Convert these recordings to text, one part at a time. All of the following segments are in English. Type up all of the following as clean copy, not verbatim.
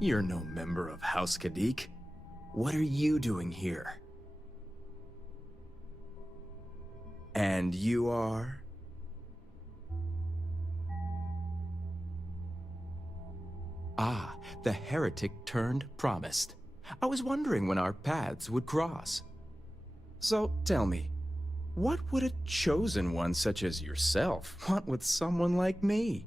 You're no member of House Kadik. What are you doing here? And you are? Ah, the heretic turned promised. I was wondering when our paths would cross. So, tell me, what would a chosen one such as yourself want with someone like me?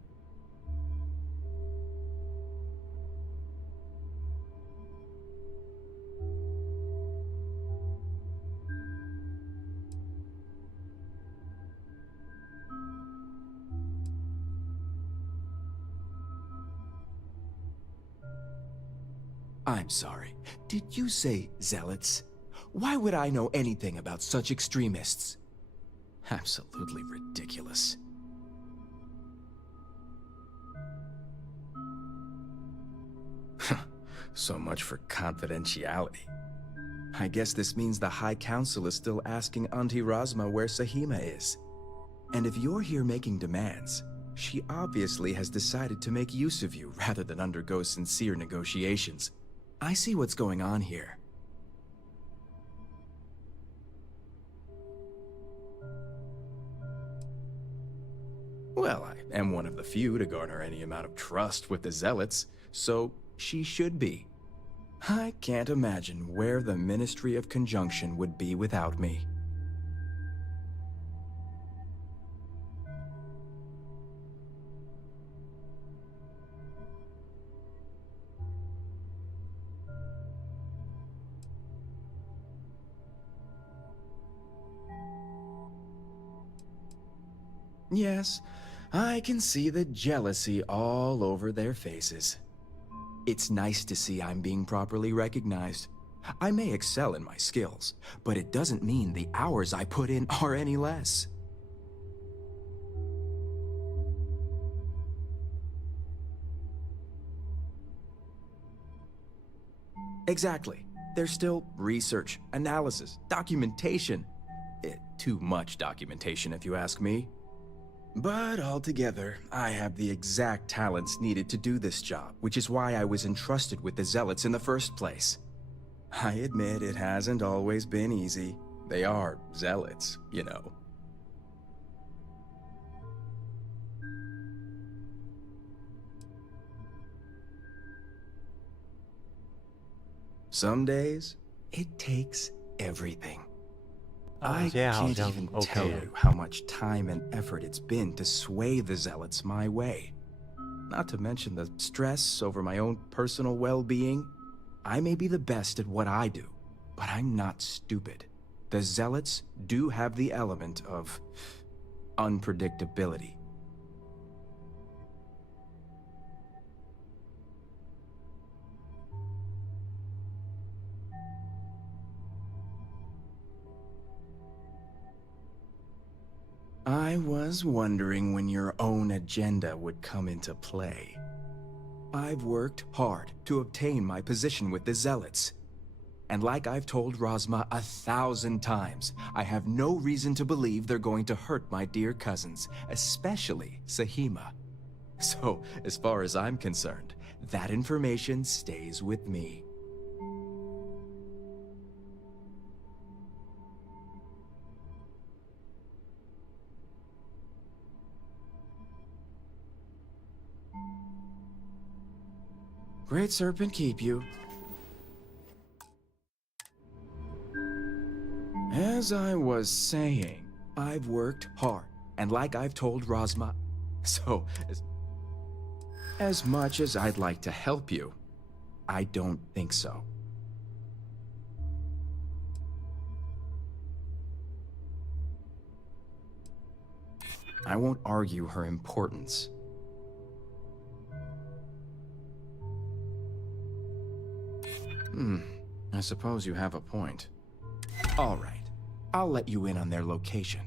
I'm sorry. Did you say zealots? Why would I know anything about such extremists? Absolutely ridiculous. So much for confidentiality. I guess this means the High Council is still asking Auntie Razma where Sahima is. And if you're here making demands, she obviously has decided to make use of you rather than undergo sincere negotiations. I see what's going on here. Well, I am one of the few to garner any amount of trust with the zealots, so she should be. I can't imagine where the Ministry of Conjunction would be without me. Yes, I can see the jealousy all over their faces. It's nice to see I'm being properly recognized. I may excel in my skills, but it doesn't mean the hours I put in are any less. Exactly. There's still research, analysis, documentation. Too much documentation, if you ask me. But altogether, I have the exact talents needed to do this job, which is why I was entrusted with the Zealots in the first place. I admit it hasn't always been easy. They are Zealots, you know. Some days, it takes everything. I can't even tell you how much time and effort it's been to sway the Zealots my way. Not to mention the stress over my own personal well-being. I may be the best at what I do, but I'm not stupid. The Zealots do have the element of unpredictability. I was wondering when your own agenda would come into play. I've worked hard to obtain my position with the Zealots. And like I've told Razma 1,000 times, I have no reason to believe they're going to hurt my dear cousins, especially Sahima. So, as far as I'm concerned, that information stays with me. Great Serpent keep you. As I was saying, I've worked hard, and like I've told Razma, so as much as I'd like to help you, I don't think so. I won't argue her importance. I suppose you have a point. All right, I'll let you in on their location.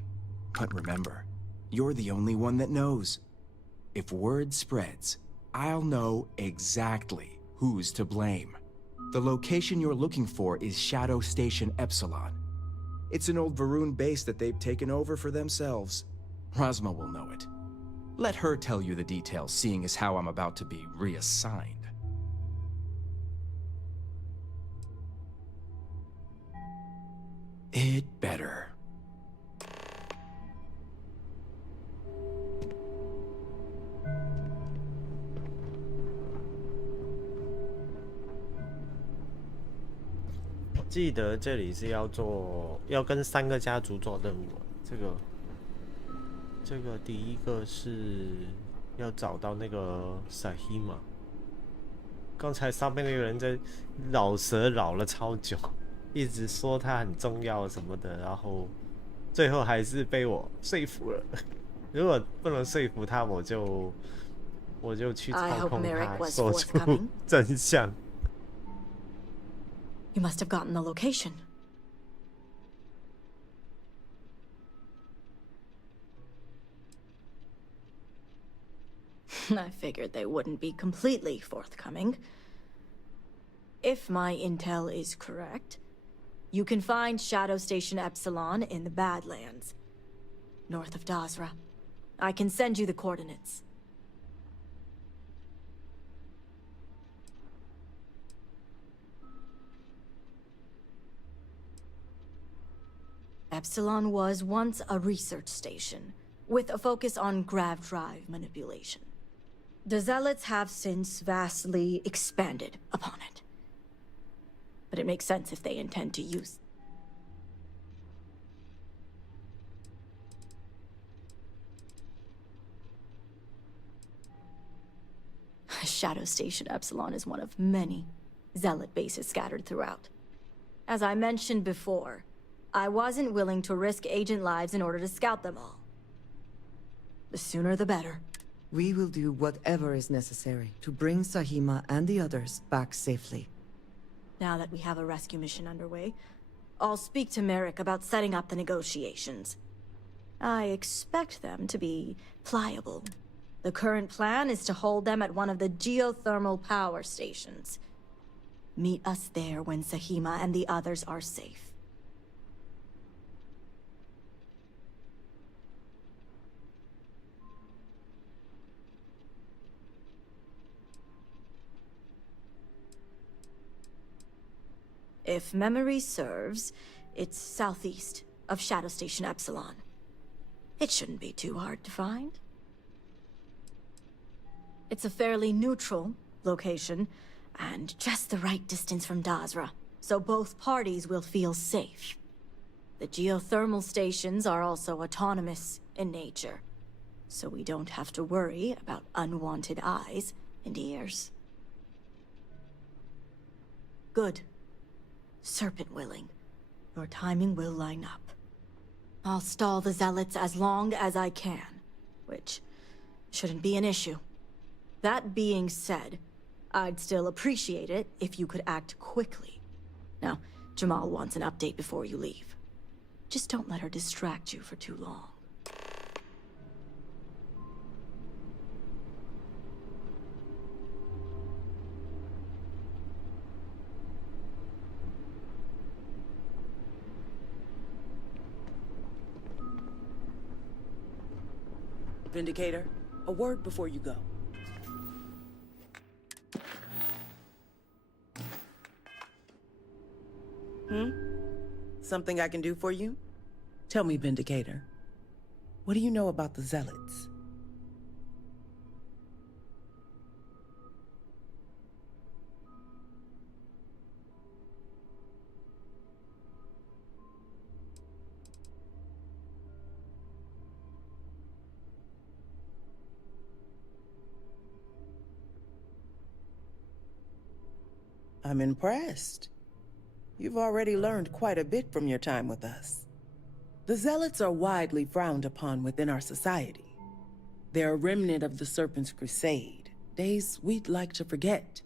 But remember, you're the only one that knows. If word spreads, I'll know exactly who's to blame. The location you're looking for is Shadow Station Epsilon. It's an old Varun base that they've taken over for themselves. Rosma will know it. Let her tell you the details, seeing as how I'm about to be reassigned. It better.记得这里是要跟3个家族做任务。这个第一个是要找到那个 Sahima。刚才上面那个人在绕舌绕了超久，一直说他很重要什么的，然后最后还是被我说服了。如果不能说服他，我就去操控他，说出真相。You must have gotten the location. I figured they wouldn't be completely forthcoming. If my intel is correct, you can find Shadow Station Epsilon in the Badlands, north of Dazra. I can send you the coordinates. Epsilon was once a research station, with a focus on grav drive manipulation. The Zealots have since vastly expanded upon it. But it makes sense if they intend to use... Shadow Station Epsilon is one of many Zealot bases scattered throughout. As I mentioned before, I wasn't willing to risk agent lives in order to scout them all. The sooner the better. We will do whatever is necessary to bring Sahima and the others back safely. Now that we have a rescue mission underway, I'll speak to Merrick about setting up the negotiations. I expect them to be pliable. The current plan is to hold them at one of the geothermal power stations. Meet us there when Sahima and the others are safe. If memory serves, it's southeast of Shadow Station Epsilon. It shouldn't be too hard to find. It's a fairly neutral location, and just the right distance from Dazra, so both parties will feel safe. The geothermal stations are also autonomous in nature, so we don't have to worry about unwanted eyes and ears. Good. Serpent willing, your timing will line up. I'll stall the Zealots as long as I can, which shouldn't be an issue. That being said, I'd still appreciate it if you could act quickly. Now, Jamal wants an update before you leave. Just don't let her distract you for too long. Vindicator, a word before you go. Something I can do for you? Tell me, Vindicator. What do you know about the Zealots? I'm impressed. You've already learned quite a bit from your time with us. The Zealots are widely frowned upon within our society. They're a remnant of the Serpent's Crusade, days we'd like to forget.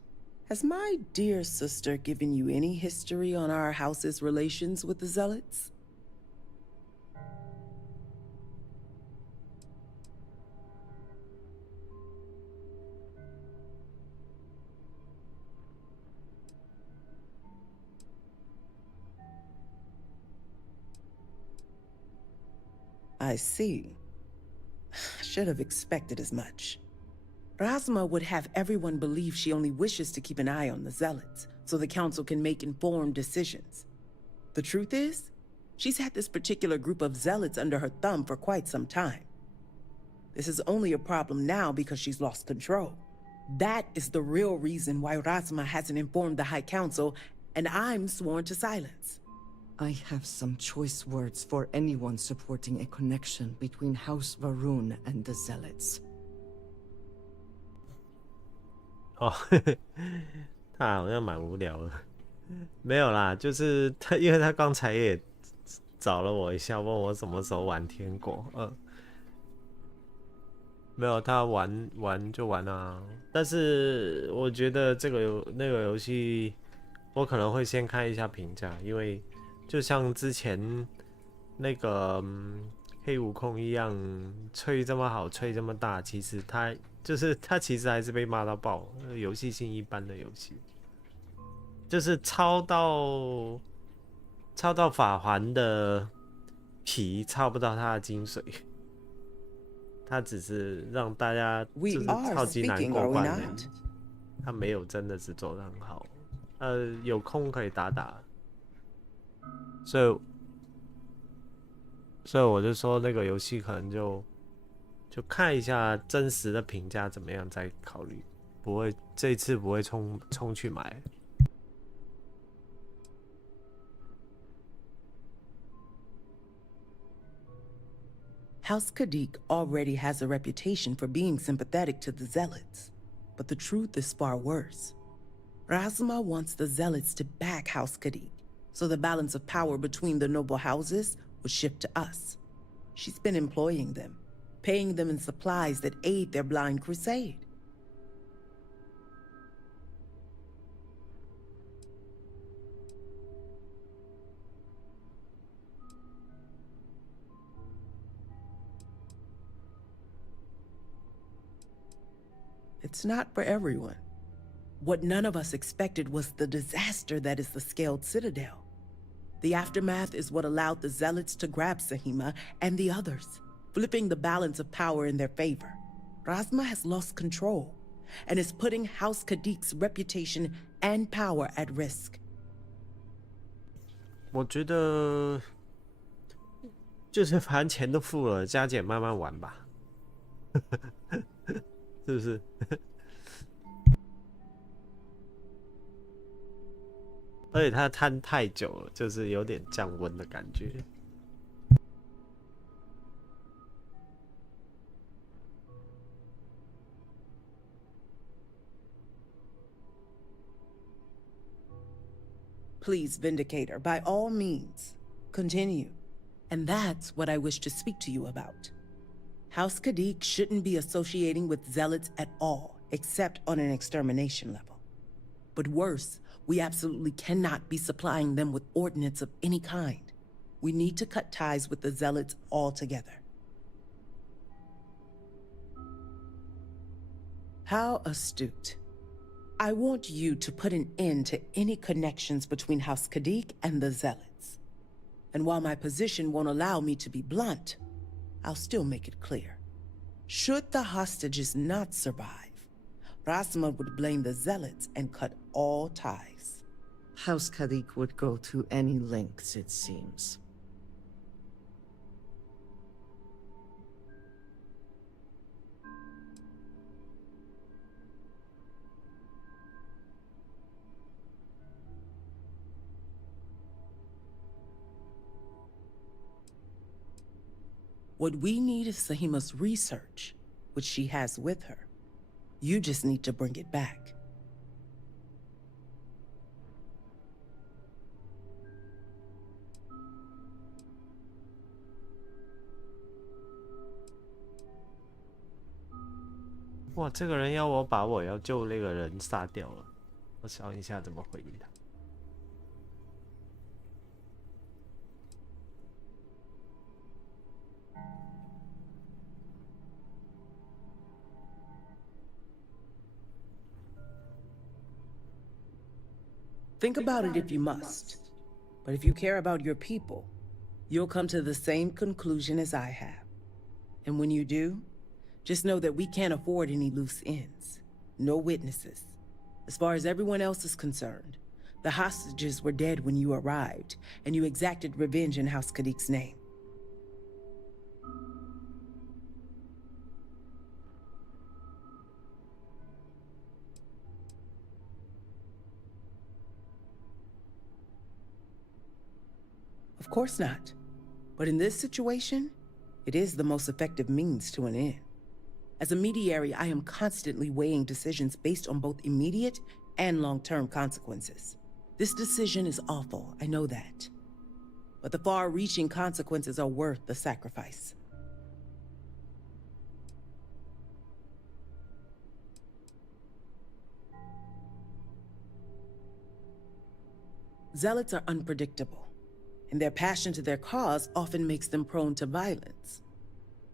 Has my dear sister given you any history on our house's relations with the Zealots? I see. Should have expected as much. Razma would have everyone believe she only wishes to keep an eye on the Zealots, so the Council can make informed decisions. The truth is, she's had this particular group of Zealots under her thumb for quite some time. This is only a problem now because she's lost control. That is the real reason why Razma hasn't informed the High Council, and I'm sworn to silence. I have some choice words for anyone supporting a connection between House Varun and the Zealots. 哦，他好像蛮无聊的。没有啦，就是他，因为他刚才也找了我一下，问我什么时候玩天国。没有，他玩就玩啊。但是我觉得那个游戏，我可能会先看一下评价，因为就像之前那个黑悟空一样，吹这么好，吹这么大，其实他其实还是被骂到爆，游戏性一般的游戏，就是抄到法环的皮，抄不到它的精髓。他只是让大家就是超级难过关而已，他没有真的是做得很好。有空可以打打，所以我就说那个游戏可能就看一下真实的评价怎么样再考虑，这一次不会冲去买。House Kadik already has a reputation for being sympathetic to the Zealots, but the truth is far worse. Razma wants the Zealots to back House Kadik, so the balance of power between the noble houses would shift to us. She's been employing them, paying them in supplies that aid their blind crusade. It's not for everyone. What none of us expected was the disaster that is the Scaled Citadel. The aftermath is what allowed the Zealots to grab Sahima and the others, flipping the balance of power in their favor. Razma has lost control and is putting House Kadik's reputation and power at risk. 我觉得就是反正钱都付了，加减慢慢玩吧，是不是？而且它摊太久了，就是有点降温的感觉。Please, Vindicator, by all means, continue. And that's what I wish to speak to you about. House Kadik shouldn't be associating with Zealots at all, except on an extermination level. But worse, we absolutely cannot be supplying them with ordnance of any kind. We need to cut ties with the Zealots altogether. How astute. I want you to put an end to any connections between House Kadik and the Zealots. And while my position won't allow me to be blunt, I'll still make it clear. Should the hostages not survive, Razma would blame the Zealots and cut all ties. House Kadik would go to any lengths, it seems. What we need is Sahima's research, which she has with her. You just need to bring it back. "哇，这个人要我把我要救那个人杀掉了，我想一下怎么回应他。Think about it if you must. But if you care about your people, You'll come to the same conclusion as I have. And when you do, just know that we can't afford any loose ends. No witnesses. As far as everyone else is concerned, the hostages were dead when you arrived, and you exacted revenge in House Kadik's name. Of course not. But in this situation, it is the most effective means to an end. As a mediary, I am constantly weighing decisions based on both immediate and long-term consequences. This decision is awful, I know that. But the far-reaching consequences are worth the sacrifice. Zealots are unpredictable, and their passion to their cause often makes them prone to violence.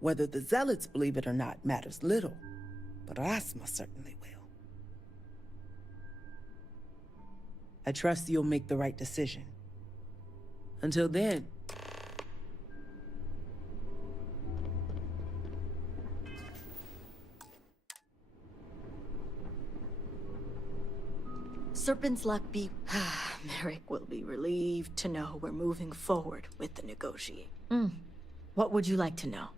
Whether the Zealots believe it or not matters little, but Rasma certainly will. I trust you'll make the right decision. Until then... Serpent's luck be... Merrick will be relieved to know we're moving forward with the negotiation. What would you like to know?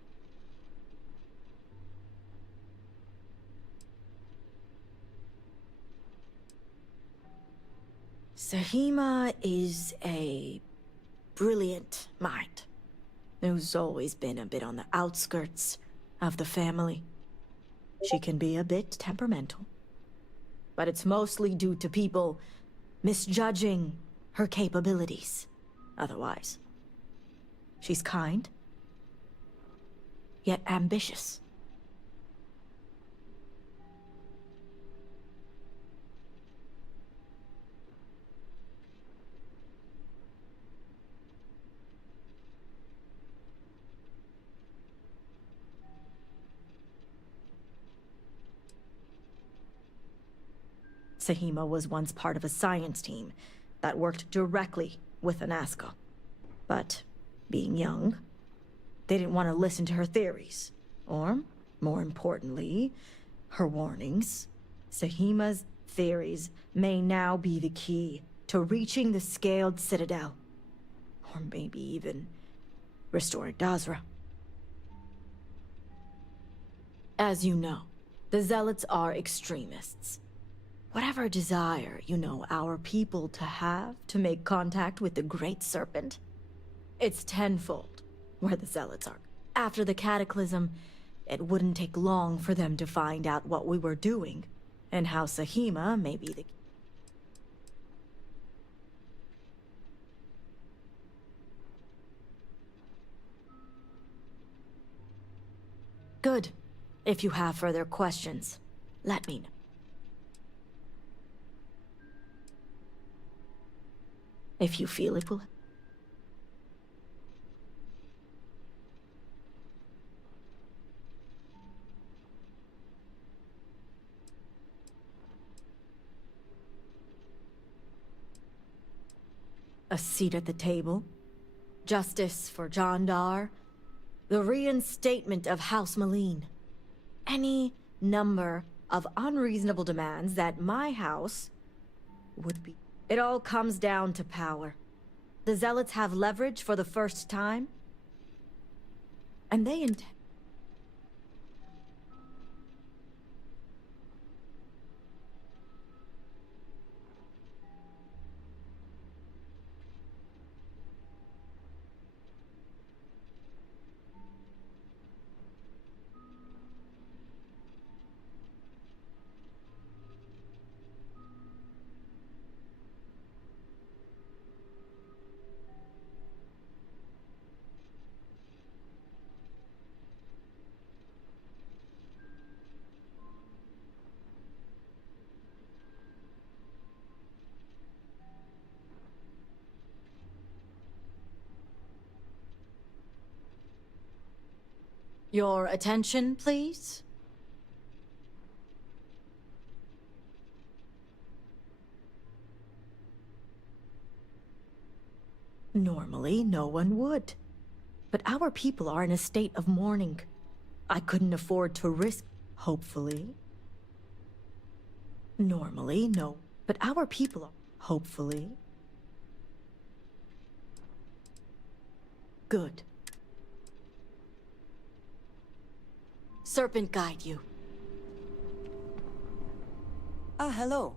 Sahima is a brilliant mind who's always been a bit on the outskirts of the family. She can be a bit temperamental, but it's mostly due to people misjudging her capabilities. Otherwise, she's kind, yet ambitious. Sahima was once part of a science team that worked directly with Anaska. But, being young, they didn't want to listen to her theories. Or, more importantly, her warnings. Sahima's theories may now be the key to reaching the Scaled Citadel. Or maybe even restoring Dazra. As you know, the Zealots are extremists. Whatever desire, our people to have to make contact with the Great Serpent, it's tenfold where the Zealots are. After the Cataclysm, it wouldn't take long for them to find out what we were doing, and how Sahima may be the... Good. If you have further questions, let me know. If you feel it will... A seat at the table, justice for Jandar, the reinstatement of House Malene, any number of unreasonable demands that my house would be... It all comes down to power. The Zealots have leverage for the first time, and they intend... Your attention, please? Normally, no one would. but our people are in a state of mourning. I couldn't afford to risk, hopefully. Normally, no, but our people are, hopefully. Good. Serpent guide you. Ah, hello.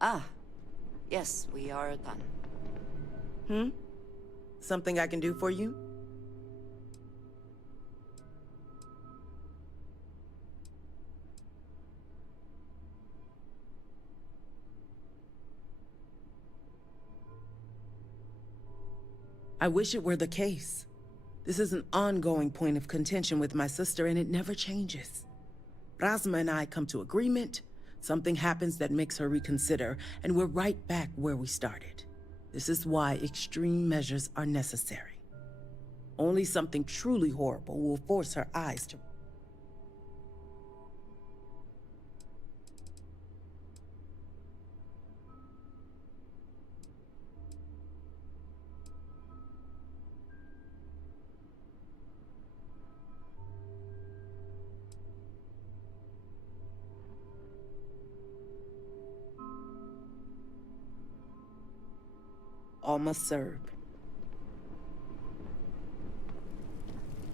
Ah, yes, we are done. Something I can do for you? I wish it were the case. This is an ongoing point of contention with my sister, and it never changes. Razma and I come to agreement, something happens that makes her reconsider, and we're right back where we started. This is why extreme measures are necessary. Only something truly horrible will force her eyes to... All must serve.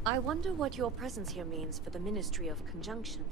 I wonder what your presence here means for the Ministry of Conjunction.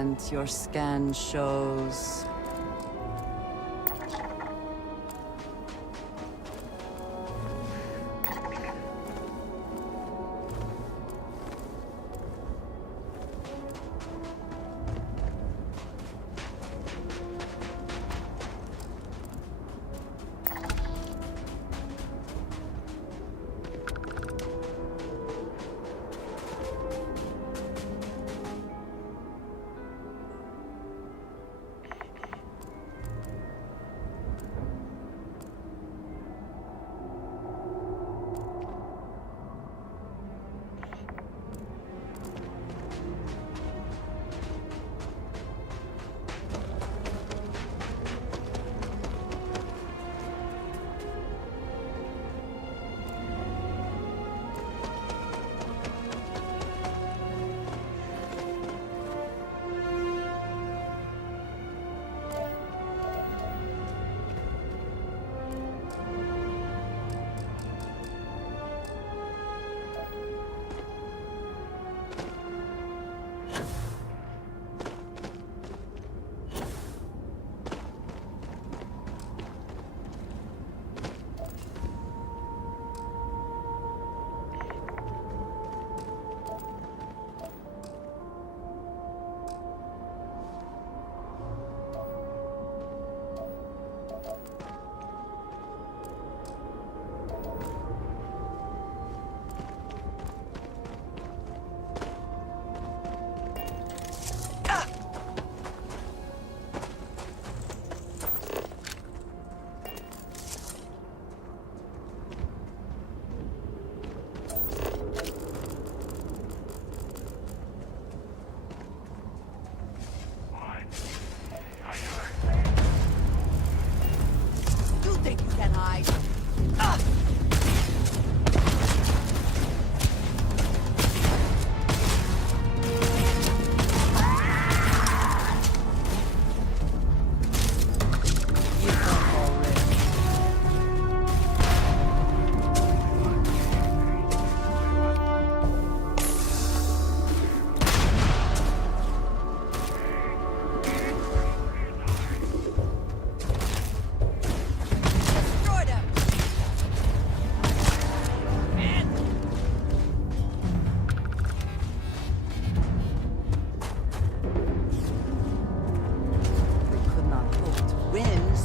And your scan shows...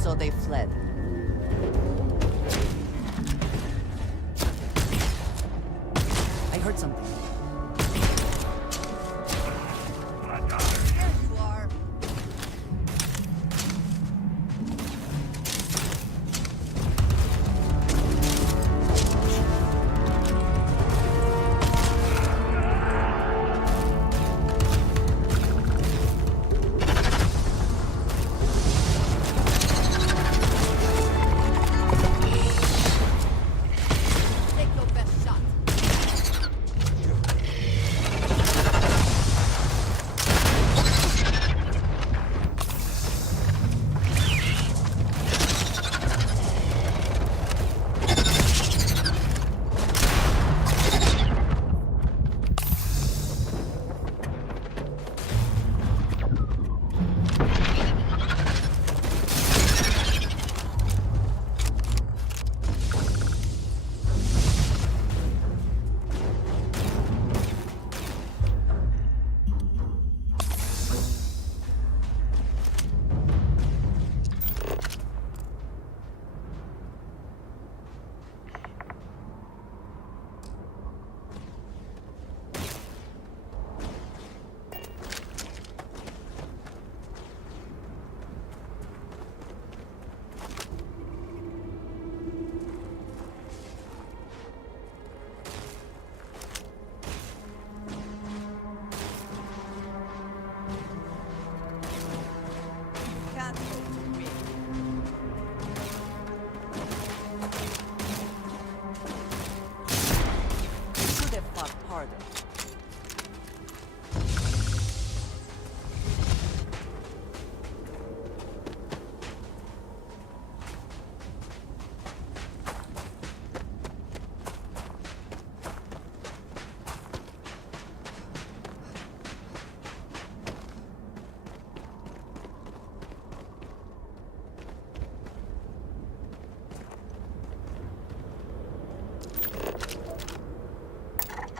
So they fled. I heard something. There you are.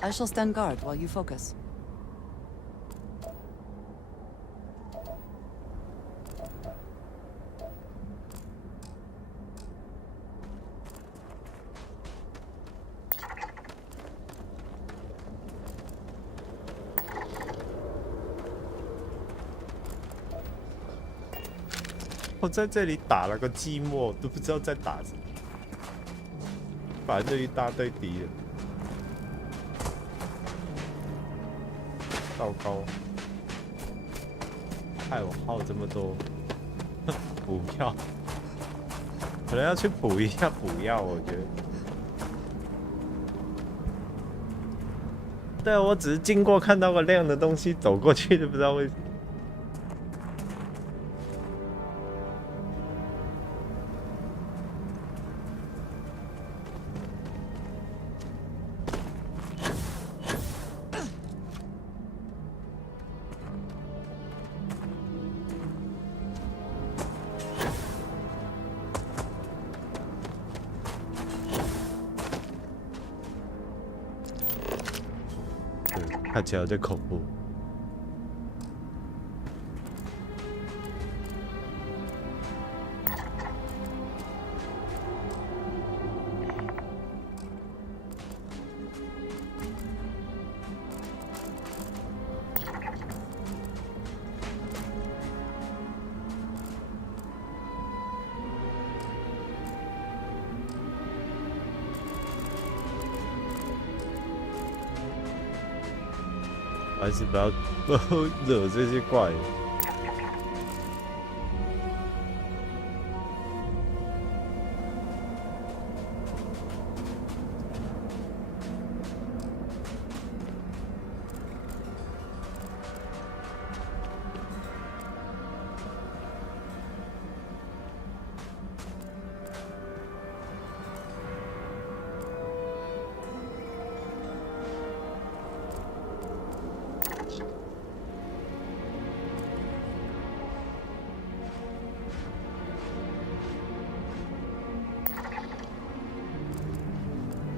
I shall stand guard while you focus. Oh, 我在这里打了个寂寞，都不知道在打什么，反正就一大堆敌人。糟糕，害我耗这么多补药，可能要去补一下补药，我觉得。对啊，我只是经过看到个亮的东西，走过去就不知道为什么。看起来有点恐怖。还是不要惹这些怪。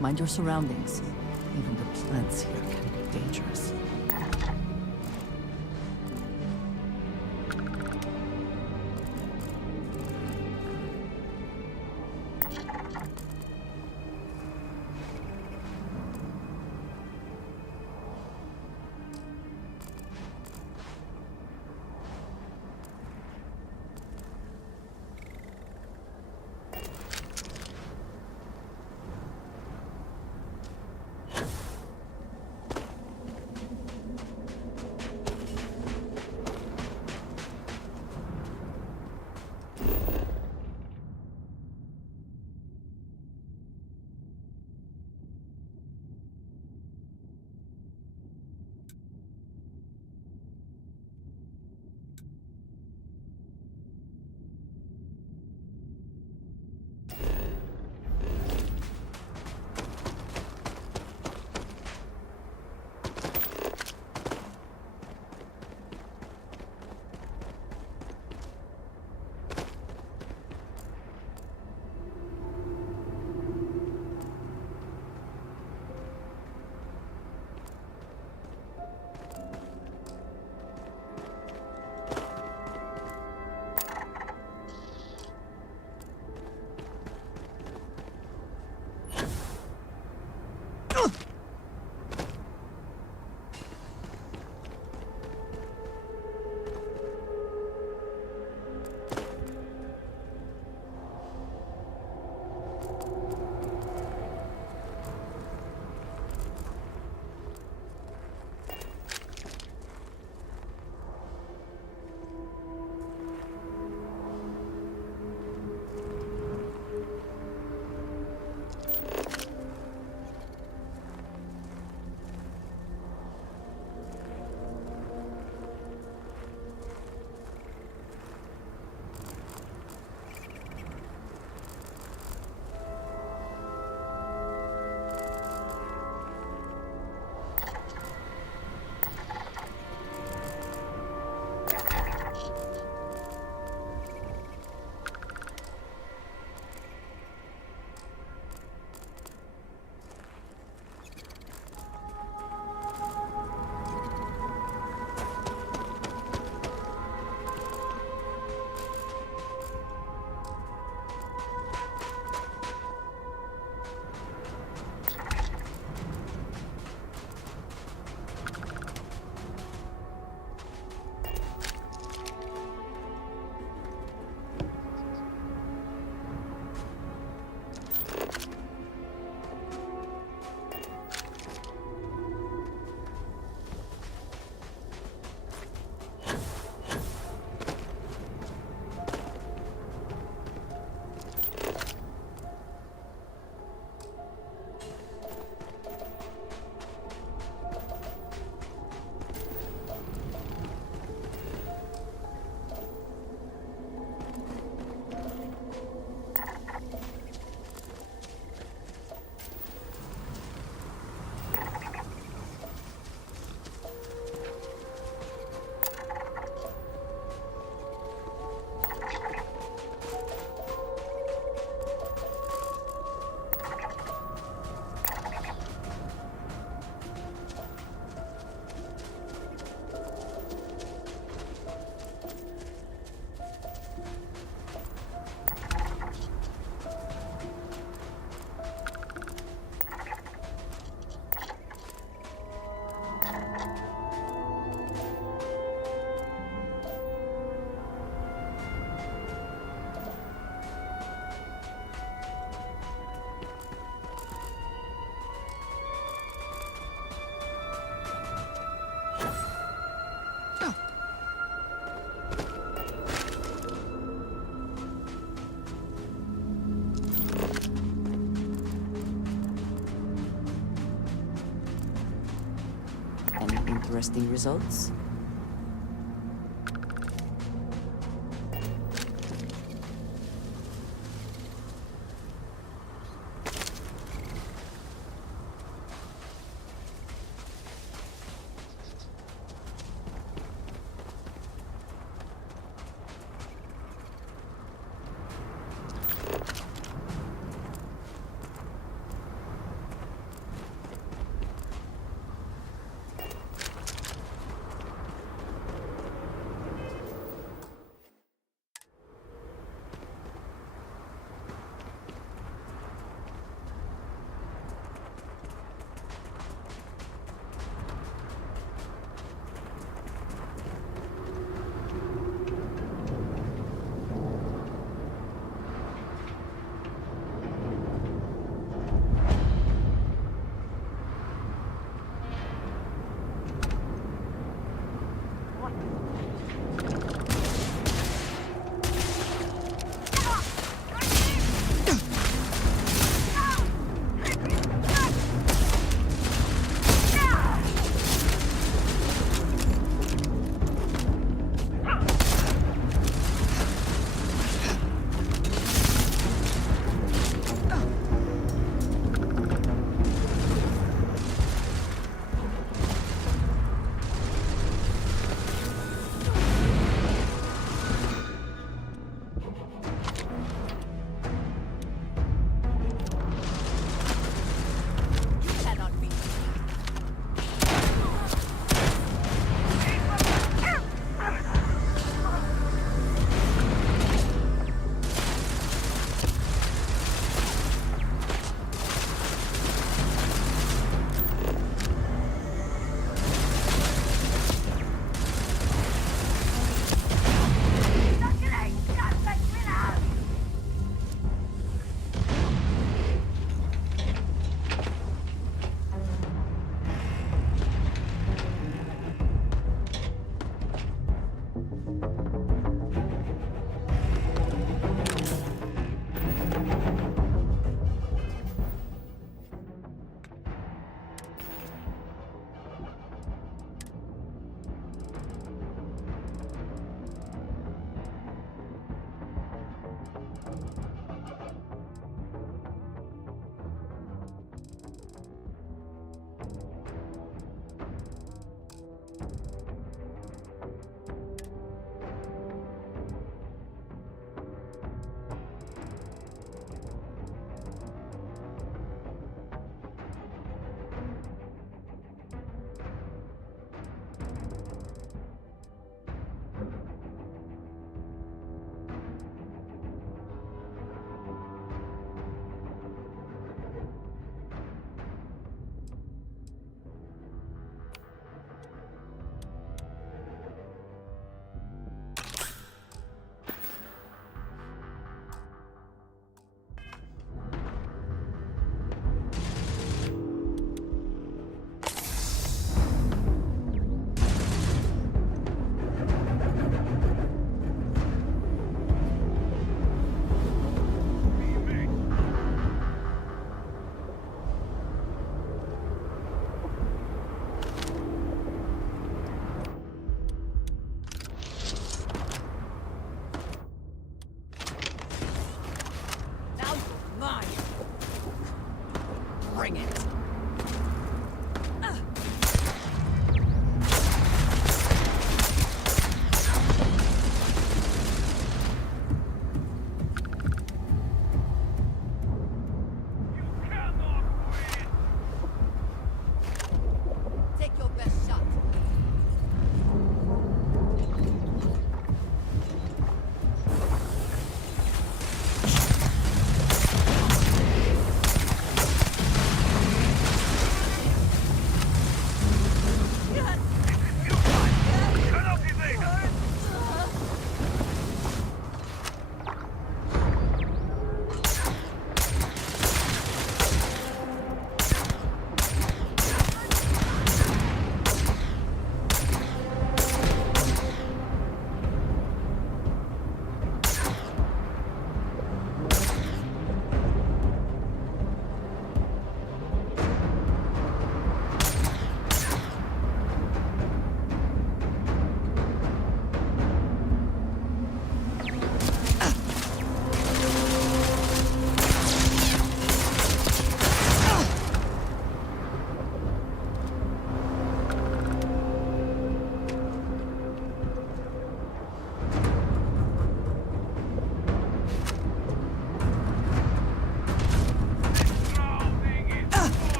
Mind your surroundings. Even the plants here can be dangerous. interesting results.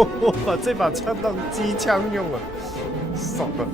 我把这把枪当机枪用了，爽了。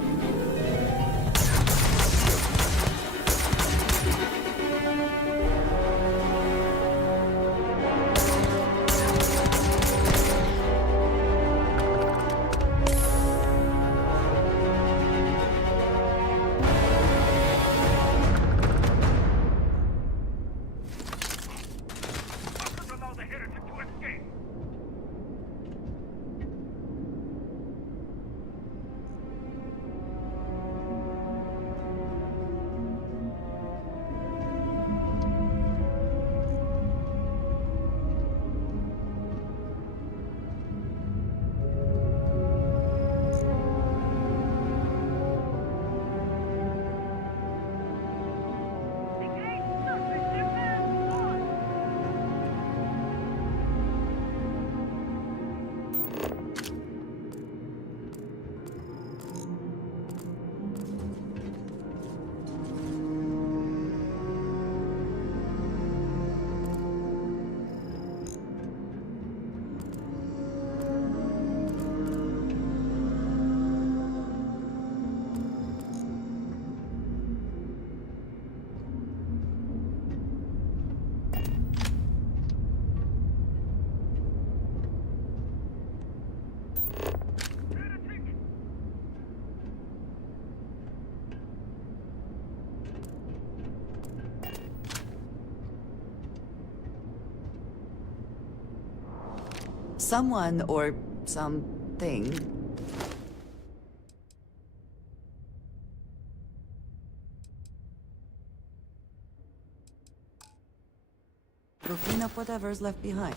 Someone or something will clean up whatever's left behind.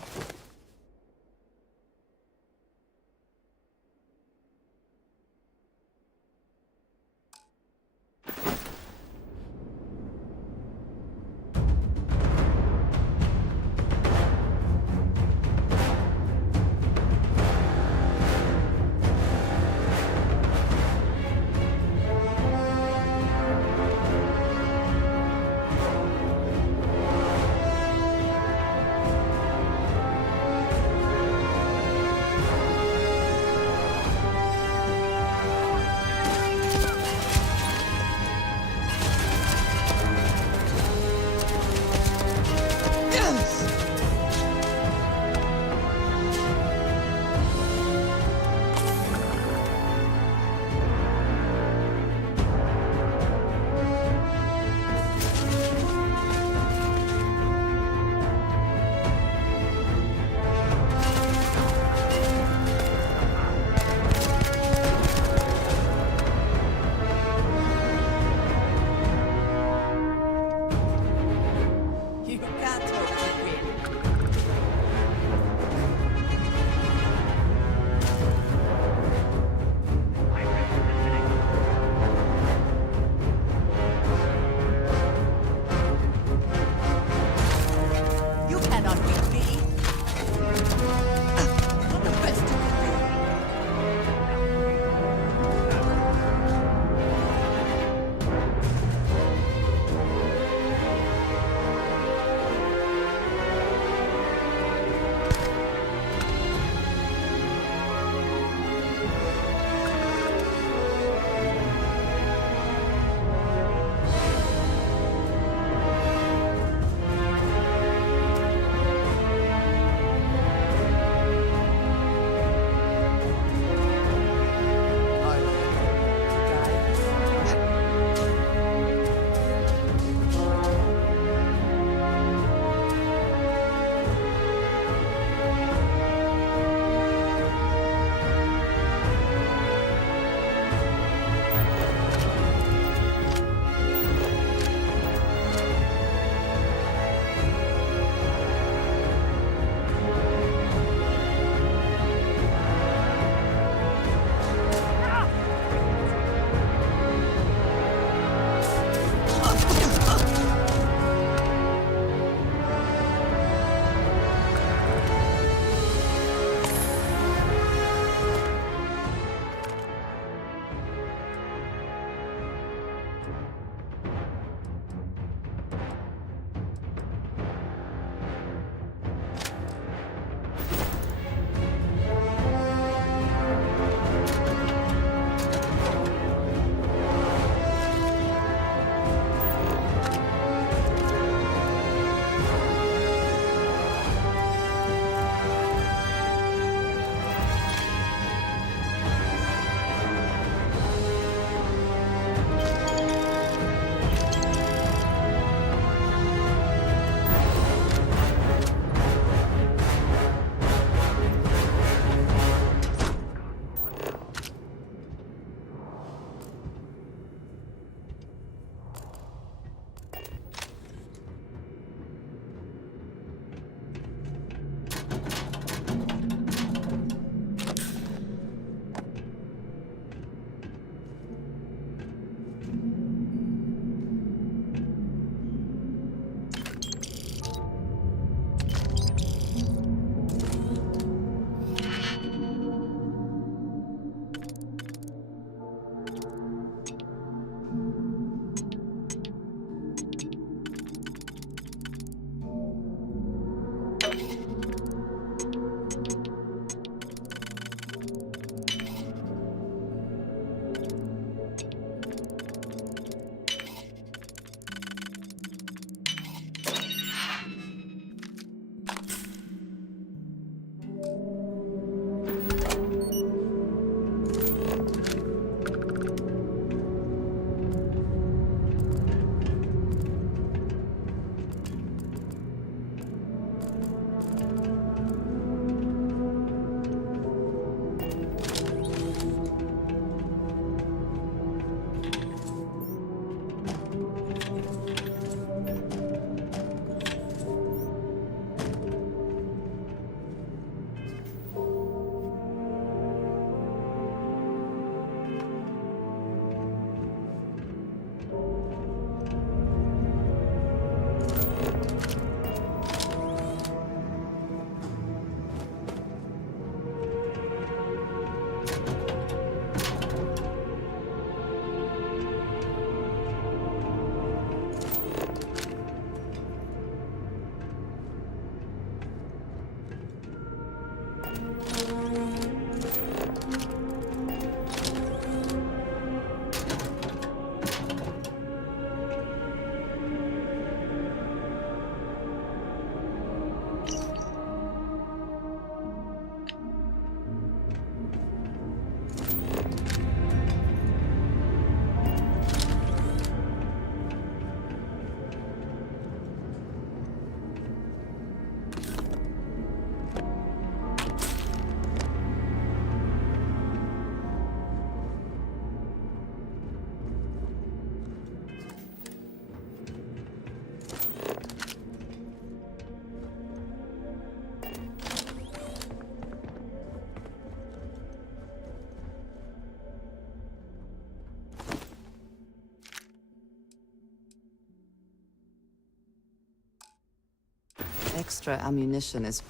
Extra ammunition is...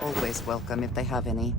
always welcome if they have any.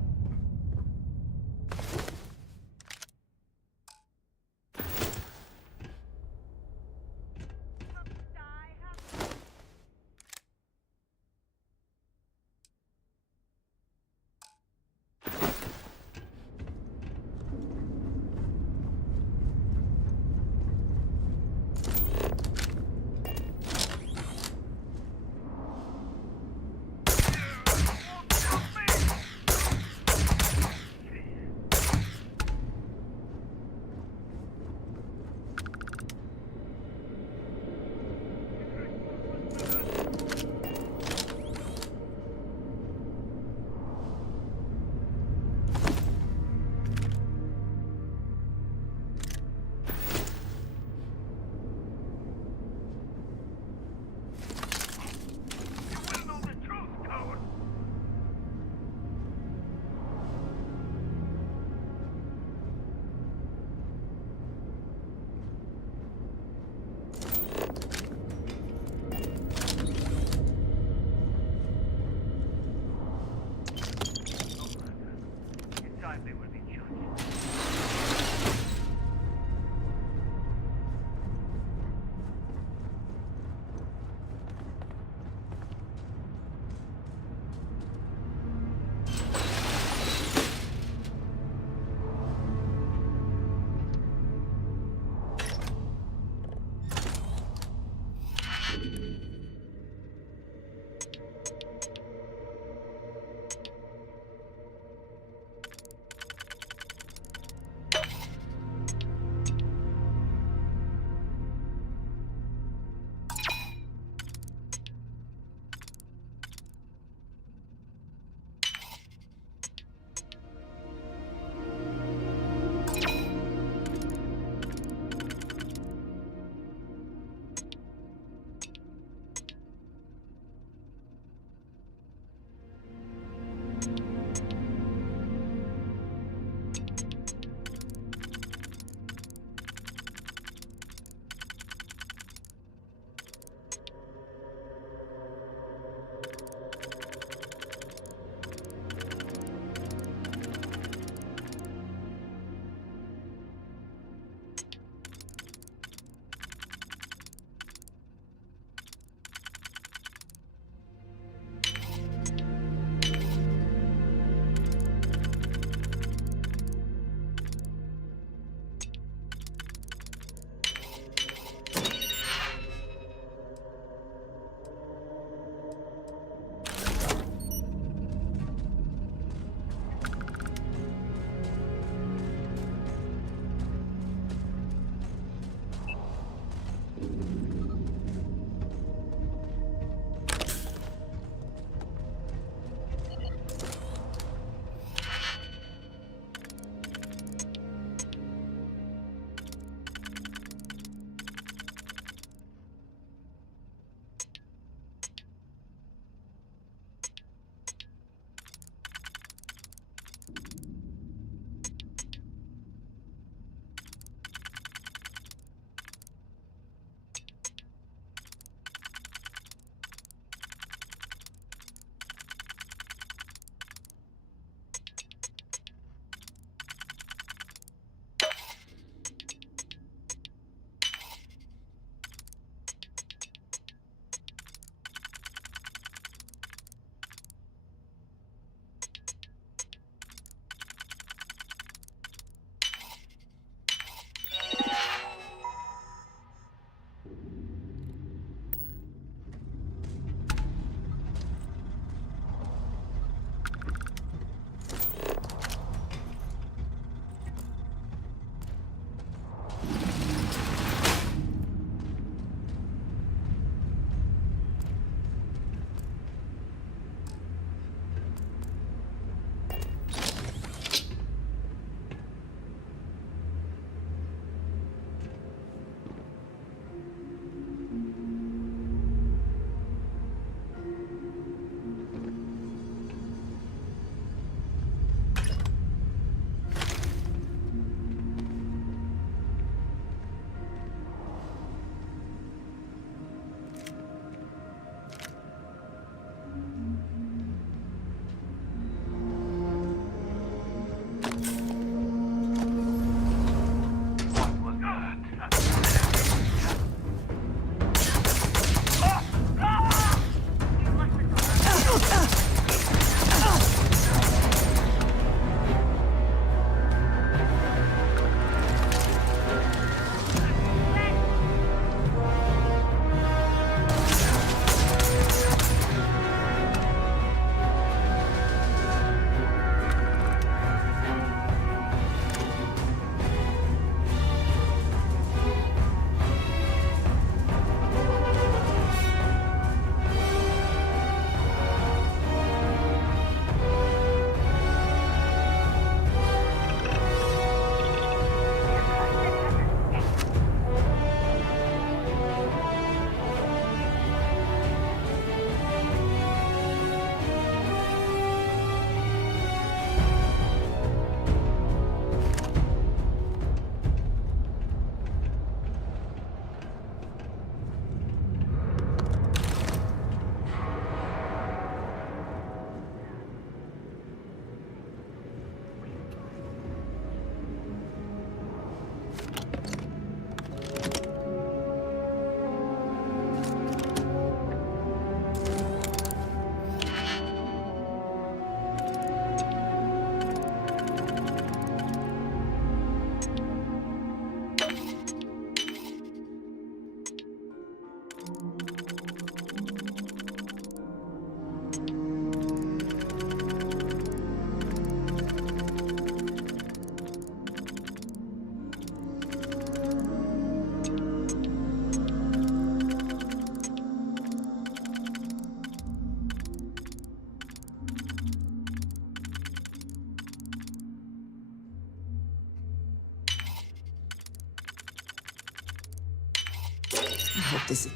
hope this is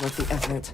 worth the effort.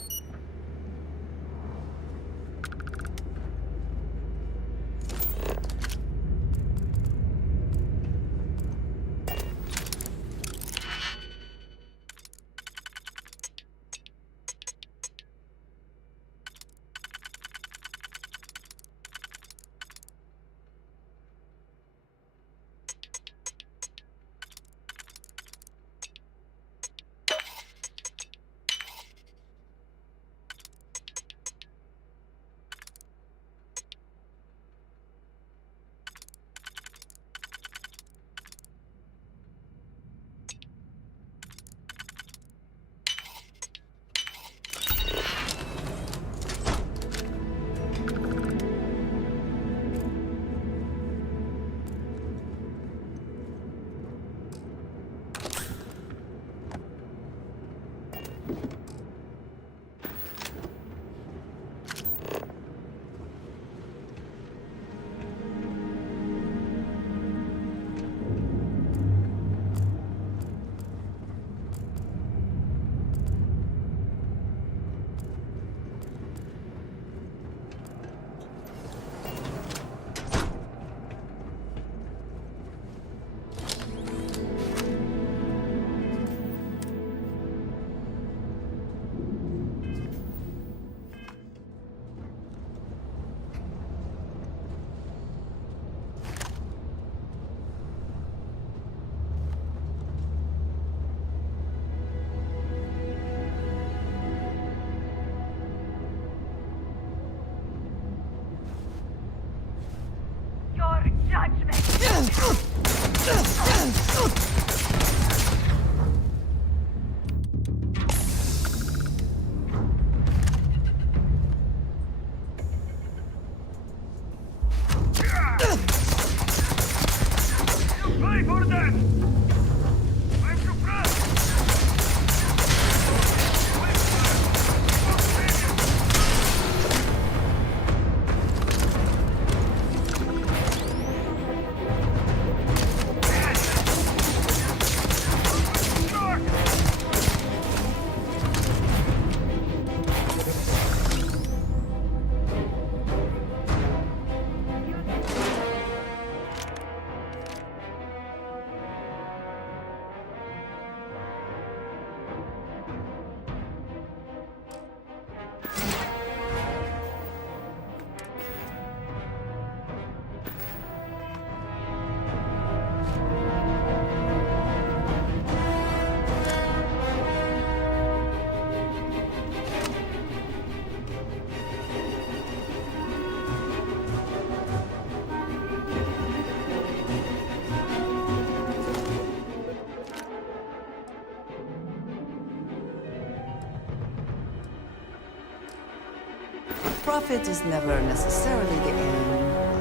Profit is never necessarily the aim, but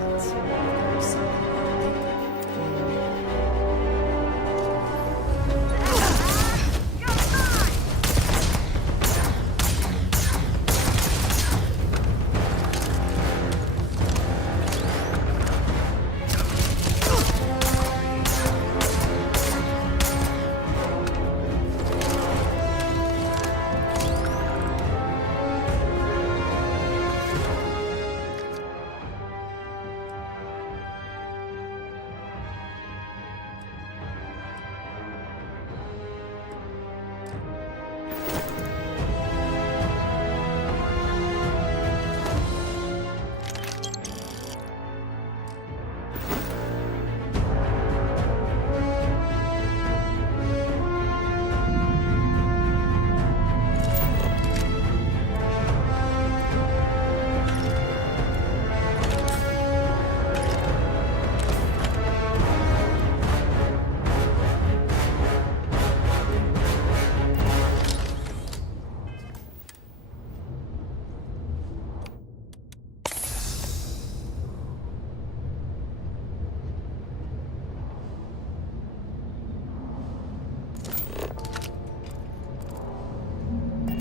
there's something worth it.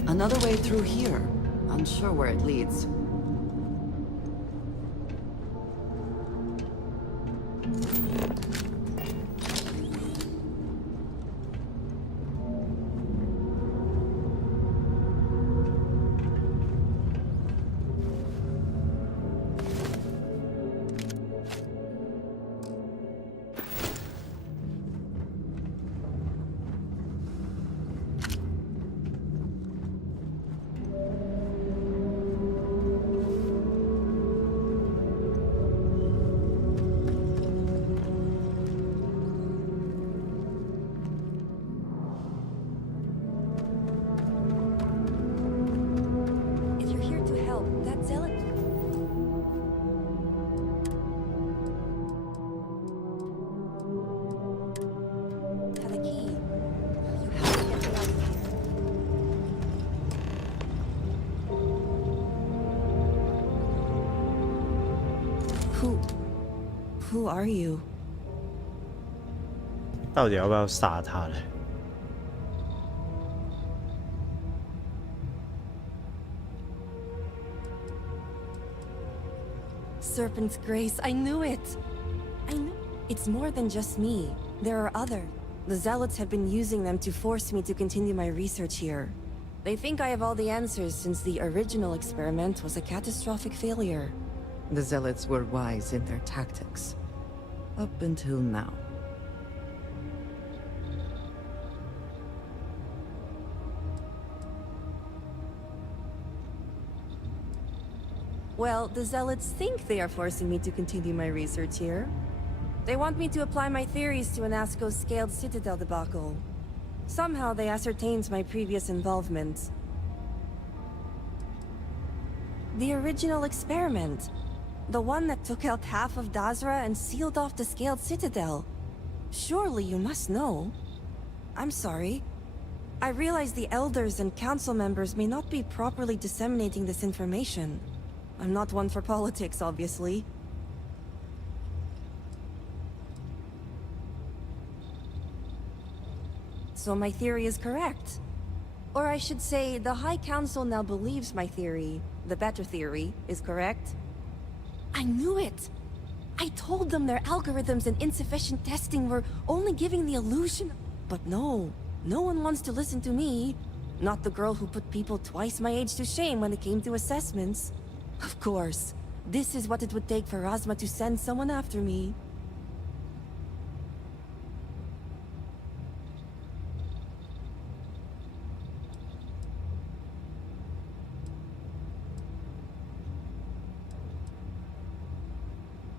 Another way through here. Unsure where it leads. Who are you? 到底要不要杀他嘞？ Serpent's Grace, I knew it! It's more than just me. There are others. The Zealots have been using them to force me to continue my research here. They think I have all the answers since the original experiment was a catastrophic failure. The Zealots were wise in their tactics. Up until now. Well, the Zealots think they are forcing me to continue my research here. They want me to apply my theories to Anasco's scaled Citadel debacle. Somehow they ascertained my previous involvement. The original experiment. The one that took out half of Dazra and sealed off the scaled Citadel. Surely you must know. I'm sorry. I realize the elders and council members may not be properly disseminating this information. I'm not one for politics, obviously. So my theory is correct. Or I should say, the High Council now believes my theory, the better theory, is correct. I knew it! I told them their algorithms and insufficient testing were only giving the illusion. But no one wants to listen to me. Not the girl who put people twice my age to shame when it came to assessments. Of course, this is what it would take for Razma to send someone after me.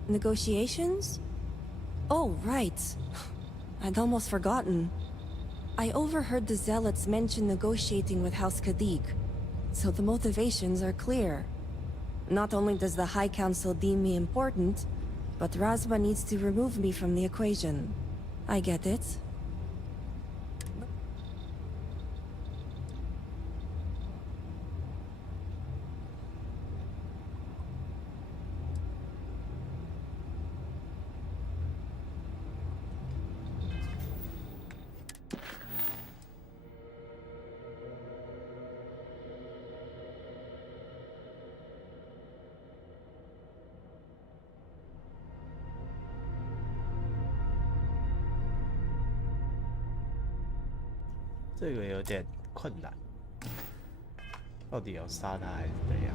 Negotiations? Oh, right. I'd almost forgotten. I overheard the Zealots mention negotiating with House Kadik, so the motivations are clear. Not only does the High Council deem me important, but Razma needs to remove me from the equation. I get it.这个有点困难，到底要杀他还是怎样？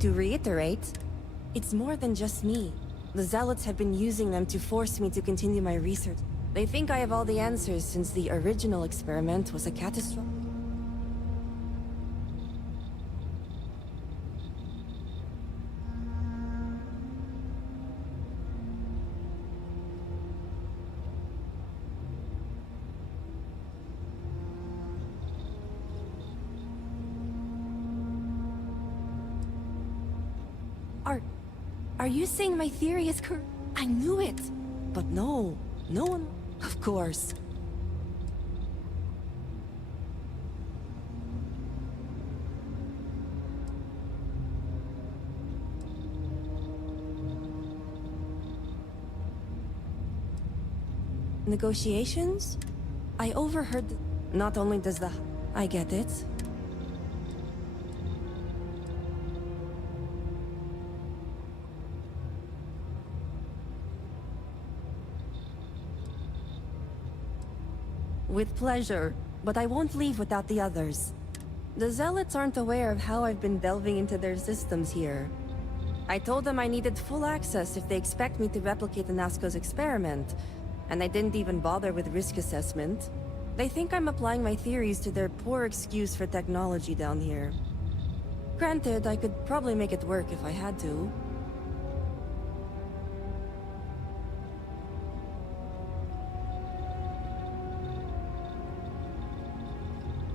To reiterate, it's more than just me. The Zealots have been using them to force me to continue my research. They think I have all the answers since the original experiment was a catastrophe. Are you saying my theory is correct? I knew it! But no one... Of course. Negotiations? I overheard... Not only does the... I get it. With pleasure, but I won't leave without the others. The Zealots aren't aware of how I've been delving into their systems here. I told them I needed full access if they expect me to replicate the NASCO's experiment, and I didn't even bother with risk assessment. They think I'm applying my theories to their poor excuse for technology down here. Granted, I could probably make it work if I had to.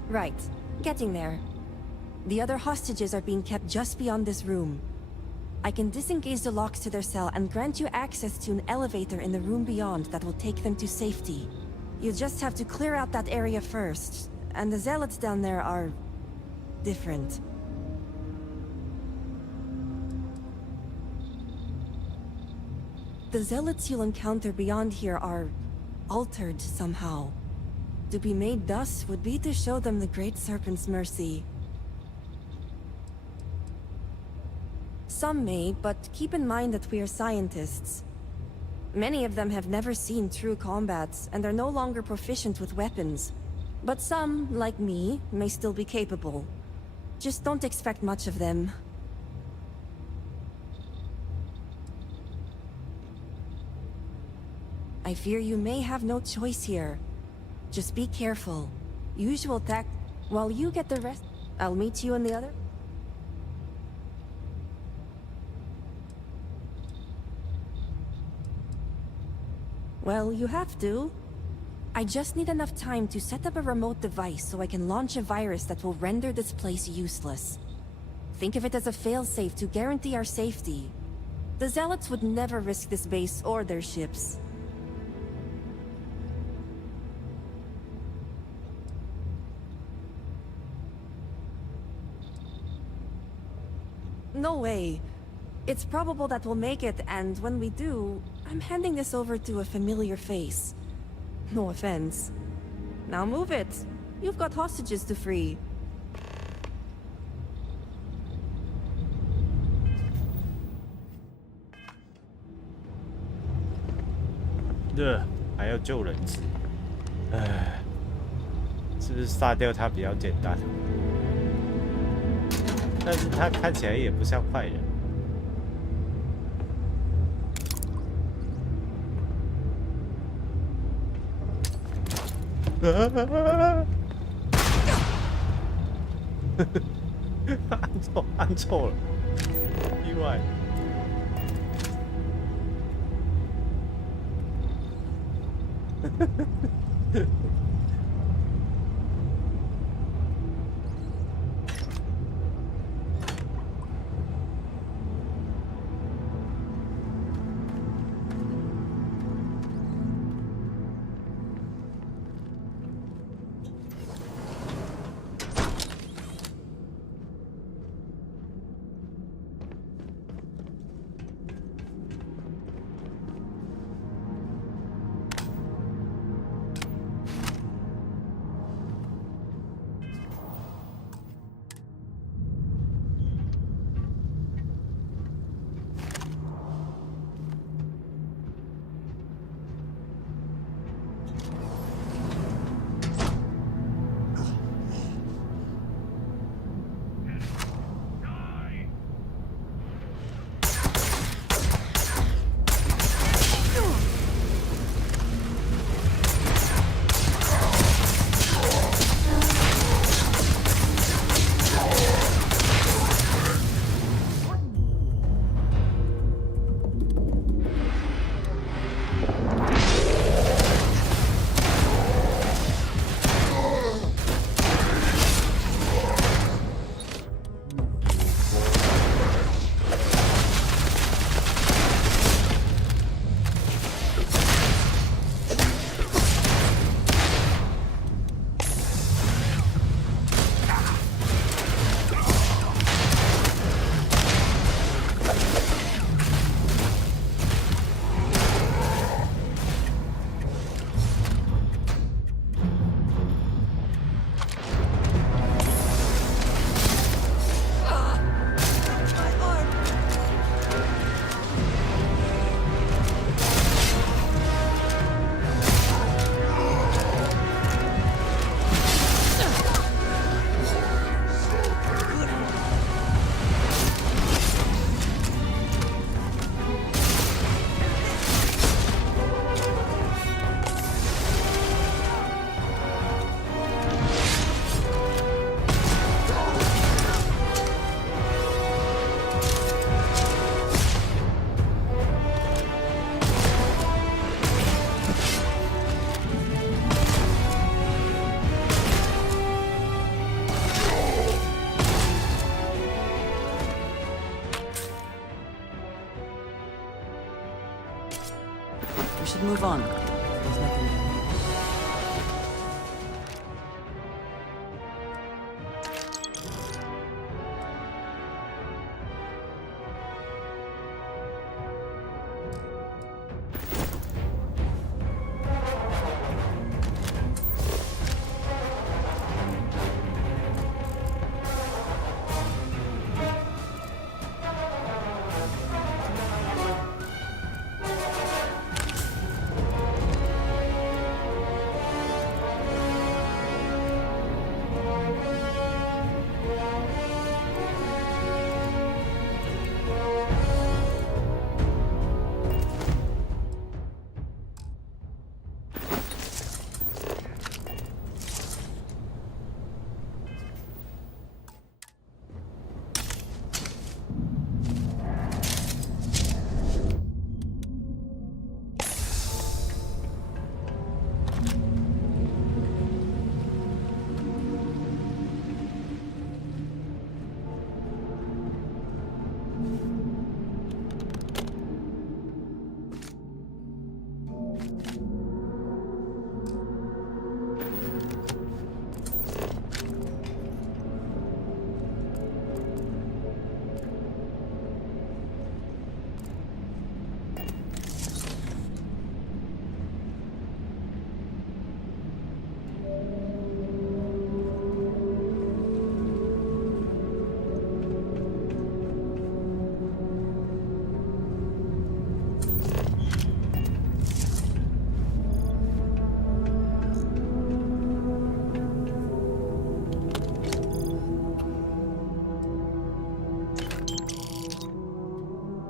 Right. Getting there. The other hostages are being kept just beyond this room. I can disengage the locks to their cell and grant you access to an elevator in the room beyond that will take them to safety. You just have to clear out that area first, and the Zealots down there are... different. The Zealots you'll encounter beyond here are... altered somehow. To be made thus would be to show them the Great Serpent's mercy. Some may, but keep in mind that we are scientists. Many of them have never seen true combats, and are no longer proficient with weapons. But some, like me, may still be capable. Just don't expect much of them. I fear you may have no choice here. Just be careful. Usual tact. While you get the rest, I'll meet you in the other. Well, you have to. I just need enough time to set up a remote device so I can launch a virus that will render this place useless. Think of it as a failsafe to guarantee our safety. The Zealots would never risk this base or their ships. No way. It's probable that we'll make it, and when we do, I'm handing this over to a familiar face. No offense. Now move it. You've got hostages to free.还要救人质，唉，是不是杀掉他比较简单？但是他看起来也不像坏人。按错了，意外。should move on. There's nothing down here.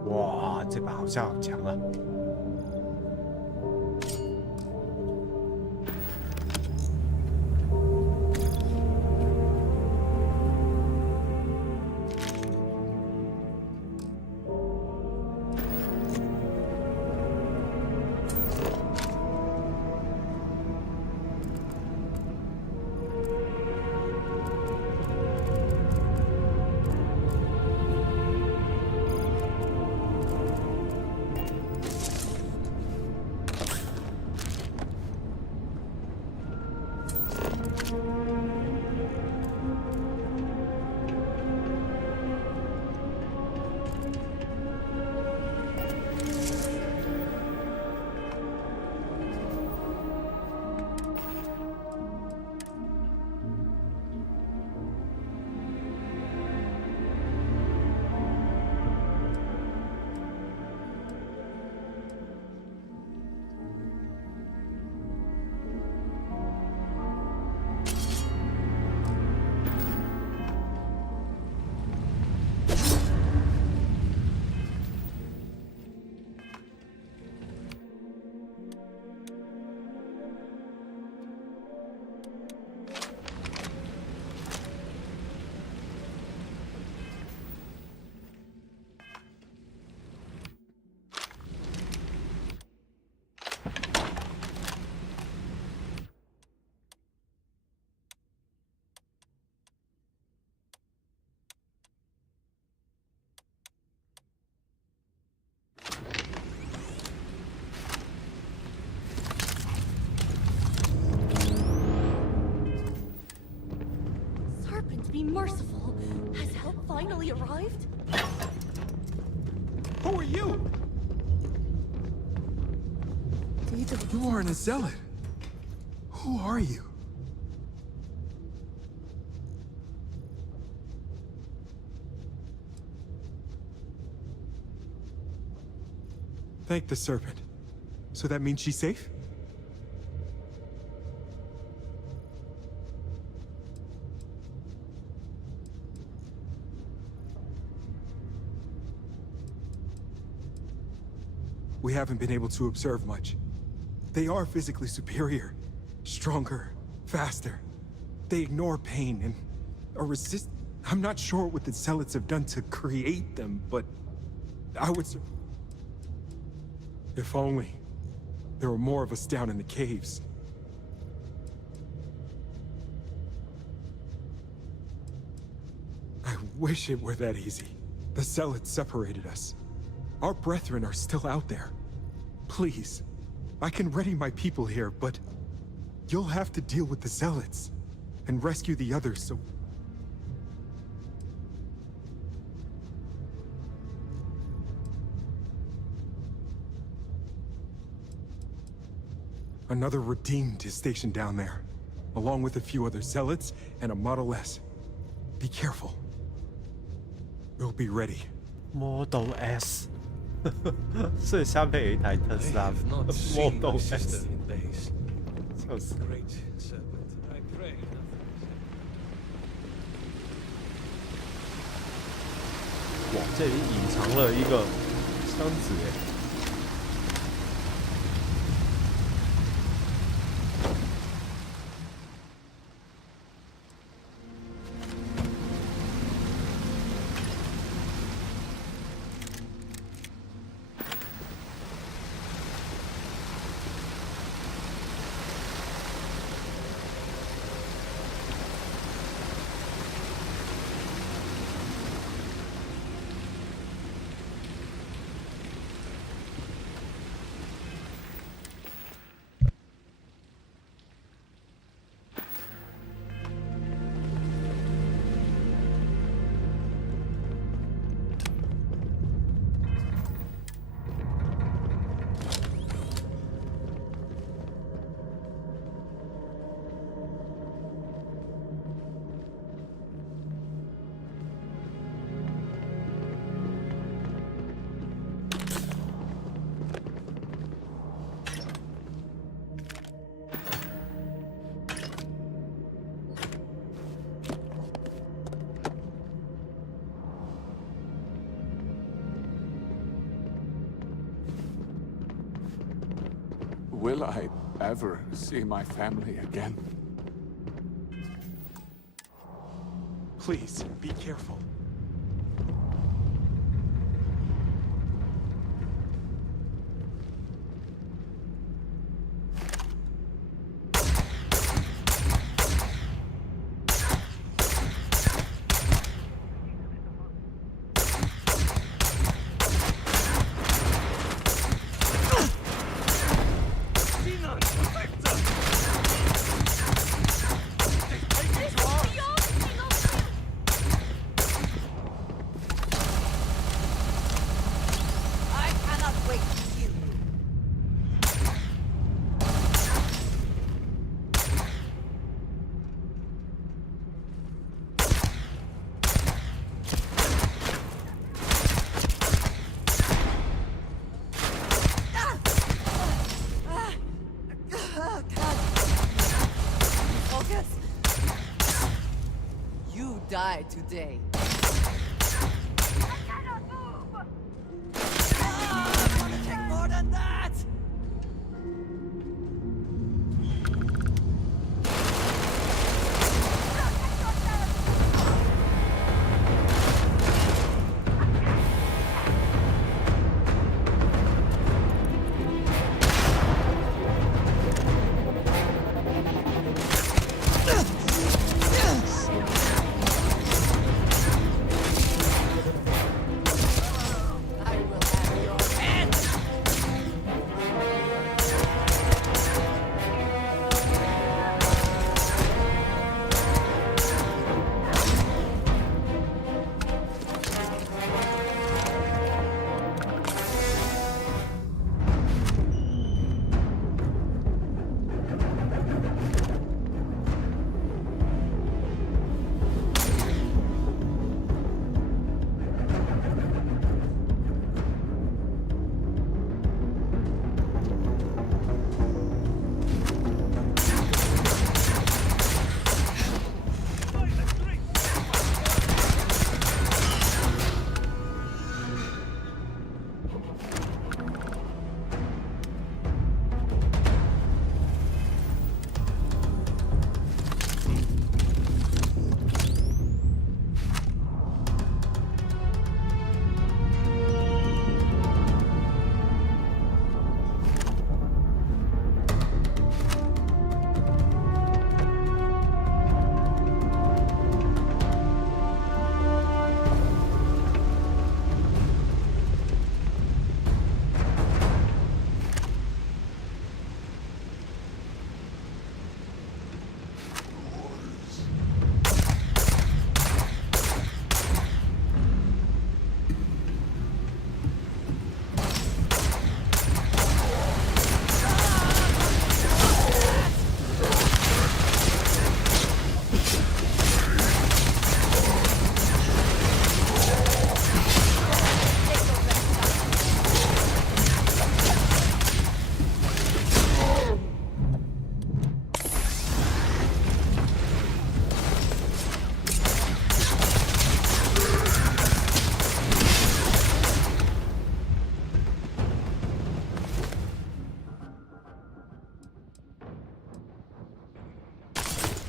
哇，这把好像好强啊！Be merciful. Has help finally arrived? Who are you? You aren't a zealot. Who are you? Thank the serpent. So that means she's safe? We haven't been able to observe much. They are physically superior, stronger, faster. They ignore pain and are resist. I'm not sure what the zealots have done to create them, but I would. If only there were more of us down in the caves. I wish it were that easy. The zealots separated us. Our brethren are still out there. Please, I can ready my people here, but you'll have to deal with the Zealots and rescue the others, so... Another Redeemed is stationed down there, along with a few other Zealots and a Model S. Be careful. We'll be ready. Model S 所以下面有一台特斯拉 Model S 笑死。哇，这里隐藏了一个箱子耶。Will I ever see my family again? Please, be careful. Die today. I cannot move! I'm gonna take more than that!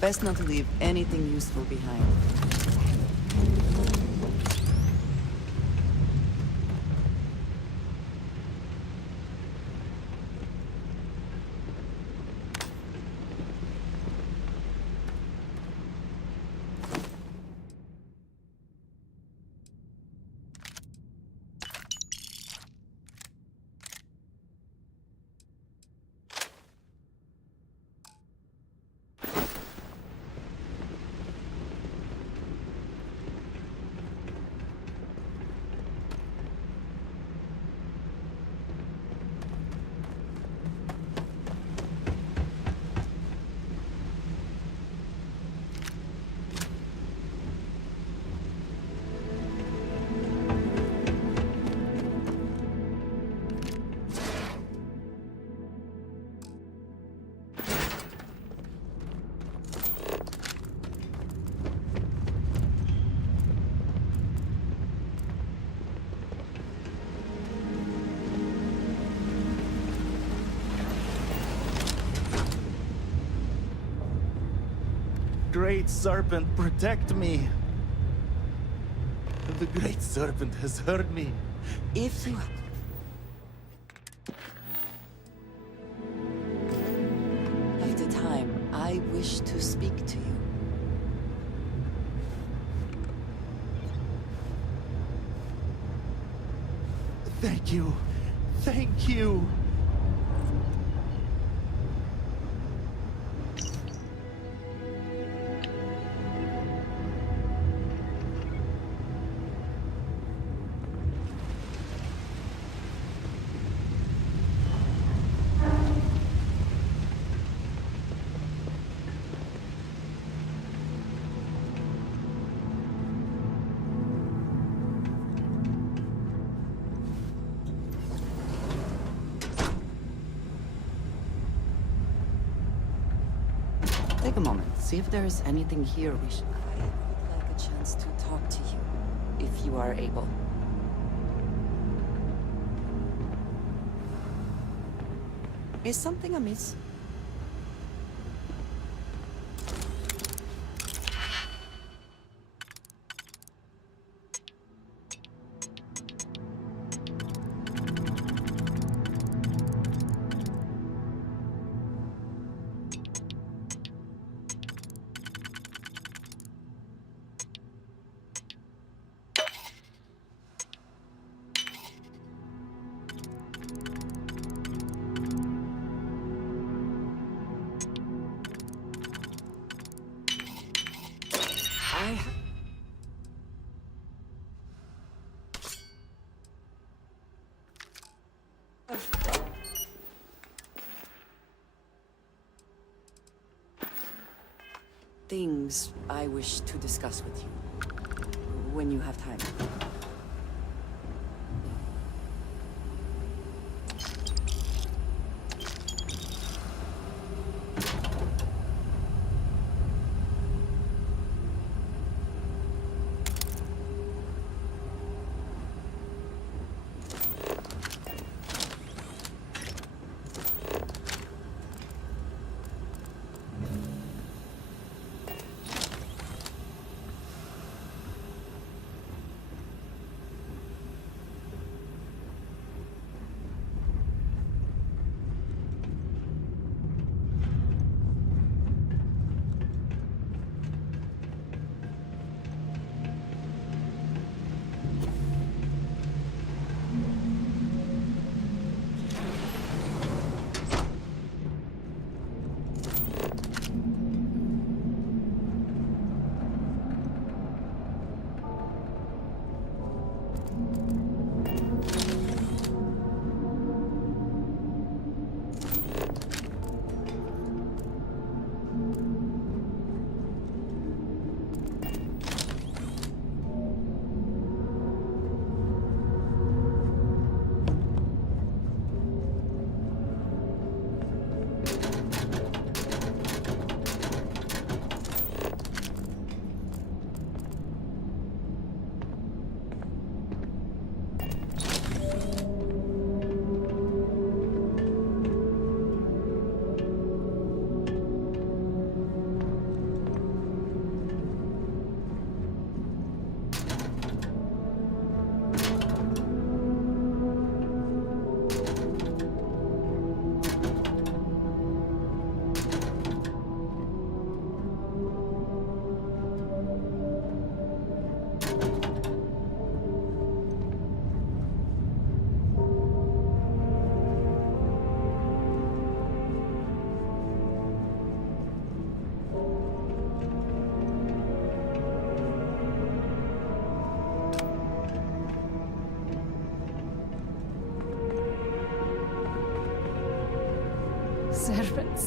Best not to leave anything useful behind. Great Serpent, protect me! The Great Serpent has heard me. If you... have the time, I wish to speak to you. Thank you. Thank you. Take a moment, see if there is anything here we should... I would like a chance to talk to you, if you are able. Is something amiss? Things I wish to discuss with you, when you have time.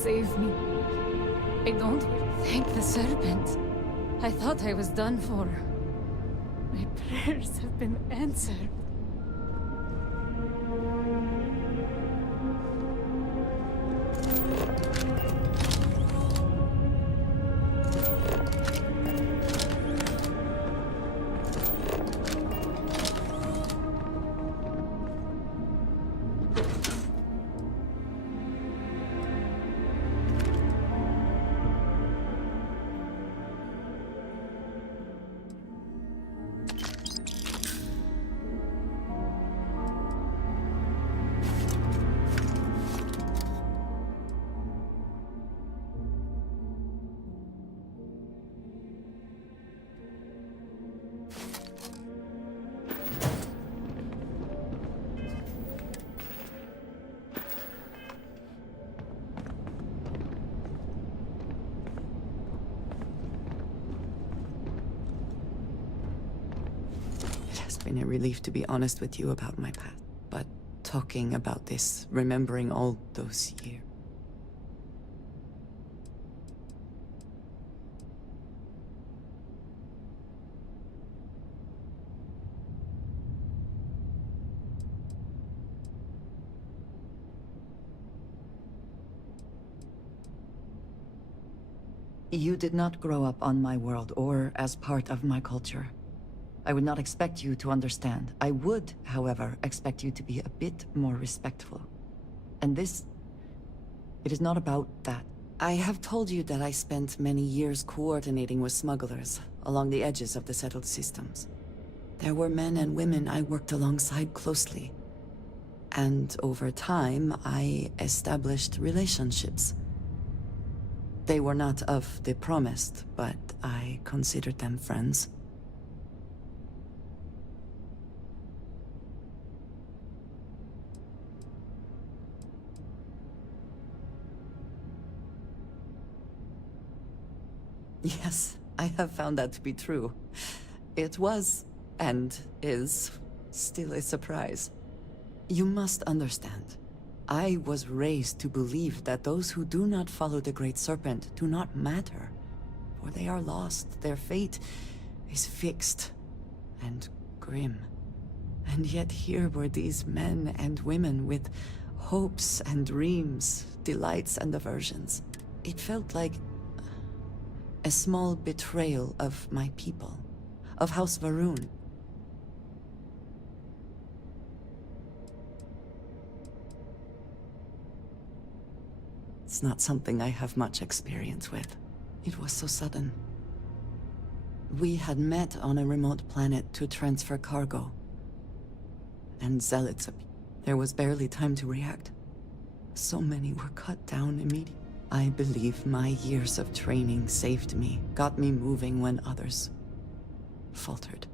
save me. I don't thank the serpent. I thought I was done for. My prayers have been answered. It's been a relief to be honest with you about my past, but talking about this, remembering all those years. You did not grow up on my world or as part of my culture. I would not expect you to understand. I would, however, expect you to be a bit more respectful. And this... it is not about that. I have told you that I spent many years coordinating with smugglers along the edges of the settled systems. There were men and women I worked alongside closely. And over time, I established relationships. They were not of the promised, but I considered them friends. Yes, I have found that to be true. It was, and is, still a surprise. You must understand. I was raised to believe that those who do not follow the Great Serpent do not matter, for they are lost. Their fate is fixed and grim. And yet here were these men and women with hopes and dreams, delights and aversions. It felt like a small betrayal of my people, of House Va'ruun. It's not something I have much experience with. It was so sudden. We had met on a remote planet to transfer cargo. And zealots appeared. There was barely time to react. So many were cut down immediately. I believe my years of training saved me, got me moving when others faltered.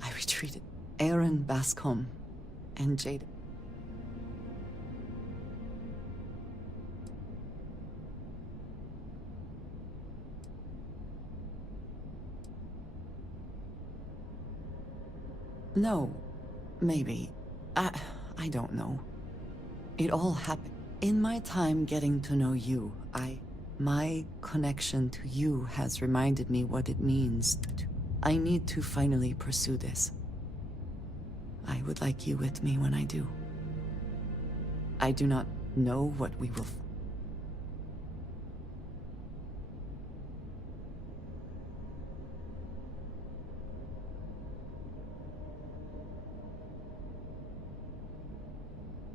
I retreated. Aaron Bascom and Jade. No, maybe. I don't know. It all happened. In my time getting to know you, my connection to you has reminded me what it means to... I need to finally pursue this. I would like you with me when I do. I do not know what we will...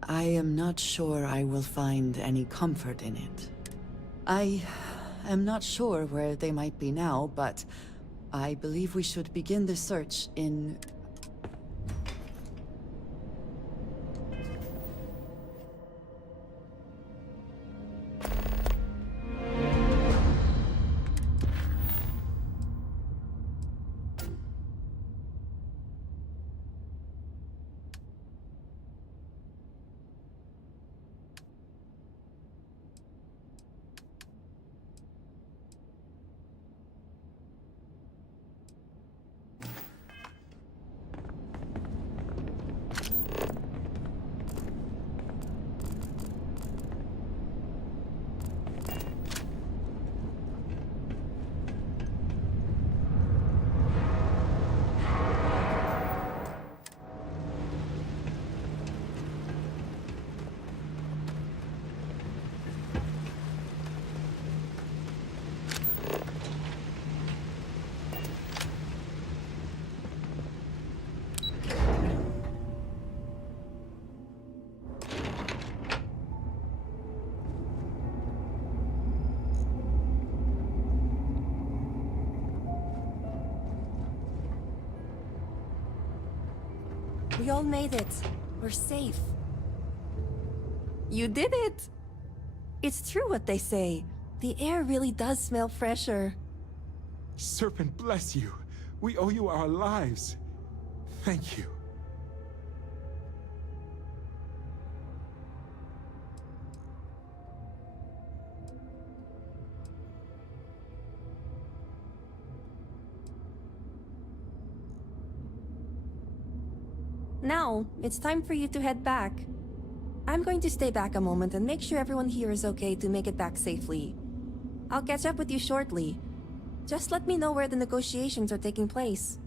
I am not sure I will find any comfort in it. I am not sure where they might be now, but I believe we should begin the search in... We all made it. We're safe. You did it! It's true what they say. The air really does smell fresher. Serpent bless you. We owe you our lives. Thank you. Now, it's time for you to head back. I'm going to stay back a moment and make sure everyone here is okay to make it back safely. I'll catch up with you shortly. Just let me know where the negotiations are taking place.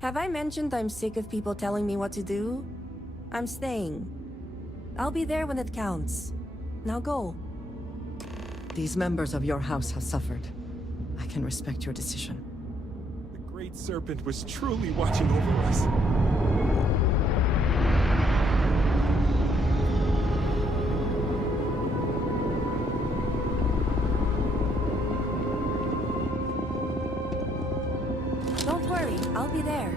Have I mentioned I'm sick of people telling me what to do? I'm staying. I'll be there when it counts. Now go. These members of your house have suffered. I can respect your decision. The Great Serpent was truly watching over us. Don't worry, I'll be there.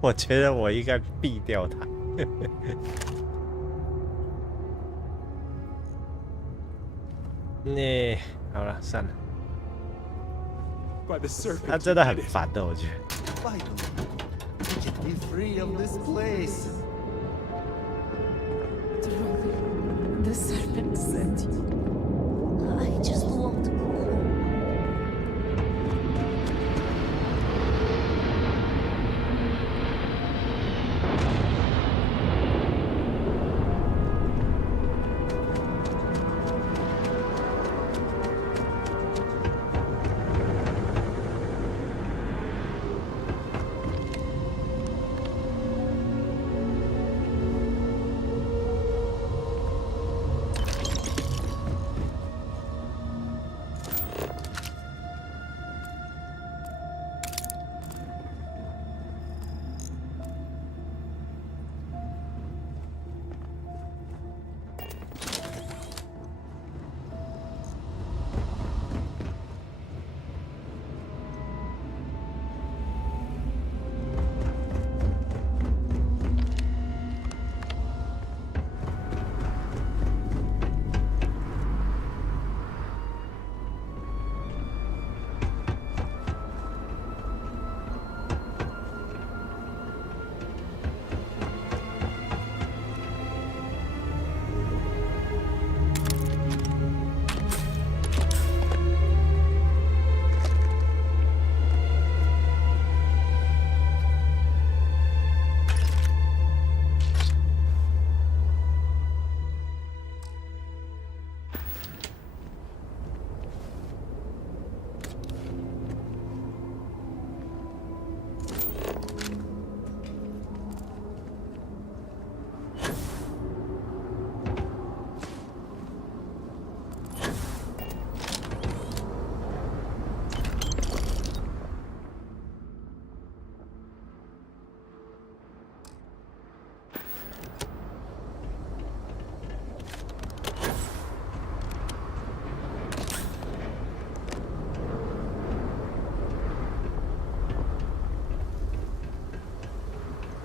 我觉得我应该毙掉他。那好了，算了。他真的很烦的，我觉得。Finally, we can be free of this place. Truly, the serpent sent you. I just want to go home.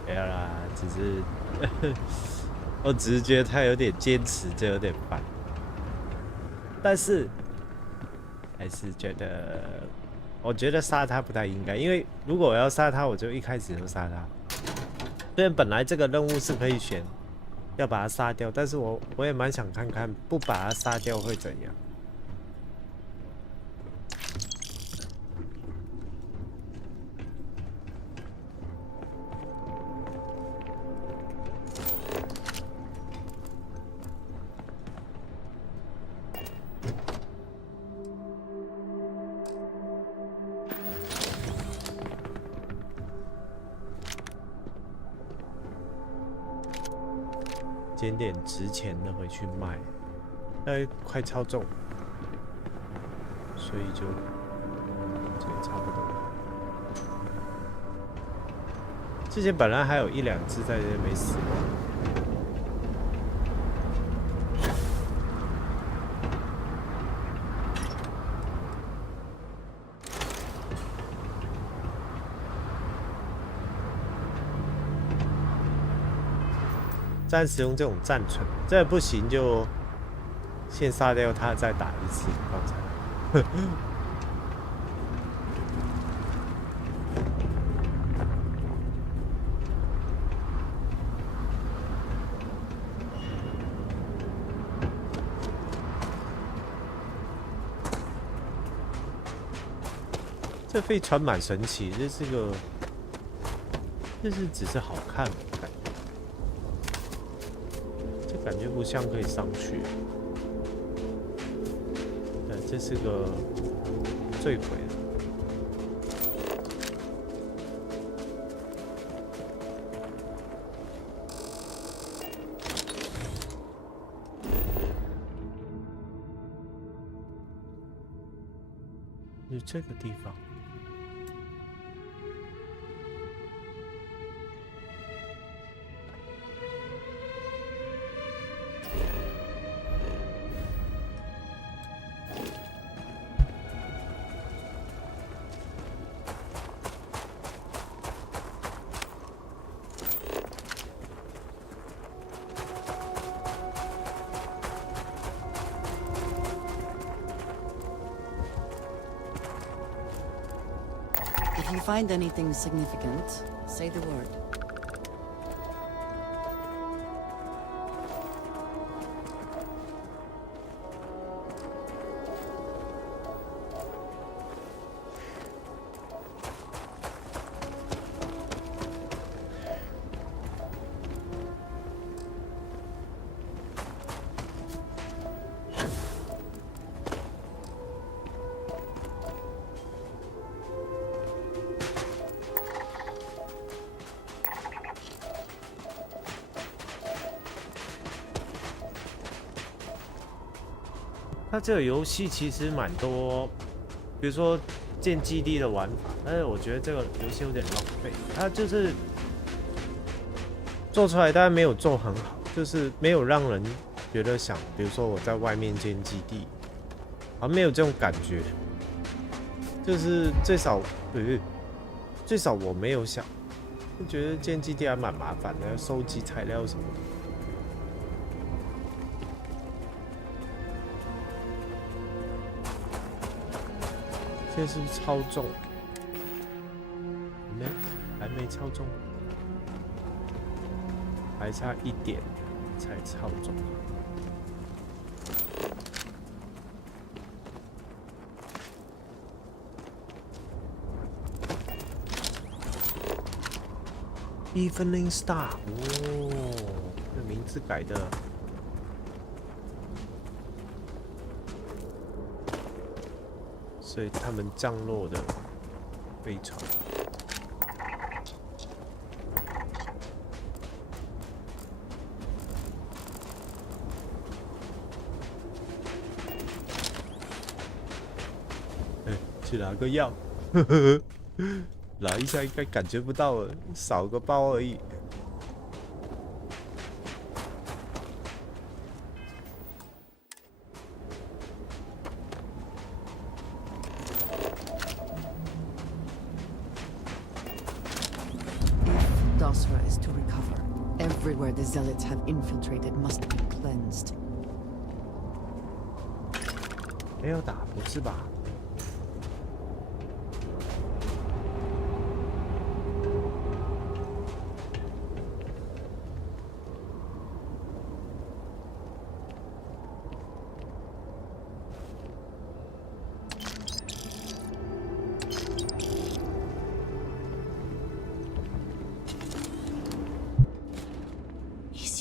没有啦，只是我只是觉得他有点坚持，就有点烦。但是还是觉得，我觉得杀他不太应该，因为如果我要杀他，我就一开始就杀他。虽然本来这个任务是可以选要把他杀掉，但是我也蛮想看看不把他杀掉会怎样。捡点值钱的回去卖，快超重，所以就这也差不多。之前本来还有1、2只在这边没死。暂时用这种暂存，这不行就先杀掉他，再打一次。刚才。这飞船蛮神奇，这是个，只是好看的感觉，这感觉不像可以上去。对，这是个坠毁的。是这个地方。If you find anything significant, say the word.它这个游戏其实蛮多，比如说建基地的玩法，但是我觉得这个游戏有点浪费。它就是做出来，但没有做很好，就是没有让人觉得想，比如说我在外面建基地，好像没有这种感觉。就是最少我没有想，就觉得建基地还蛮麻烦的，要收集材料什么的。现在是不是超重？还没超重，还差1点才超重。Evening Star， 哦，这名字改的。所以他们降落的飞船，去拿个药，拿一下应该感觉不到了，少个包而已。Everywhere the zealots have infiltrated must be cleansed. 没有打，不是吧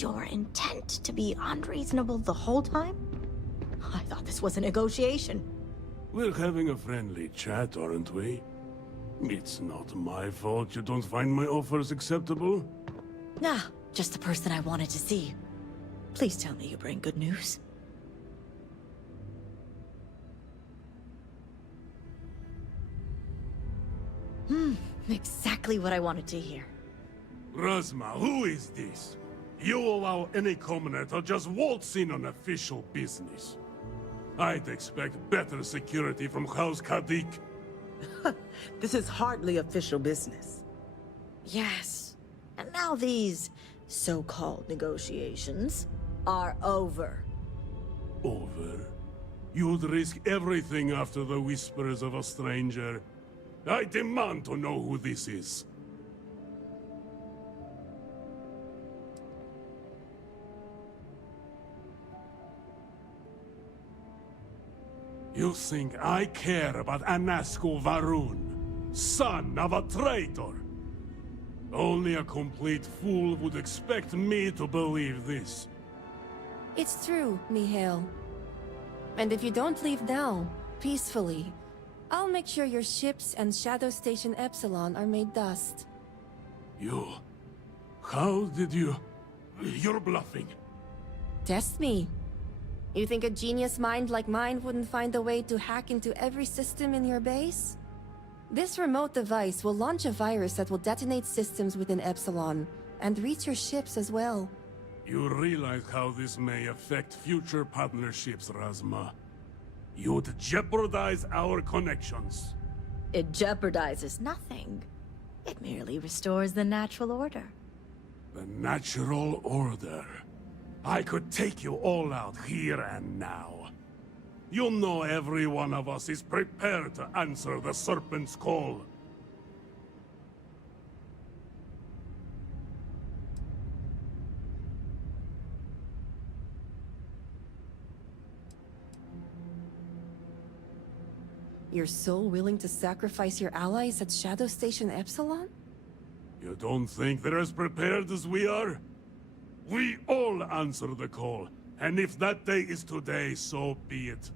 ？Your intent to be unreasonable the whole time? I thought this was a negotiation. We're having a friendly chat, aren't we? It's not my fault you don't find my offers acceptable. Nah, just the person I wanted to see. Please tell me you bring good news. Exactly what I wanted to hear. Razma, who is this? You allow any commoner to just waltz in on official business. I'd expect better security from House Kadik. This is hardly official business. Yes. And now these so-called negotiations are over. Over? You'd risk everything after the whispers of a stranger. I demand to know who this is. You think I care about Anasco Varun, son of a traitor? Only a complete fool would expect me to believe this. It's true, Mihail. And if you don't leave now, peacefully, I'll make sure your ships and Shadow Station Epsilon are made dust. You... How did you... You're bluffing. Test me. You think a genius mind like mine wouldn't find a way to hack into every system in your base? This remote device will launch a virus that will detonate systems within Epsilon, and reach your ships as well. You realize how this may affect future partnerships, Razma. You'd jeopardize our connections. It jeopardizes nothing. It merely restores the natural order. The natural order. I could take you all out here and now. You know every one of us is prepared to answer the Serpent's call. You're so willing to sacrifice your allies at Shadow Station Epsilon? You don't think they're as prepared as we are? We all answer the call, and if that day is today, so be it.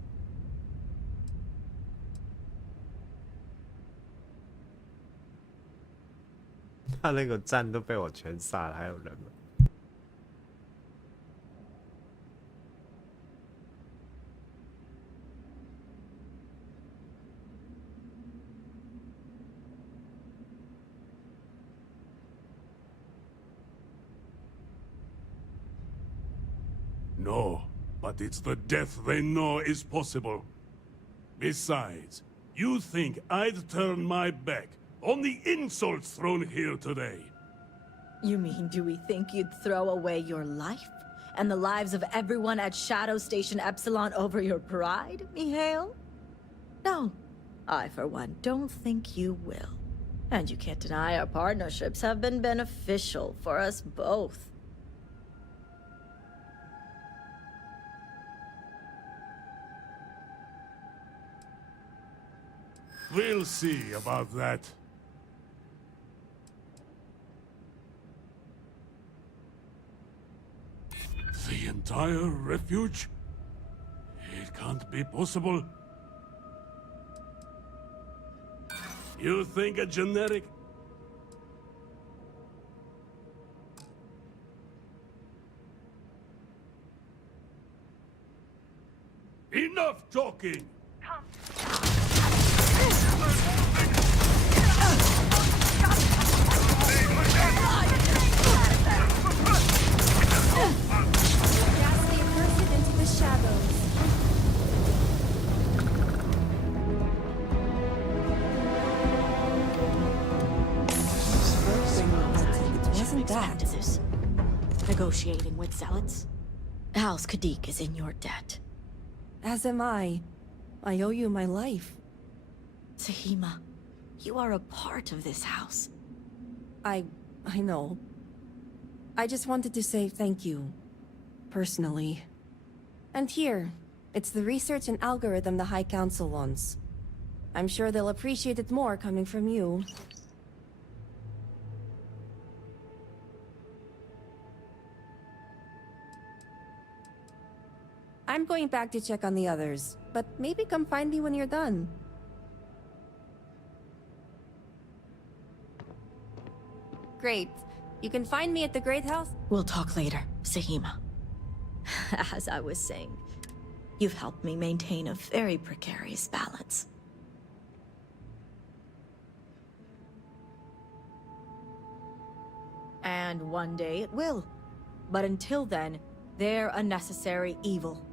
他那个站都被我全杀了，还有人吗？ No, but it's the death they know is possible. Besides, you think I'd turn my back on the insults thrown here today? You mean, do we think you'd throw away your life and the lives of everyone at Shadow Station Epsilon over your pride, Mihail? No, I for one don't think you will. And you can't deny our partnerships have been beneficial for us both. We'll see about that. The entire refuge? It can't be possible. You think a generic... Enough talking! Ghastly person into the shadows. It wasn't that. This. Negotiating with zealots. House Kadik is in your debt. As am I. I owe you my life. Sahima, you are a part of this house. I know. I just wanted to say thank you. Personally. And here, it's the research and algorithm the High Council wants. I'm sure they'll appreciate it more coming from you. I'm going back to check on the others, but maybe come find me when you're done. Great. You can find me at the Great House? We'll talk later, Sahima. As I was saying, you've helped me maintain a very precarious balance. And one day it will. But until then, they're a necessary evil.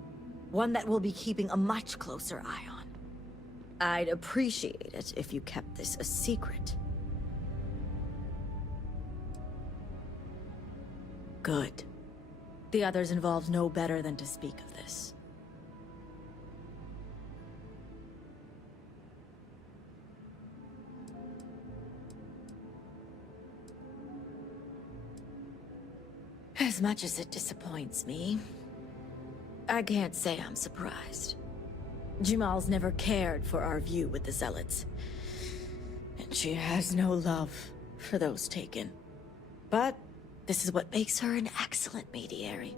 One that we'll be keeping a much closer eye on. I'd appreciate it if you kept this a secret. Good. The others involved know better than to speak of this. As much as it disappoints me, I can't say I'm surprised. Jamal's never cared for our view with the Zealots. And she has no love for those taken. But this is what makes her an excellent mediary.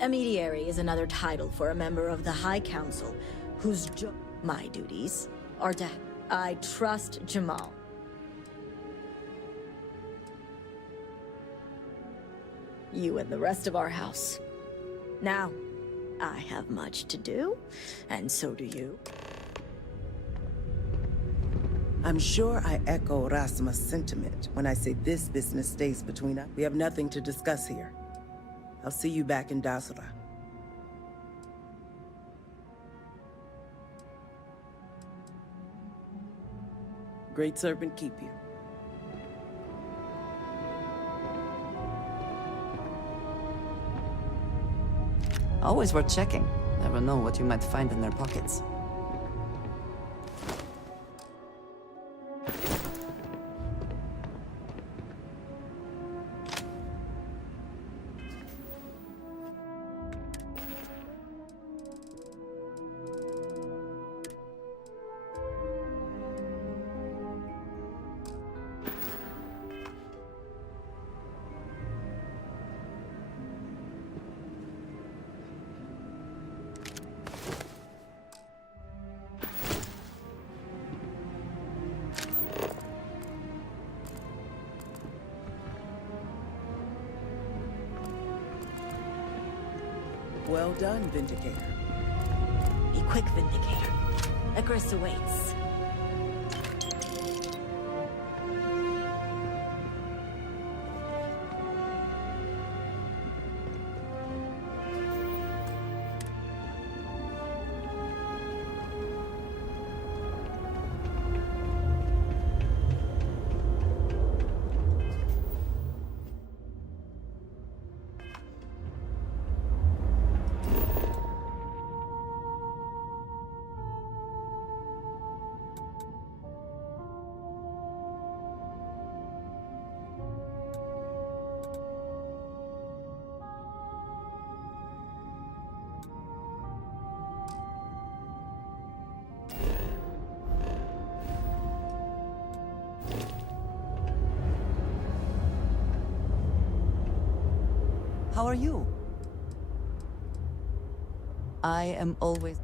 A mediary is another title for a member of the High Council whose my duties are to... I trust Jamal. You and the rest of our house. Now, I have much to do, and so do you. I'm sure I echo Rasma's sentiment when I say this business stays between us. We have nothing to discuss here. I'll see you back in Dasra. Great Serpent keep you. Always worth checking. Never know what you might find in their pockets. Well done, Vindicator. Be quick, Vindicator. Egress awaits. How are you? I am always...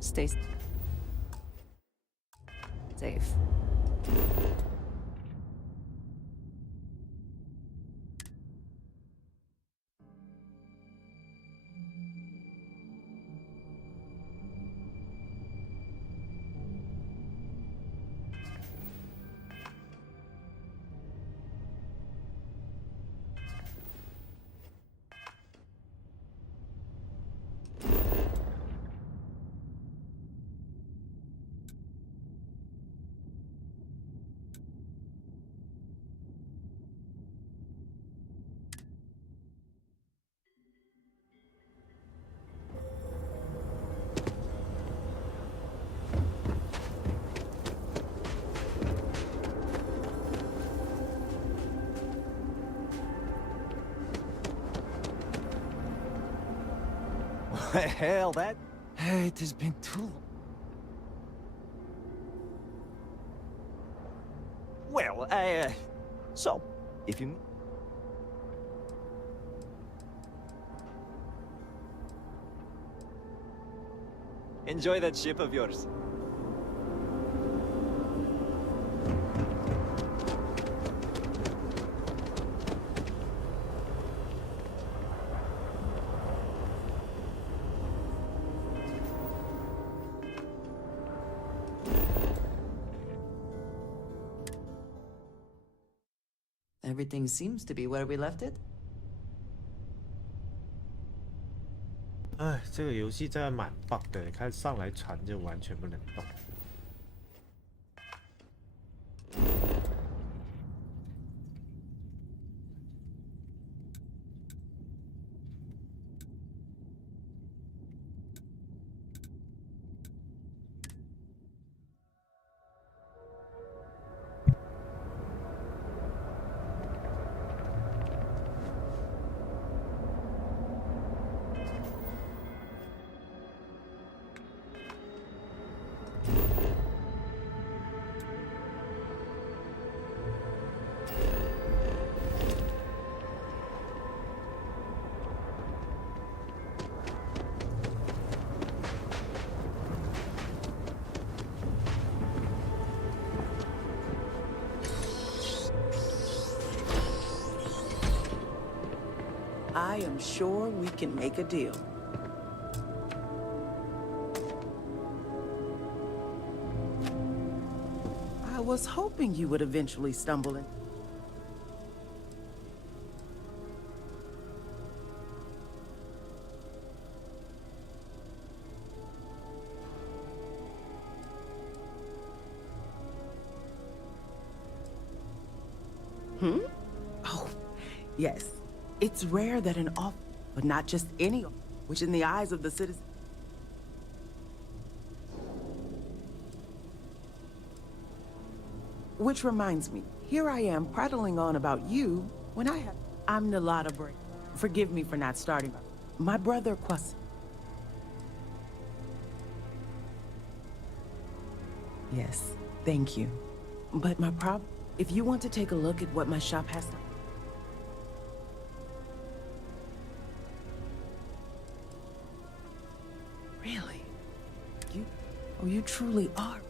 Stay safe. Well, that... it has been too long. Well, so, if you... Enjoy that ship of yours. Everything seems to be where we left it. 哎，这个游戏真的蛮 bug 的，看上来船就完全不能动。I am sure we can make a deal. I was hoping you would eventually stumble in. Oh, yes. It's rare that an off, but not just any, which in the eyes of the citizen. Which reminds me, here I am prattling on about you when I'm Nalada Bray. Forgive me for not starting. My brother Kwasi. Yes, thank you. But my problem, if you want to take a look at what my shop has to... Really? You truly are.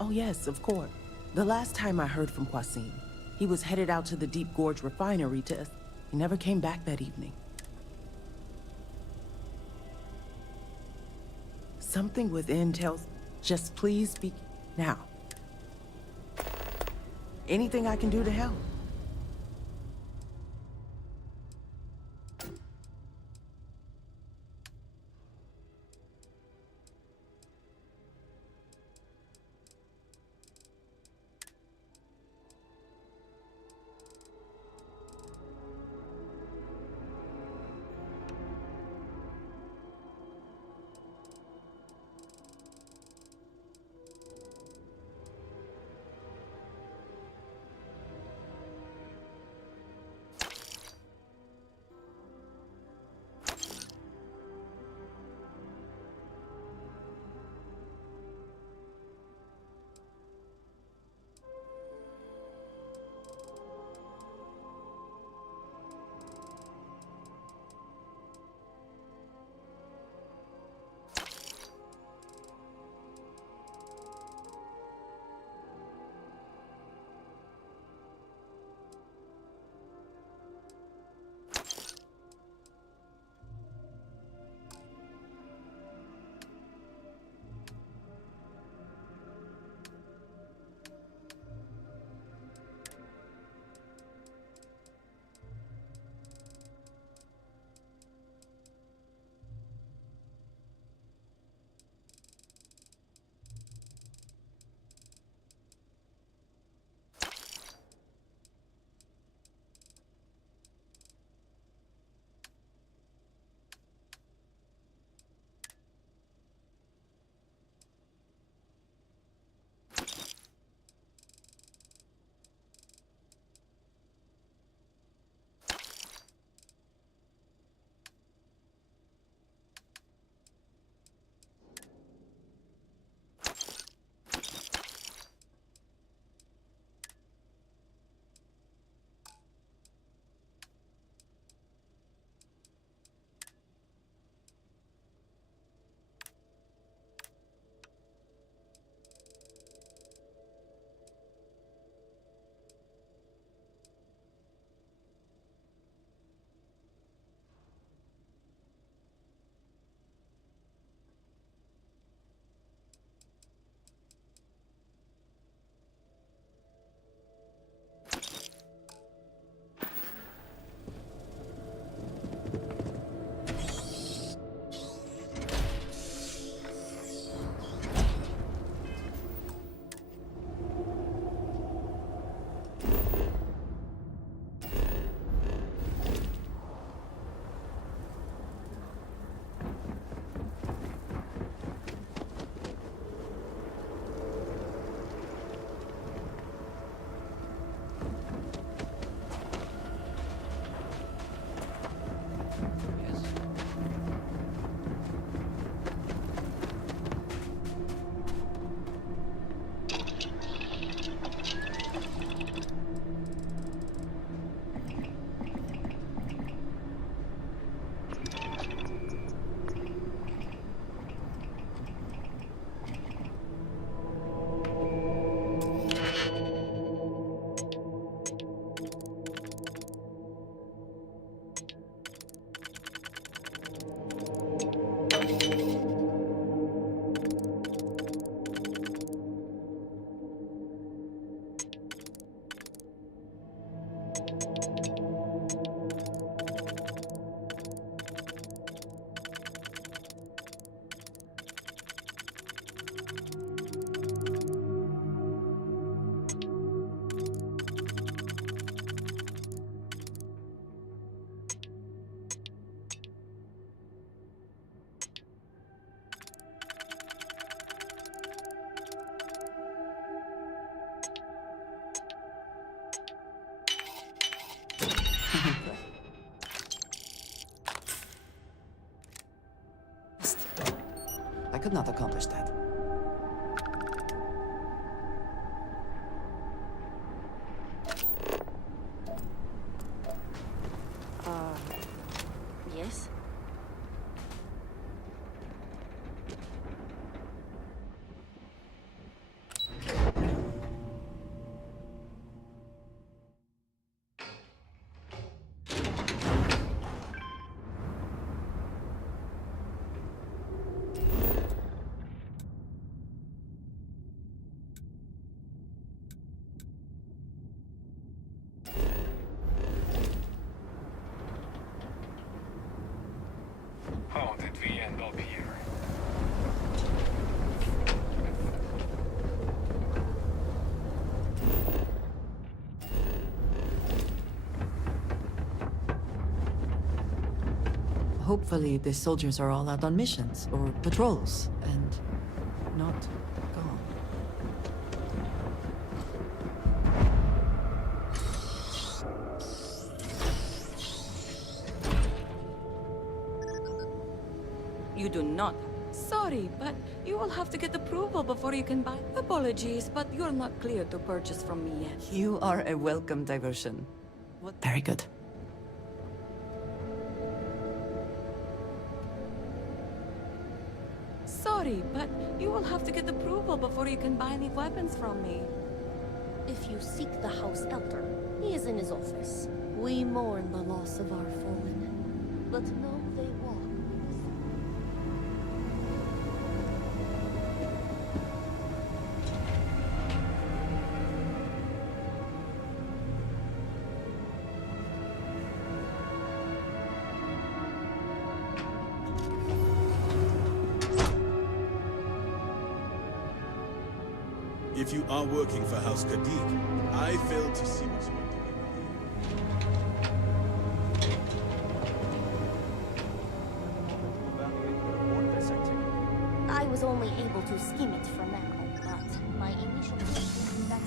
Oh yes, of course. The last time I heard from Kwasim, he was headed out to the Deep Gorge refinery to... He never came back that evening. Something within tells... Just please speak now. Anything I can do to help? I could not accomplish that. Yes? How did we end up here? Hopefully the soldiers are all out on missions or patrols and not gone. You do not. Sorry, but you will have to get approval before you can buy. Apologies, but you're not clear to purchase from me yet. You are a welcome diversion. Very good. Sorry, but you will have to get approval before you can buy any weapons from me. If you seek the House Elder, he is in his office. We mourn the loss of our fallen, but know they walk. If you are working for House Kadik, I failed to see what you were doing. I was only able to skim it for now, but my initial thinking that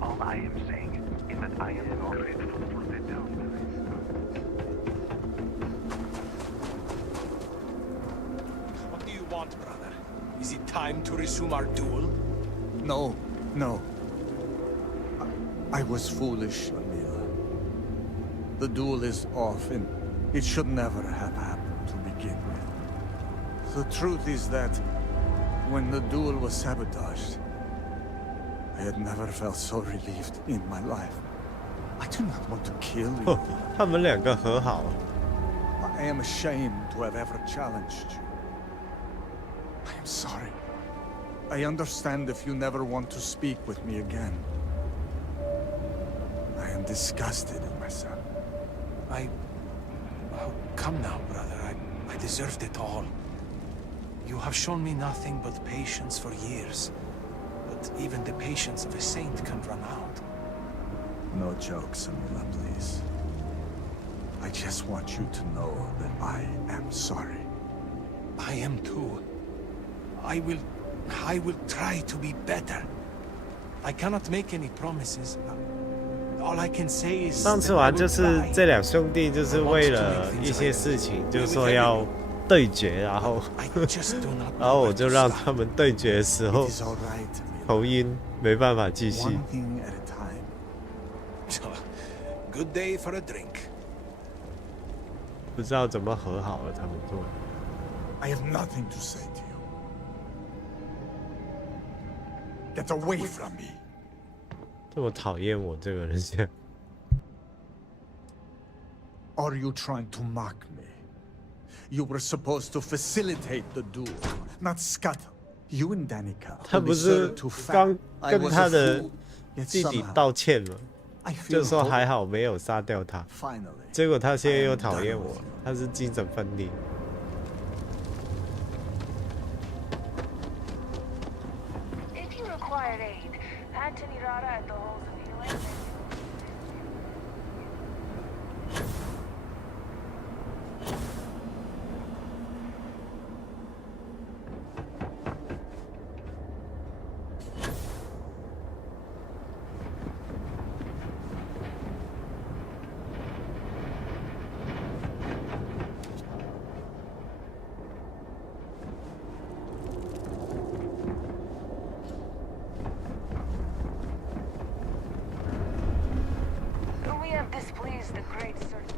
All I am saying is that I am grateful for the downloads. What do you want, brother? Is it time to resume our duel? No, no. I was foolish, Emil. The duel is off, and it should never have happened to begin with. The truth is that when the duel was sabotaged, I had never felt so relieved in my life. I do not want to kill you. 他们两个和好了。 I am ashamed to have ever challenged you. I am sorry. I understand if you never want to speak with me again. I am disgusted in myself. Oh, come now, brother. I deserved it all. You have shown me nothing but patience for years. But even the patience of a saint can run out. No jokes, Amila, please. I just want you to know that I am sorry. I am too. I will try to be better. I cannot make any promises. All I can say is 上次玩就是这两兄弟就是为了一些事情，就说要对决，然后然后我就让他们对决的时候头晕，没办法继续。 Good day for a drink. 不知道怎么和好了，他们做。 I have nothing to say to you. Get away from me. 这么讨厌我这个人现在。 Are you trying to mock me? You were supposed to facilitate the duel, not scuttle. You and Danica. 他不是刚跟他的弟弟道歉吗？就说还好没有杀掉他。结果他现在又讨厌我，他是精神分裂。 I have displeased the great serpent.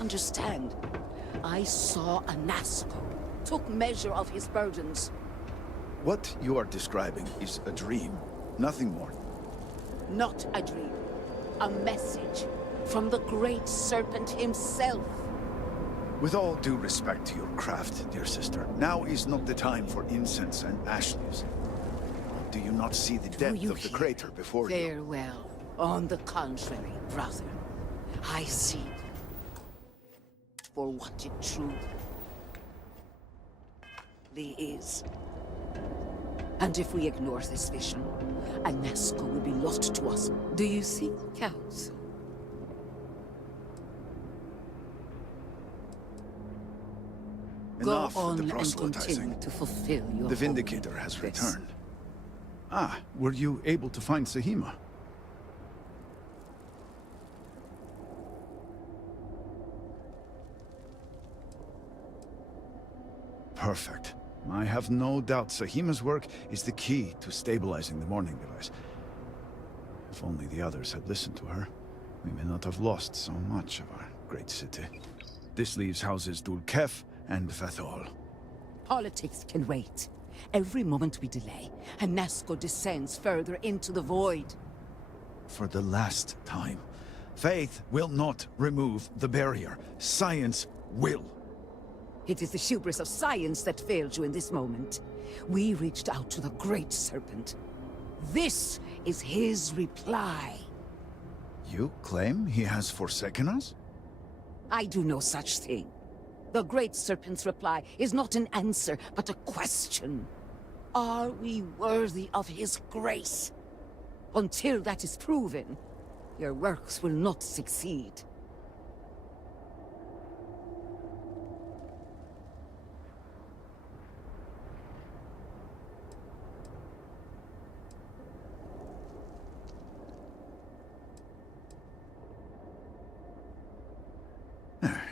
Understand. I saw Anasco, took measure of his burdens. What you are describing is a dream, nothing more. Not a dream. A message from the great serpent himself. With all due respect to your craft, dear sister, now is not the time for incense and ash leaves. Do you not see the depth of the crater before you? Farewell. On the contrary, brother. I see for what it truly is. And if we ignore this vision, Anasco will be lost to us. Do you seek counsel? Enough Go on with the and continue proselytizing. to fulfill your The Vindicator has returned. Ah, were you able to find Sahima? Perfect. I have no doubt Sahima's work is the key to stabilizing the morning device. If only the others had listened to her, we may not have lost so much of our great city. This leaves houses Dul Kef and Vathol. Politics can wait. Every moment we delay, Anasco descends further into the void. For the last time, faith will not remove the barrier. Science will. It is the hubris of science that failed you in this moment. We reached out to the Great Serpent. This is his reply. You claim he has forsaken us? I do no such thing. The Great Serpent's reply is not an answer, but a question. Are we worthy of his grace? Until that is proven, your works will not succeed.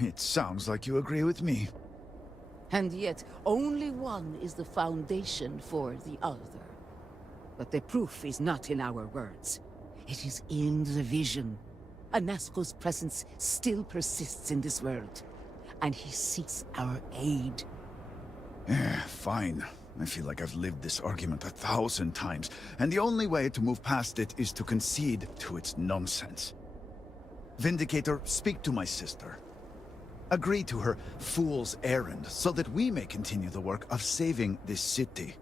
It sounds like you agree with me. And yet, only one is the foundation for the other. But the proof is not in our words. It is in the vision. Anasco's presence still persists in this world, and he seeks our aid. Fine. I feel like I've lived this argument 1,000 times, and the only way to move past it is to concede to its nonsense. Vindicator, speak to my sister. Agree to her fool's errand, so that we may continue the work of saving this city.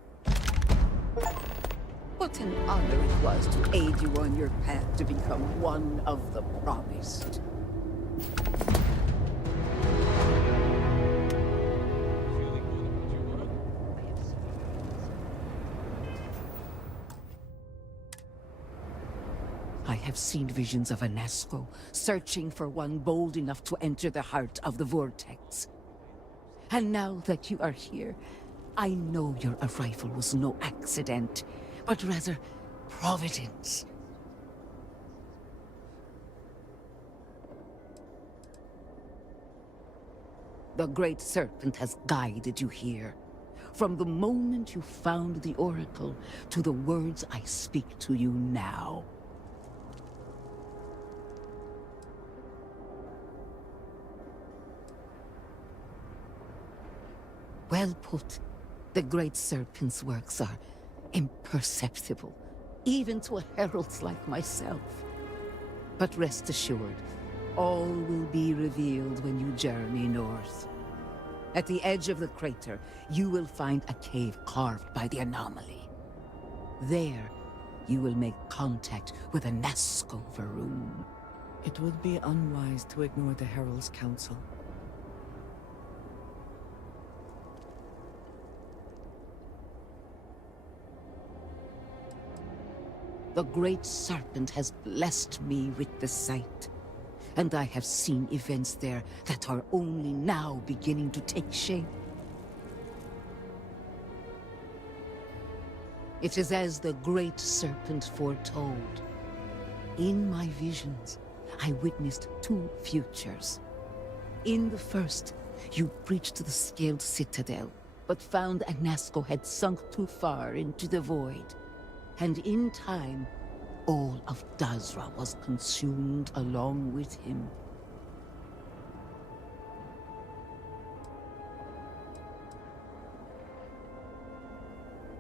What an honor it was to aid you on your path to become one of the promised. I have seen visions of Anasco, searching for one bold enough to enter the heart of the vortex. And now that you are here, I know your arrival was no accident, but rather providence. The Great Serpent has guided you here. From the moment you found the Oracle to the words I speak to you now. Well put. The Great Serpent's works are imperceptible, even to a herald like myself. But rest assured, all will be revealed when you journey north. At the edge of the crater, you will find a cave carved by the anomaly. There, you will make contact with Anasco Varun. It would be unwise to ignore the Herald's counsel. The Great Serpent has blessed me with the sight. and I have seen events there that are only now beginning to take shape. It is as the Great Serpent foretold. In my visions, I witnessed 2 futures. In the first, you breached the scaled citadel, but found Anasco had sunk too far into the void. And in time, all of Dazra was consumed along with him.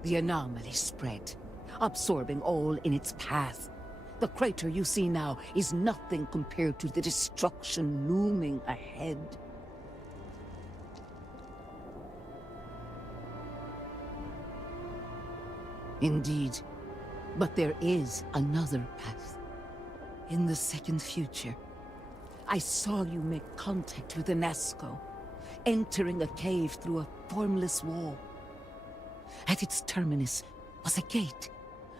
The anomaly spread, absorbing all in its path. The crater you see now is nothing compared to the destruction looming ahead. Indeed, but there is another path. In the second future, I saw you make contact with Anasco, entering a cave through a formless wall. At its terminus was a gate,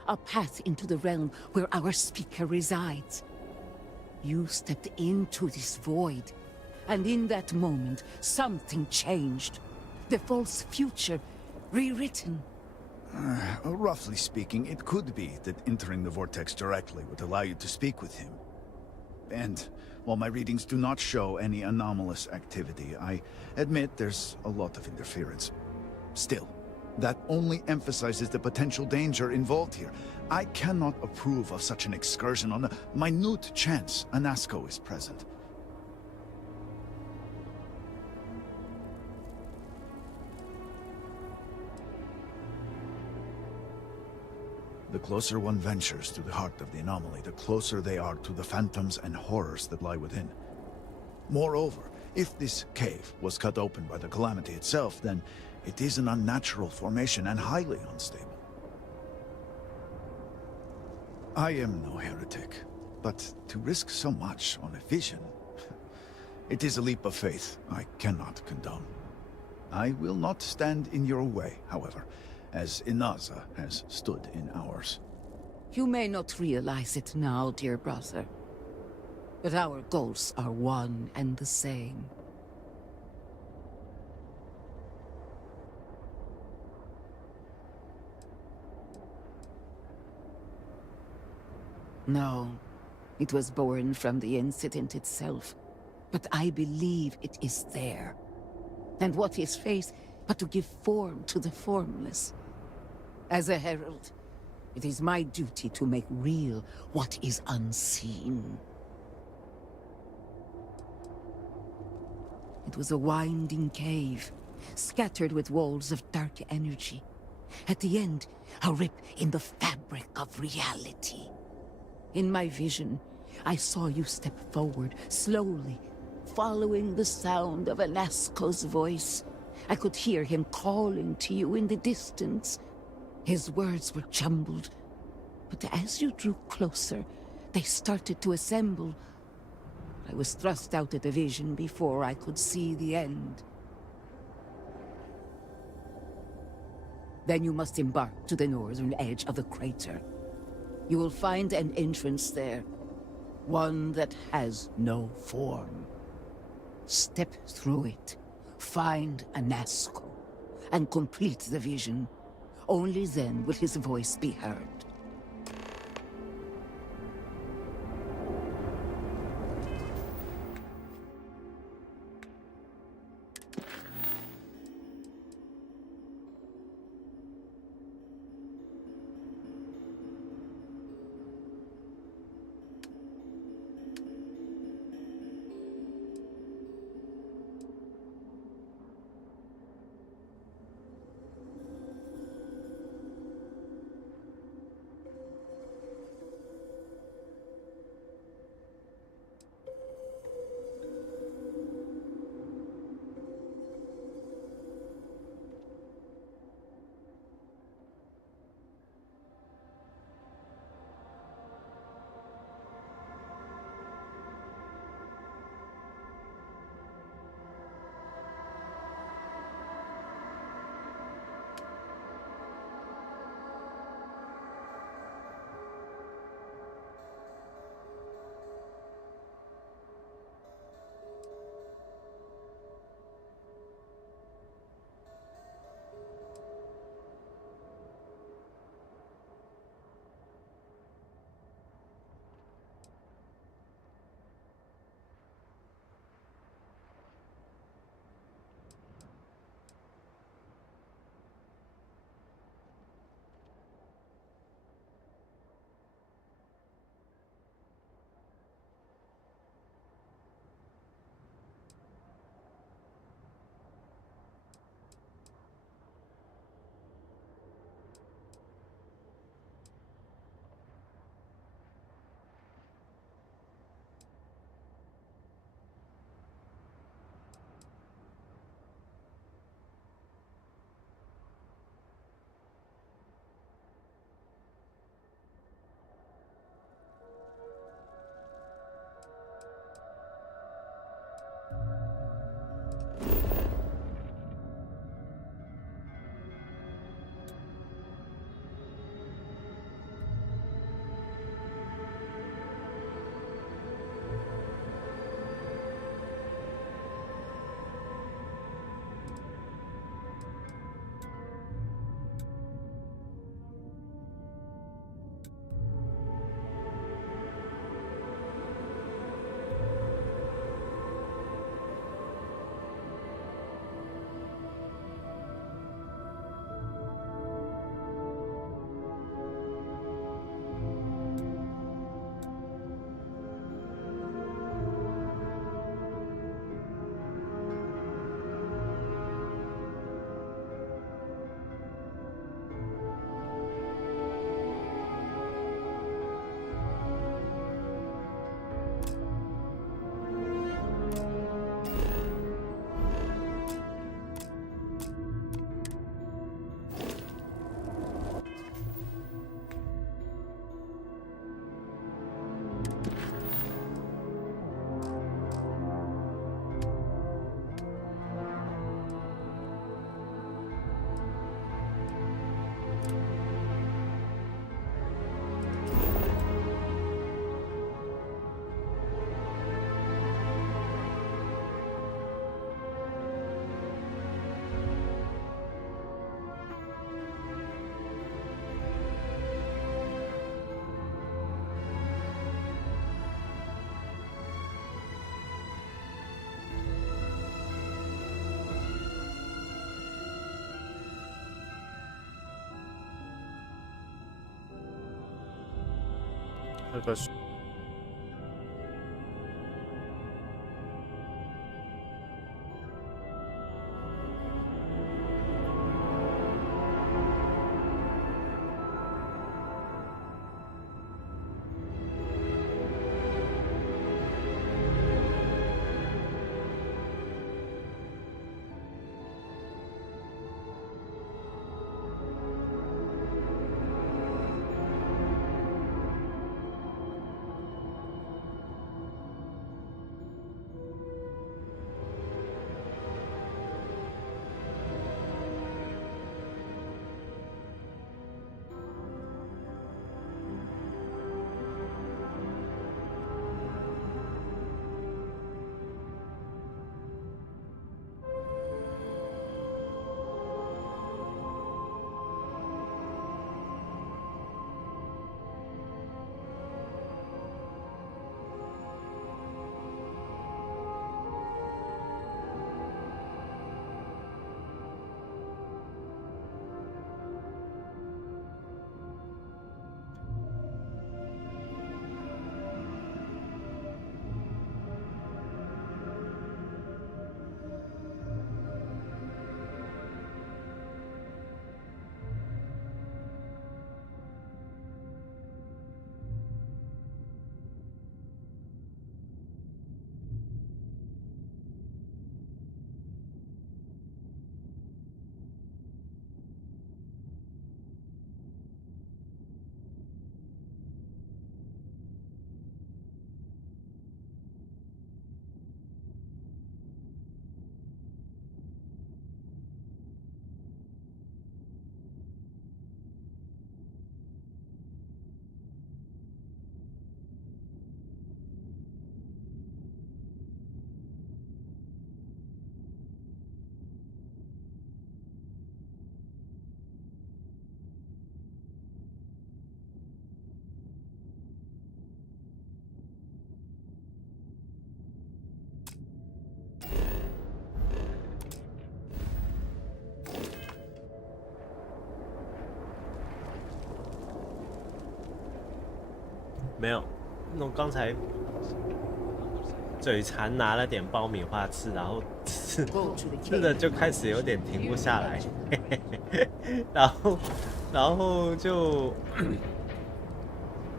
a path into the realm where our speaker resides. You stepped into this void, and in that moment, something changed. The false future, rewritten. Roughly speaking, it could be that entering the vortex directly would allow you to speak with him. And while my readings do not show any anomalous activity, I admit there's a lot of interference. Still, that only emphasizes the potential danger involved here. I cannot approve of such an excursion on a minute chance Anasco is present. The closer one ventures to the heart of the anomaly, the closer they are to the phantoms and horrors that lie within. Moreover, if this cave was cut open by the calamity itself, then it is an unnatural formation and highly unstable. I am no heretic, but to risk so much on a vision, it is a leap of faith I cannot condone. I will not stand in your way, however, as Inaza has stood in ours. You may not realize it now, dear brother, but our goals are one and the same. No, it was born from the incident itself, but I believe it is there. And what is faith but to give form to the formless? As a herald, it is my duty to make real what is unseen. It was a winding cave, scattered with walls of dark energy. At the end, a rip in the fabric of reality. In my vision, I saw you step forward, slowly, following the sound of Anasco's voice. I could hear him calling to you in the distance. His words were jumbled, but as you drew closer, they started to assemble. I was thrust out of the vision before I could see the end. Then you must embark to the northern edge of the crater. You will find an entrance there, one that has no form. Step through it, find Anasco, and complete the vision. Only then will his voice be heard. 喝个水。没有，我刚才嘴馋拿了点爆米花吃，然后吃的就开始有点停不下来，然后就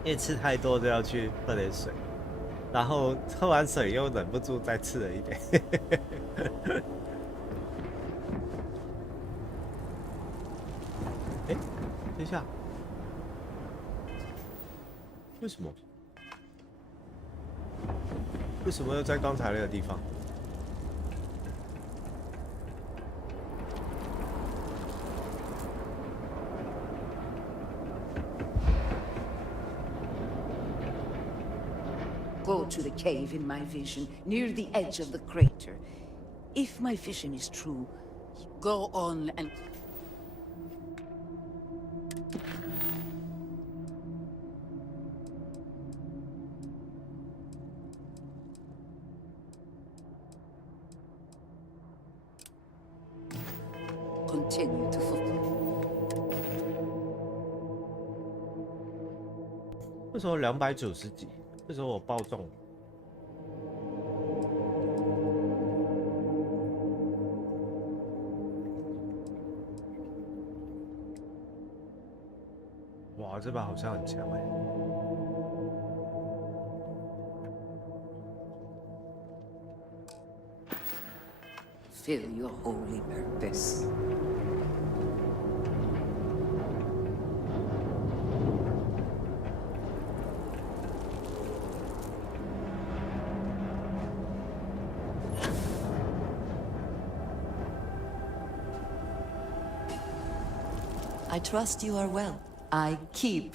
因为吃太多就要去喝点水，然后喝完水又忍不住再吃了一点。哎，等一下。为什么？为什么又在刚才那个地方？Go to the cave in my vision, near the edge of the crater. If my vision is true, go on and... Continue to fulfill. 那时候290几，那时候我爆中。哇，这把好像很强哎。Fill your holy purpose. I trust you are well. I keep.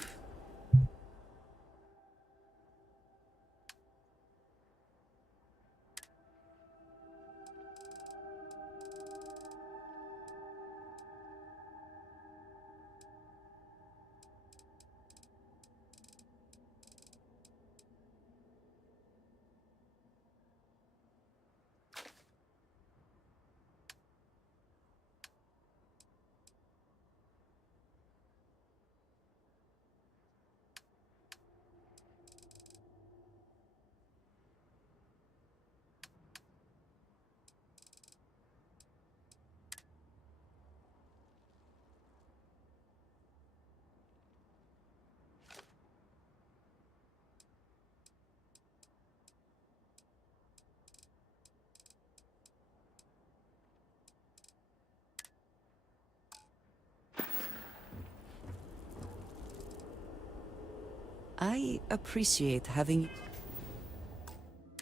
I appreciate having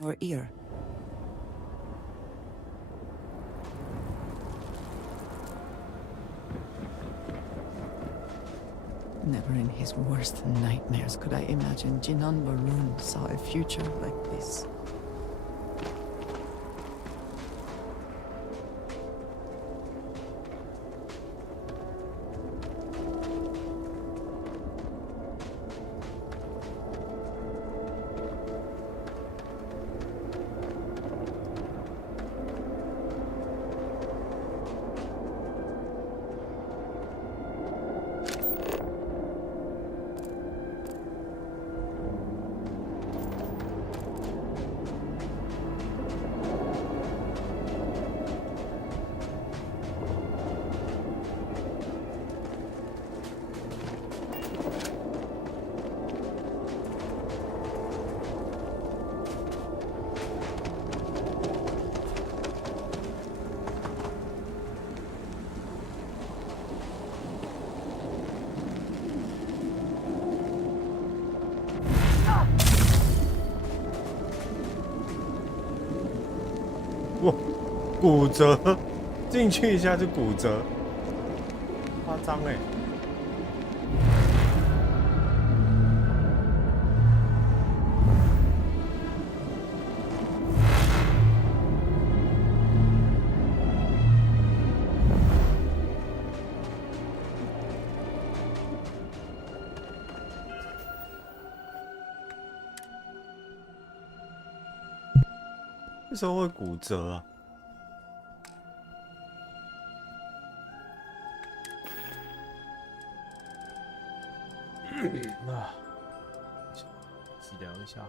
your ear. Never in his worst nightmares could I imagine Jinan Varun saw a future like this.哇，骨折，进去一下就骨折，夸张哎！为什么会骨折啊？治疗一下。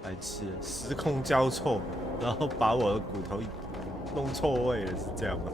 白痴，时空交错，然后把我的骨头弄错位了，是这样吗？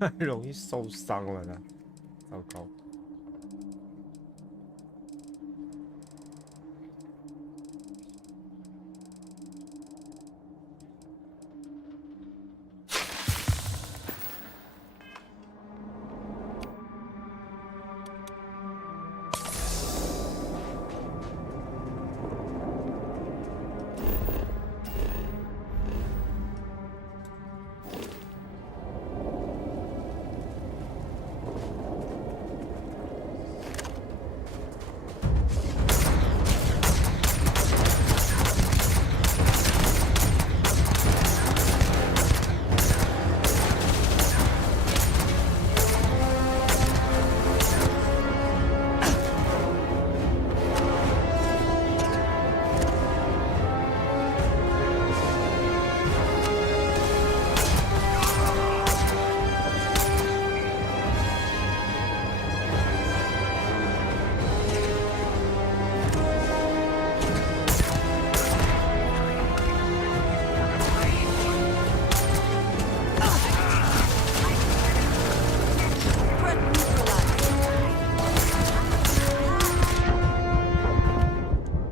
太容易受伤了呢，糟糕。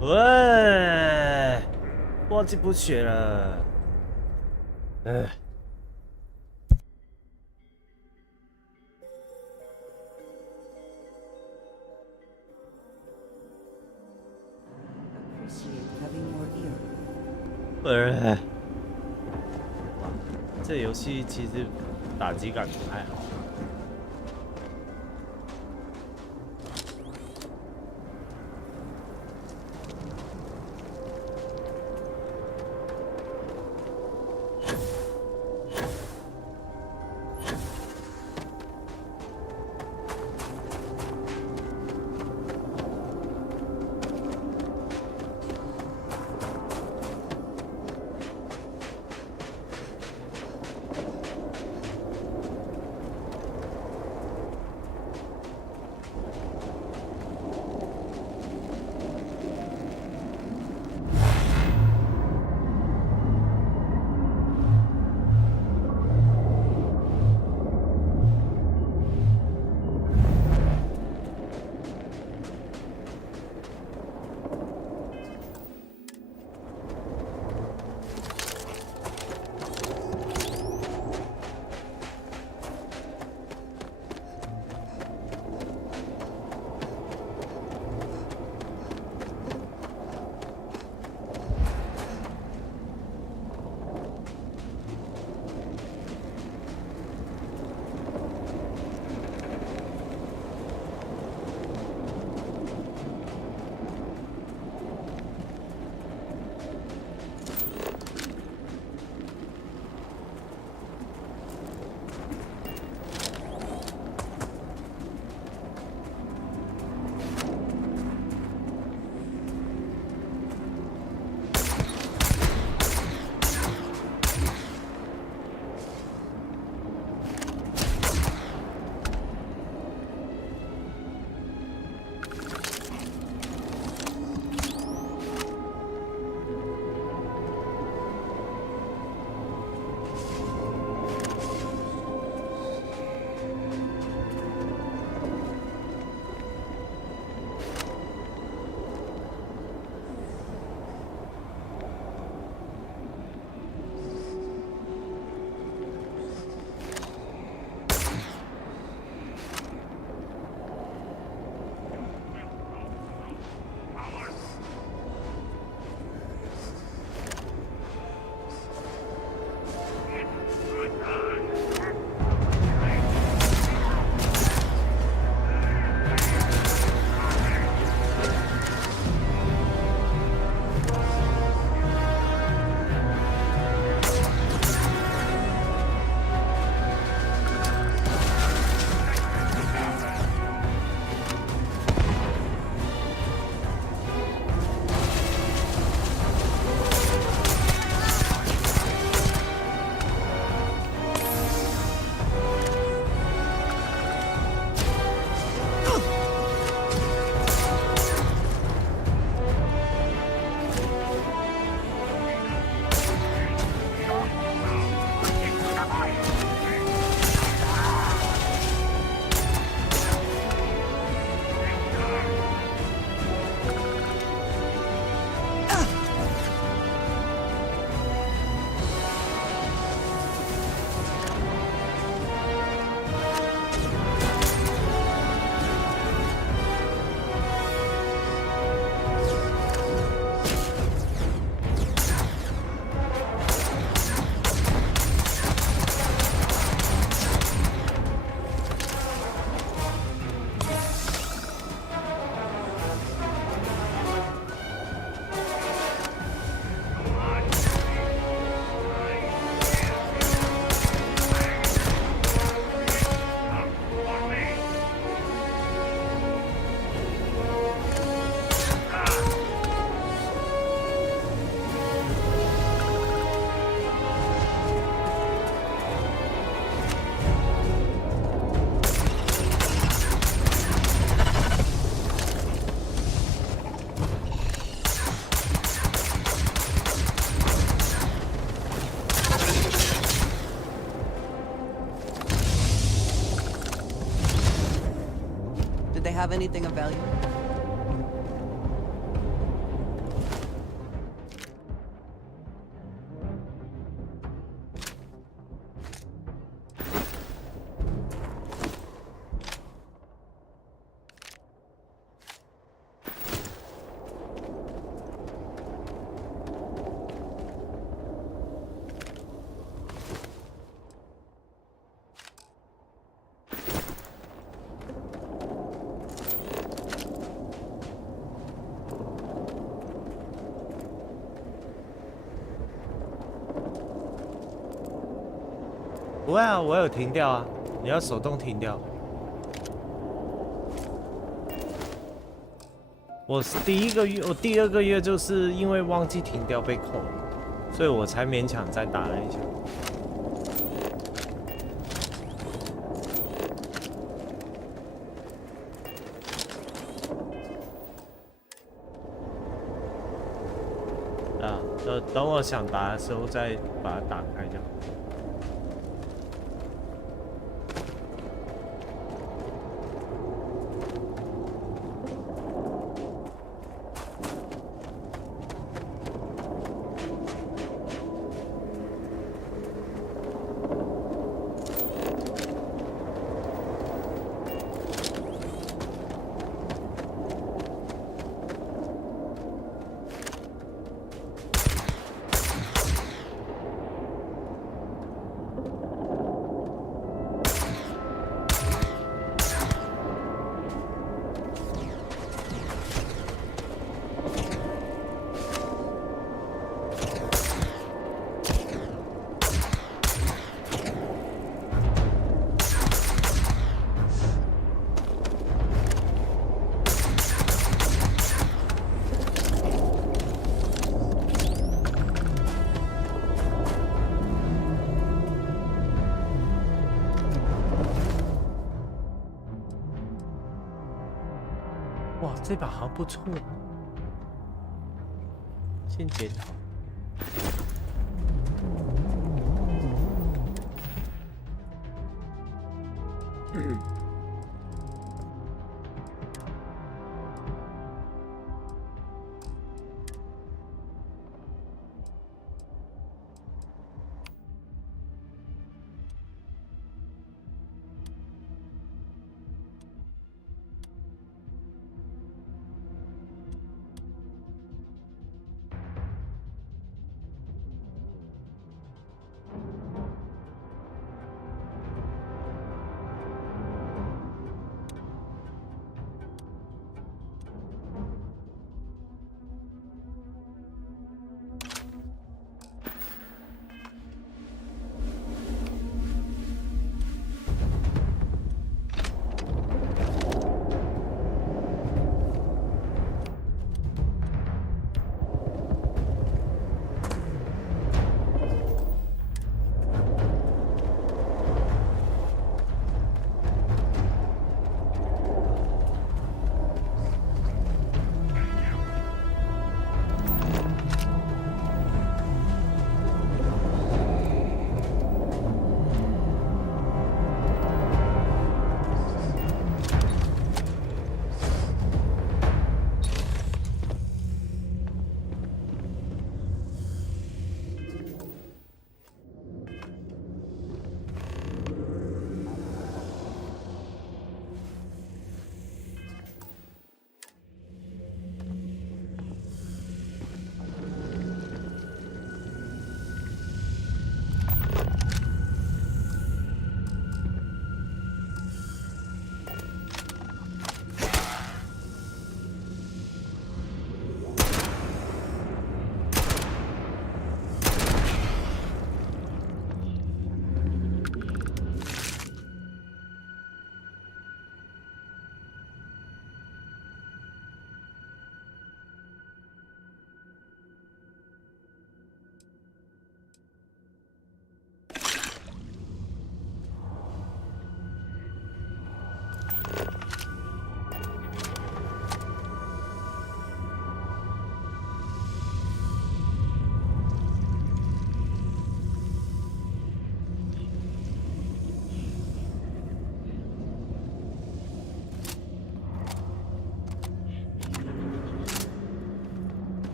喂，忘记补血了。这游戏其实打击感不太好。have anything of value? 不会啊，我有停掉啊，你要手动停掉。我第一个月，我第2个月就是因为忘记停掉被扣了，所以我才勉强再打了一下。啊，等我想打的时候再把它打开就好。哇，这把好像不错，先检讨。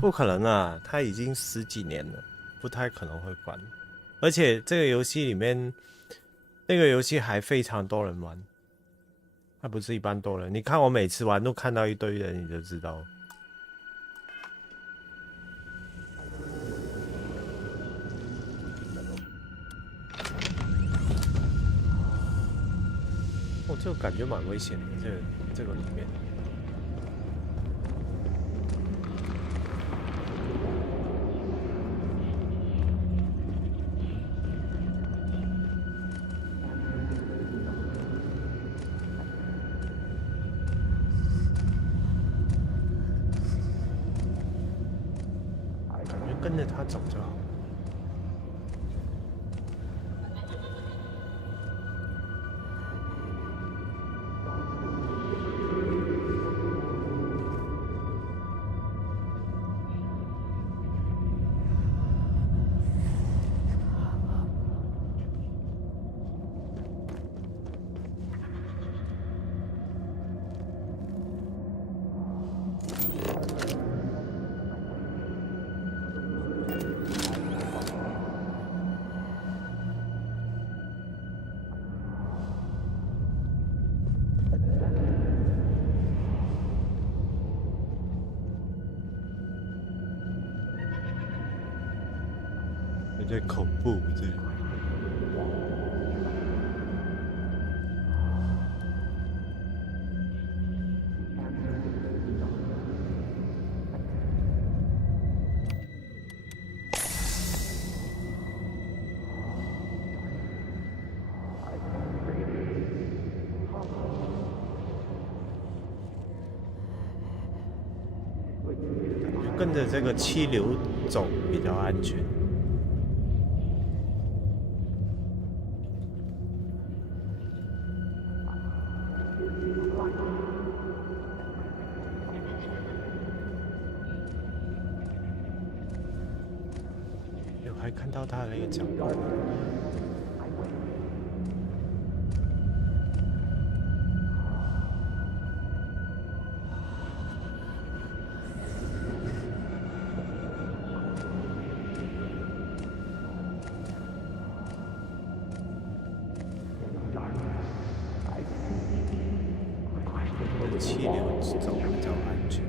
不可能啊，它已经10几年了，不太可能会关。而且这个游戏里面，那个游戏还非常多人玩，它不是一般多人。你看我每次玩都看到一堆人，你就知道。哦，这个感觉蛮危险的，这个里面。跟着他走就好。有点恐怖，这里。跟着这个气流走比较安全。还看到他的那个角落。气流走比较安全。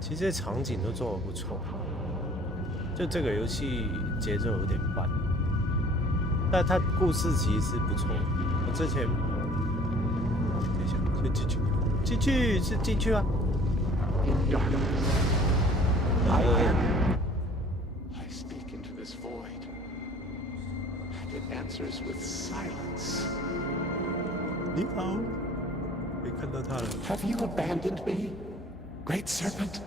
其实这场景都做得不错，就这个游戏节奏有点慢，但它故事其实是不错。我之前，等一下，进去是进去啊。I speak into this void, and it answers with silence. 你好，没看到他了。Have you abandoned me, Great Serpent?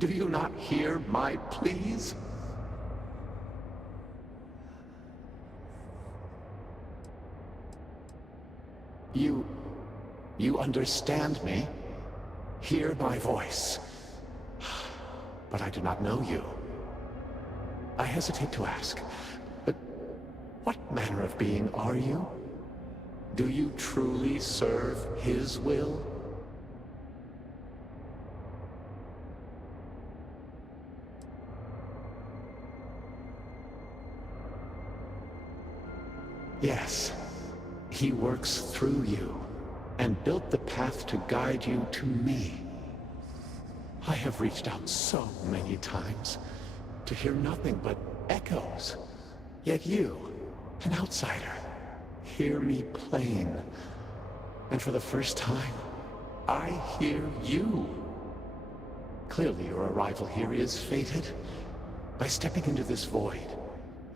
Do you not hear my pleas? You understand me? Hear my voice. But I do not know you. I hesitate to ask, but what manner of being are you? Do you truly serve his will? Yes, he works through you and built the path to guide you to me. I have reached out so many times to hear nothing but echoes. Yet you, an outsider, hear me plain. And for the first time, I hear you. Clearly your arrival here is fated. By stepping into this void,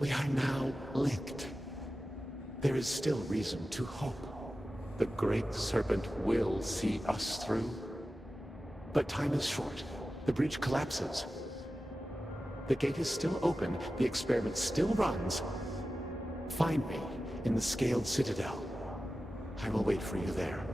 we are now linked. There is still reason to hope. The Great Serpent will see us through. But time is short. The bridge collapses. The gate is still open. The experiment still runs. Find me in the Scaled Citadel. I will wait for you there.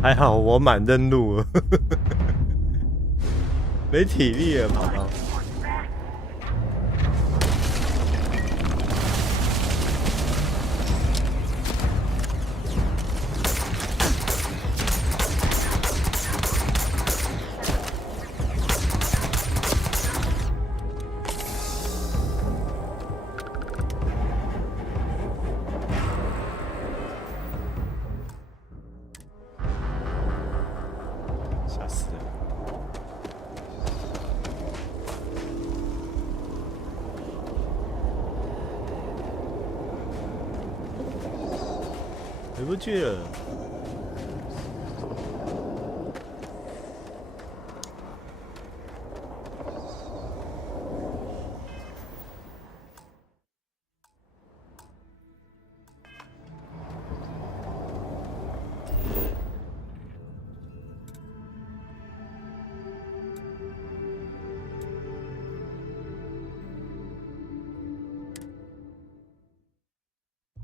还好我满登录了，没体力了跑到。回不去了。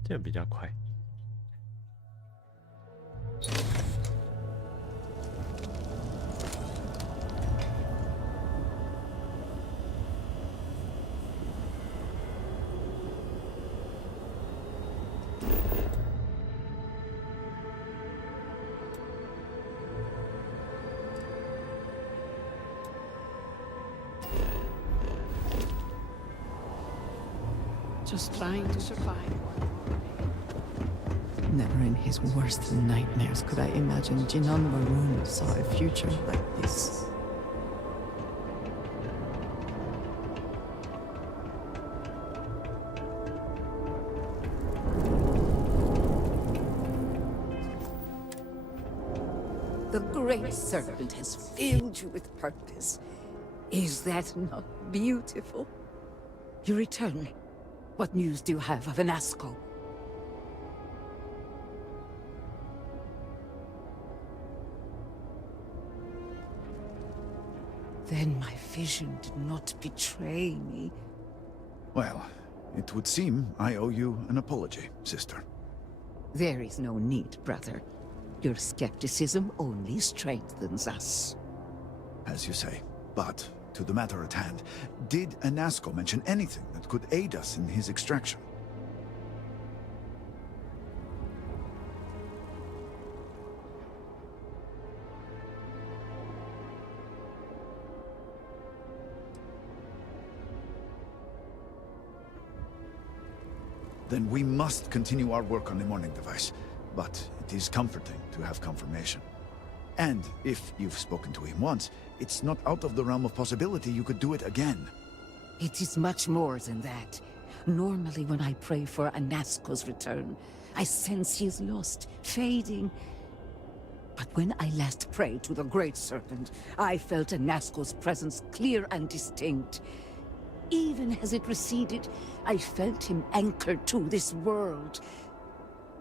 这样比较快。Just trying to survive. Never in his worst nightmares could I imagine Jinan Varun saw a future like this. The Great Serpent has filled you with purpose. Is that not beautiful? You return. What news do you have of Anasco? Then my vision did not betray me. Well, it would seem I owe you an apology, sister. There is no need, brother. Your skepticism only strengthens us. As you say, but to the matter at hand, did Anasco mention anything that could aid us in his extraction? Then we must continue our work on the morning device. But it is comforting to have confirmation. And if you've spoken to him once, it's not out of the realm of possibility you could do it again. It is much more than that. Normally when I pray for Anasco's return, I sense he is lost, fading. But when I last prayed to the Great Serpent, I felt Anasco's presence clear and distinct. Even as it receded, I felt him anchored to this world.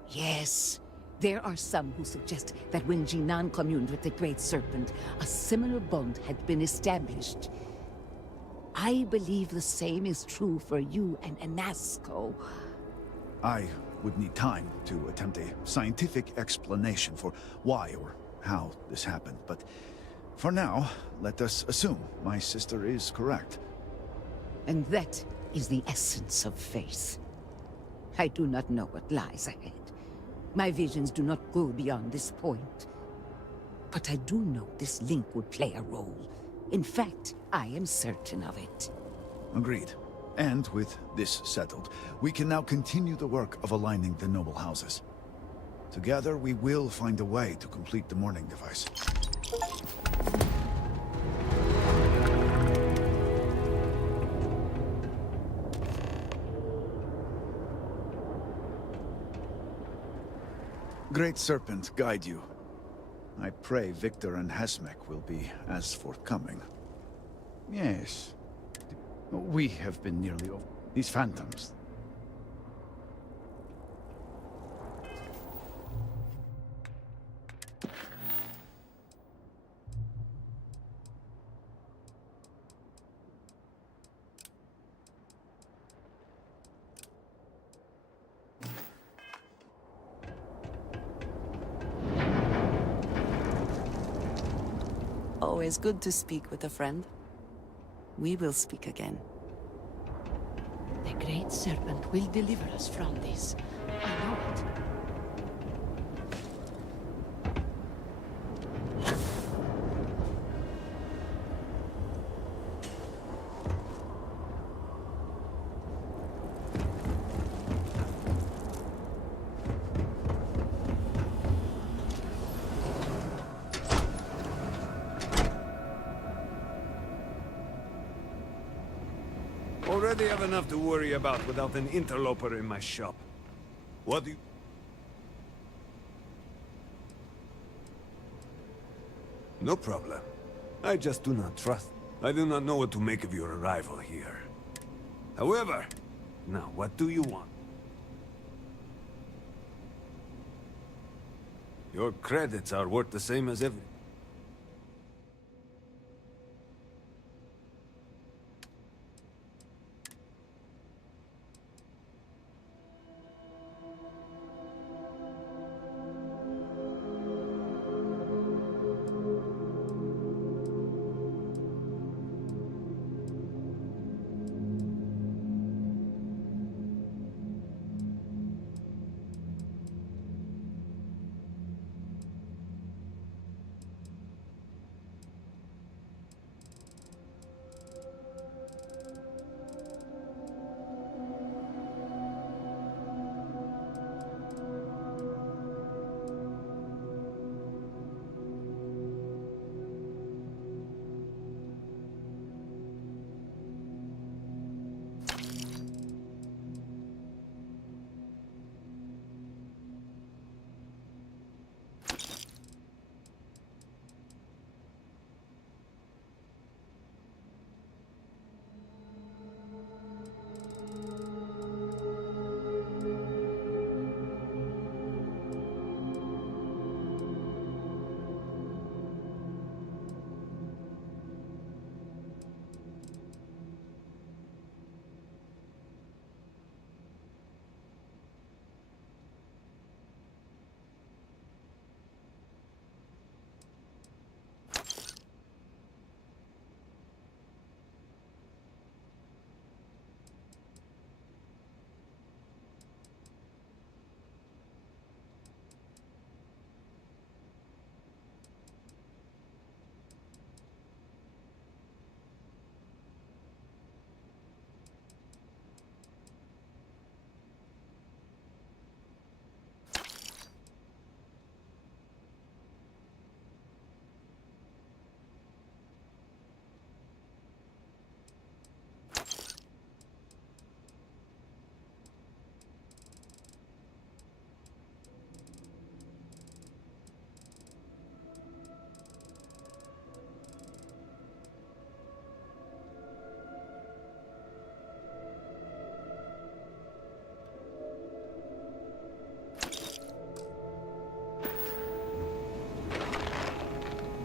Yes, there are some who suggest that when Jinan communed with the Great Serpent, a similar bond had been established. I believe the same is true for you and Anasco. I would need time to attempt a scientific explanation for why or how this happened, but for now, let us assume my sister is correct. And that is the essence of faith. I do not know what lies ahead. My visions do not go beyond this point. But I do know this link would play a role. In fact, I am certain of it. Agreed. And with this settled, we can now continue the work of aligning the noble houses. Together, we will find a way to complete the morning device. Great Serpent guide you. I pray Victor and Hesmek will be as forthcoming. Yes. We have been nearly over. These phantoms. Always good to speak with a friend. We will speak again. The Great Serpent will deliver us from this. I know it. Already have enough to worry about without an interloper in my shop. What do you... No problem. I just do not trust. I do not know what to make of your arrival here. However, now what do you want? Your credits are worth the same as every...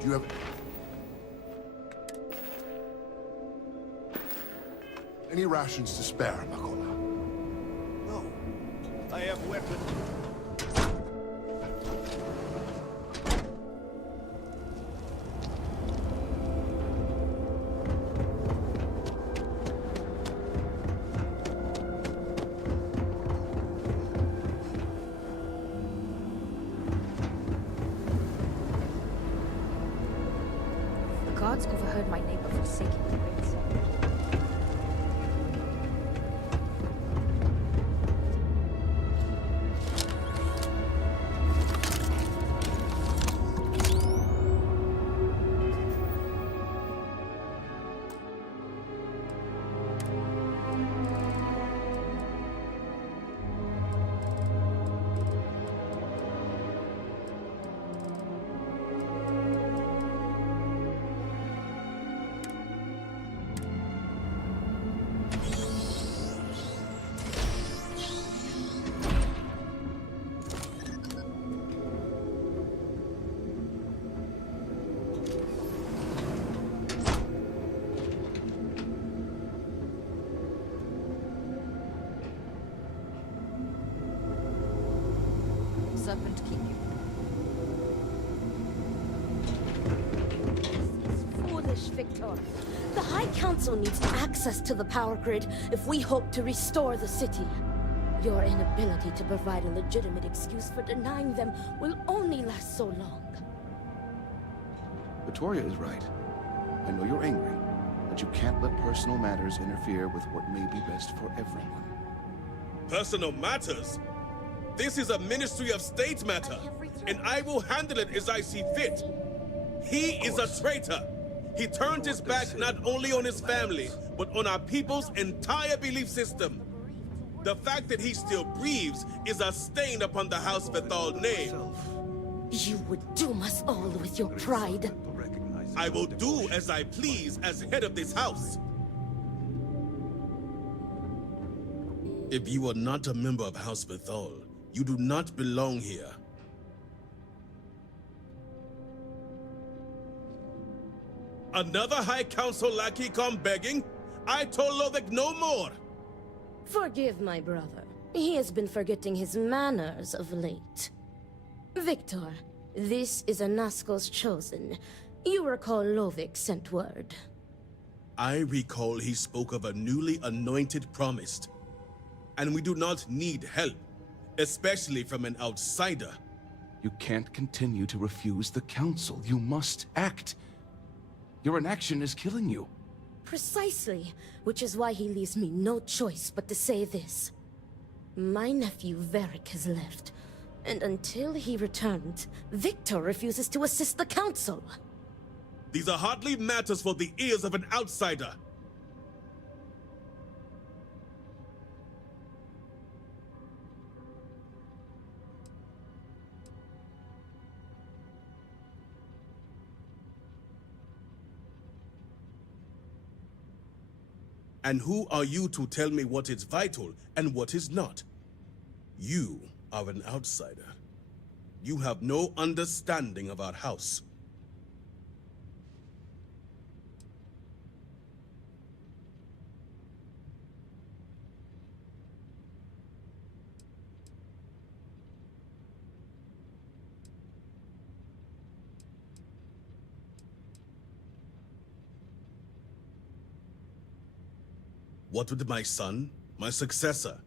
Do you have... any rations to spare, Makola? No. I have weapons. The gods overheard my neighbor forsaking the Great Serpent. Serpent keep you. flesh, Victor. The High Council needs access to the power grid if we hope to restore the city. Your inability to provide a legitimate excuse for denying them will only last so long. Victoria is right. I know you're angry, but you can't let personal matters interfere with what may be best for everyone. Personal matters? This is a Ministry of State matter, and I will handle it as I see fit. He is a traitor. He turned his back not only on his family, but on our people's entire belief system. The fact that he still breathes is a stain upon the House Vethal name. You would doom us all with your pride. I will do as I please as head of this house. If you are not a member of House Vethal, you do not belong here. Another High Council lackey come begging? I told Lovick no more! Forgive my brother. He has been forgetting his manners of late. Victor, this is Anaskel's chosen. You recall Lovick sent word. I recall he spoke of a newly anointed promised. And we do not need help, especially from an outsider. You can't continue to refuse the council. You must act. Your inaction is killing you. Precisely, which is why he leaves me no choice but to say this. My nephew Varric has left, and until he returns, Victor refuses to assist the council. These are hardly matters for the ears of an outsider. And who are you to tell me what is vital and what is not? You are an outsider. You have no understanding of our house. What would my son, my successor,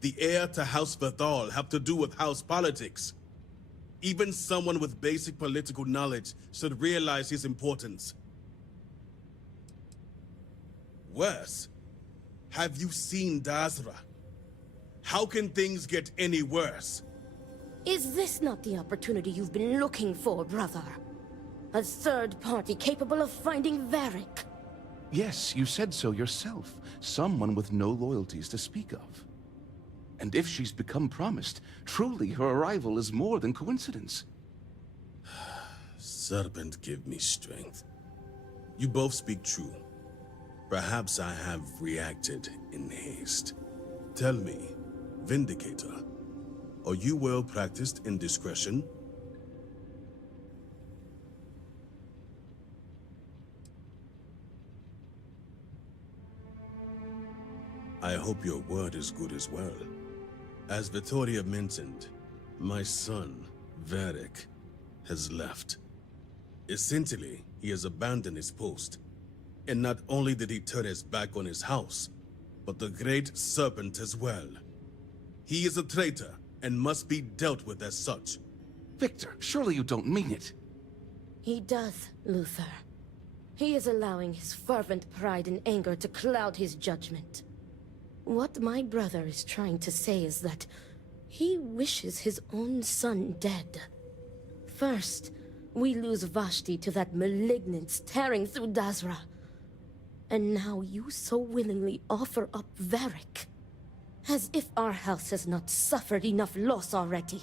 the heir to House Vethal have to do with house politics? Even someone with basic political knowledge should realize his importance. Worse, have you seen Dazra? How can things get any worse? Is this not the opportunity you've been looking for, brother? A third party capable of finding Varric? Yes, you said so yourself. Someone with no loyalties to speak of. And if she's become promised, truly her arrival is more than coincidence. Serpent, give me strength. You both speak true. Perhaps I have reacted in haste. Tell me, Vindicator, are you well practiced in discretion? I hope your word is good as well. As Vittoria mentioned, my son, Varric, has left. Essentially, he has abandoned his post. And not only did he turn his back on his house, but the Great Serpent as well. He is a traitor and must be dealt with as such. Victor, surely you don't mean it. He does, Luther. He is allowing his fervent pride and anger to cloud his judgment. What my brother is trying to say is that he wishes his own son dead. First, we lose Vashti to that malignance tearing through Dazra. And now you so willingly offer up Varric. As if our house has not suffered enough loss already.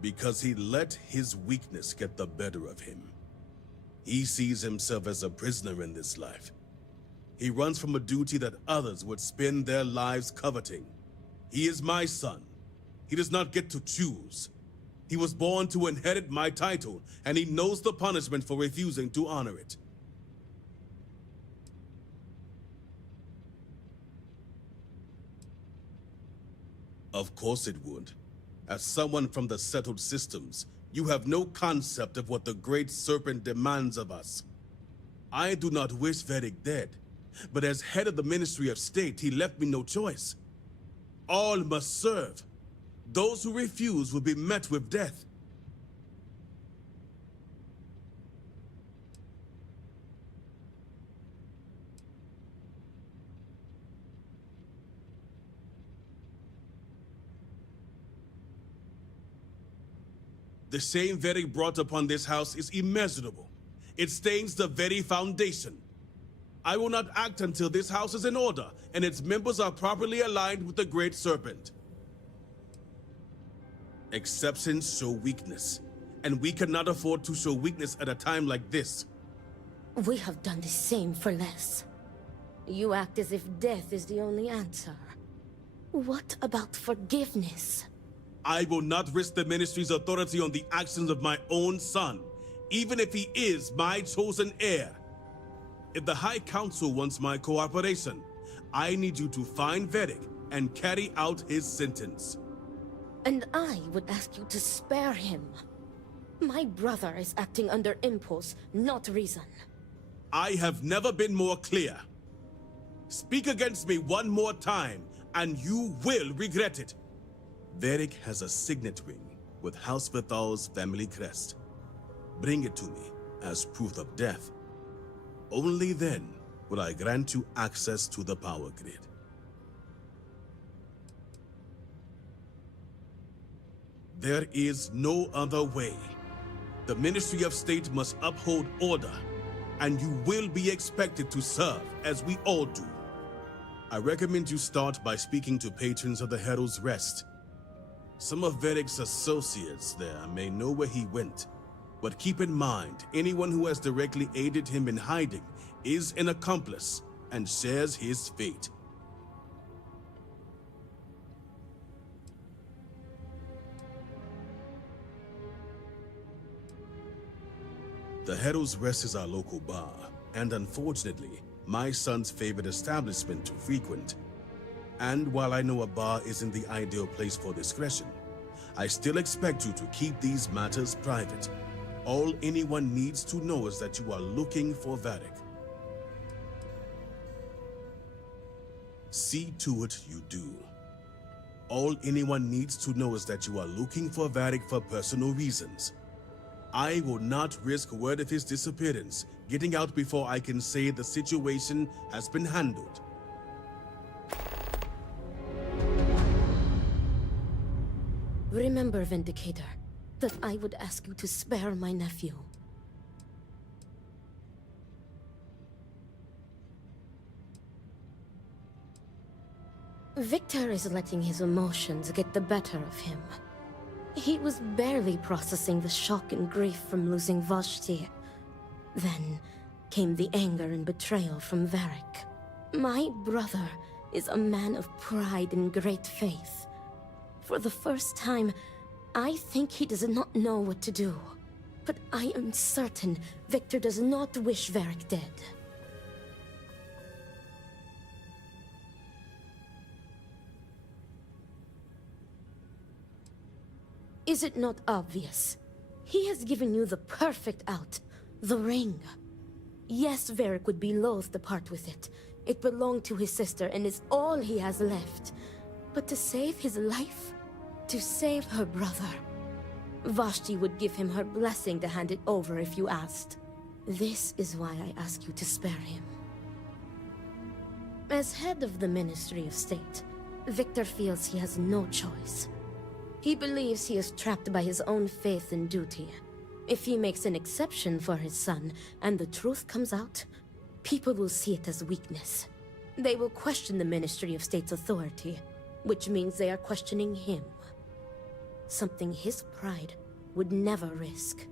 Because he let his weakness get the better of him. He sees himself as a prisoner in this life. He runs from a duty that others would spend their lives coveting. He is my son. He does not get to choose. He was born to inherit my title, and he knows the punishment for refusing to honor it. Of course it would. As someone from the settled systems, you have no concept of what the Great Serpent demands of us. I do not wish Vedic dead, but as head of the Ministry of State, he left me no choice. All must serve. Those who refuse will be met with death. The shame Vedic brought upon this house is immeasurable. It stains the very foundation. I will not act until this house is in order and its members are properly aligned with the Great Serpent. Exceptions show weakness, and we cannot afford to show weakness at a time like this. We have done the same for less. You act as if death is the only answer. What about forgiveness? I will not risk the Ministry's authority on the actions of my own son, even if he is my chosen heir. If the High Council wants my cooperation, I need you to find Vedic and carry out his sentence. And I would ask you to spare him. My brother is acting under impulse, not reason. I have never been more clear. Speak against me one more time, and you will regret it. Vedic has a signet ring with House Vithal's family crest. Bring it to me as proof of death. Only then will I grant you access to the power grid. There is no other way. The Ministry of State must uphold order, and you will be expected to serve as we all do. I recommend you start by speaking to patrons of the Herald's Rest. Some of Vedic's associates there may know where he went, but keep in mind, anyone who has directly aided him in hiding is an accomplice and shares his fate. The Herald's Rest is our local bar, and unfortunately, my son's favorite establishment to frequent. And while I know a bar isn't the ideal place for discretion, I still expect you to keep these matters private. All anyone needs to know is that you are looking for Vedic. See to it you do. All anyone needs to know is that you are looking for Vedic for personal reasons. I will not risk word of his disappearance getting out before I can say the situation has been handled. Remember, Vindicator, that I would ask you to spare my nephew. Victor is letting his emotions get the better of him. He was barely processing the shock and grief from losing Vashti. Then came the anger and betrayal from Varric. My brother is a man of pride and great faith. For the first time, I think he does not know what to do. But I am certain Victor does not wish Varric dead. Is it not obvious? He has given you the perfect out, the ring. Yes, Varric would be loath to part with it. It belonged to his sister and is all he has left. But to save his life, to save her brother, Vashti would give him her blessing to hand it over if you asked. This is why I ask you to spare him. As head of the Ministry of State, Victor feels he has no choice. He believes he is trapped by his own faith and duty. If he makes an exception for his son, and the truth comes out, people will see it as weakness. They will question the Ministry of State's authority, which means they are questioning him. Something his pride would never risk.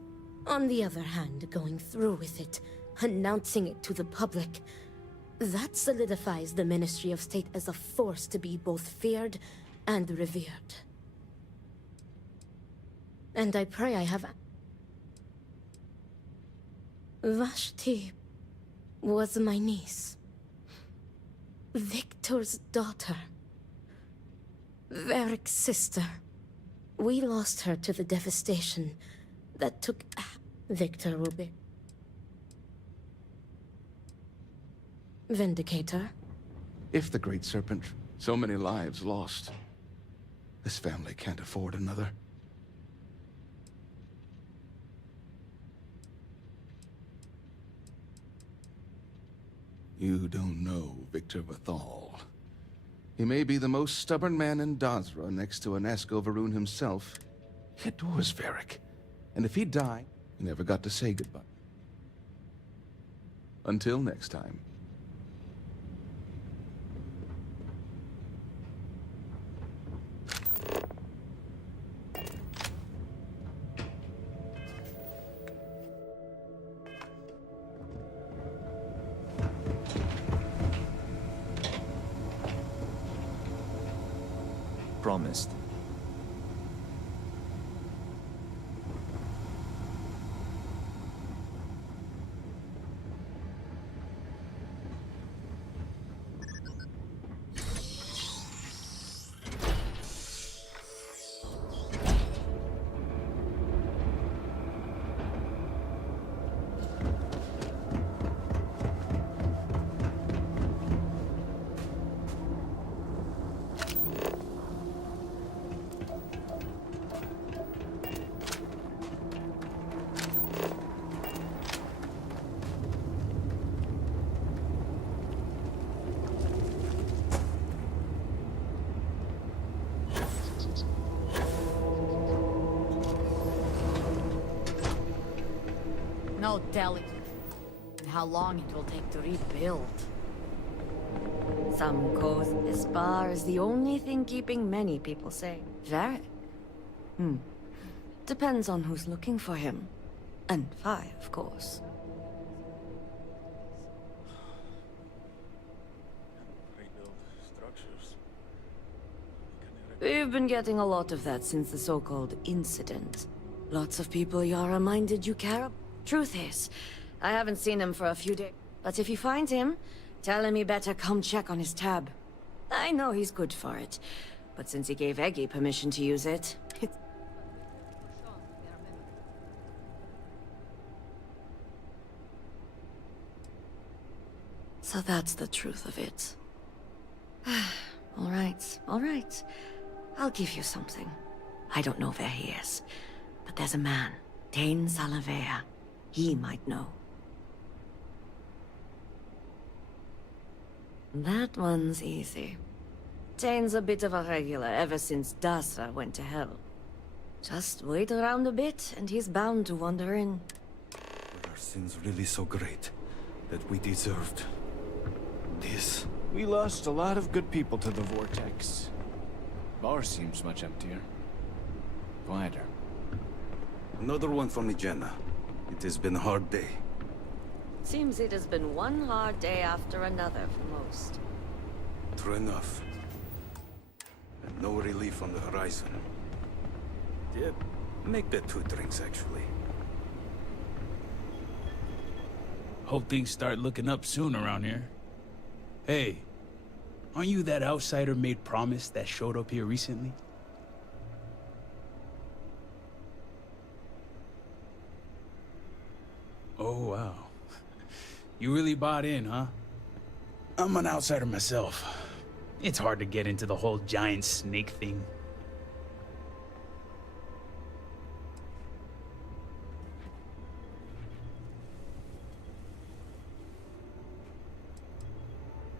On the other hand, going through with it, announcing it to the public, that solidifies the Ministry of State as a force to be both feared and revered. And I pray I have... Vashti was my niece. Victor's daughter. Varric's sister. We lost her to the devastation that took Victor will be. Vindicator? If the Great Serpent, so many lives lost. This family can't afford another. You don't know Victor Vathal. He may be the most stubborn man in Dazra next to Anesko Varun himself. He adores Varric. And if he died, he never got to say goodbye. Until next time. Promised. No telling how long it will take to rebuild. Some goes as far as the only thing keeping many people safe. Varric? Depends on who's looking for him. And Fi, of course. We've been getting a lot of that since the so-called incident. Lots of people Yara minded you care about. Truth is, I haven't seen him for a few days. But if you find him, tell him he better come check on his tab. I know he's good for it, but since he gave Eggy permission to use it, it's... So that's the truth of it. All right. I'll give you something. I don't know where he is, but there's a man, Dane Salavea. He might know. That one's easy. Dane's a bit of a regular ever since Dasra went to hell. Just wait around a bit, and he's bound to wander in. Were our sins really so great that we deserved this? We lost a lot of good people to the Vortex. Bar seems much emptier. Quieter. Another one for me, Jenna. It has been a hard day. Seems it has been one hard day after another for most. True enough. And no relief on the horizon. Yeah, make that 2 drinks, actually. Hope things start looking up soon around here. Hey, aren't you that outsider made promise that showed up here recently? Oh, wow. You really bought in, huh? I'm an outsider myself. It's hard to get into the whole giant snake thing.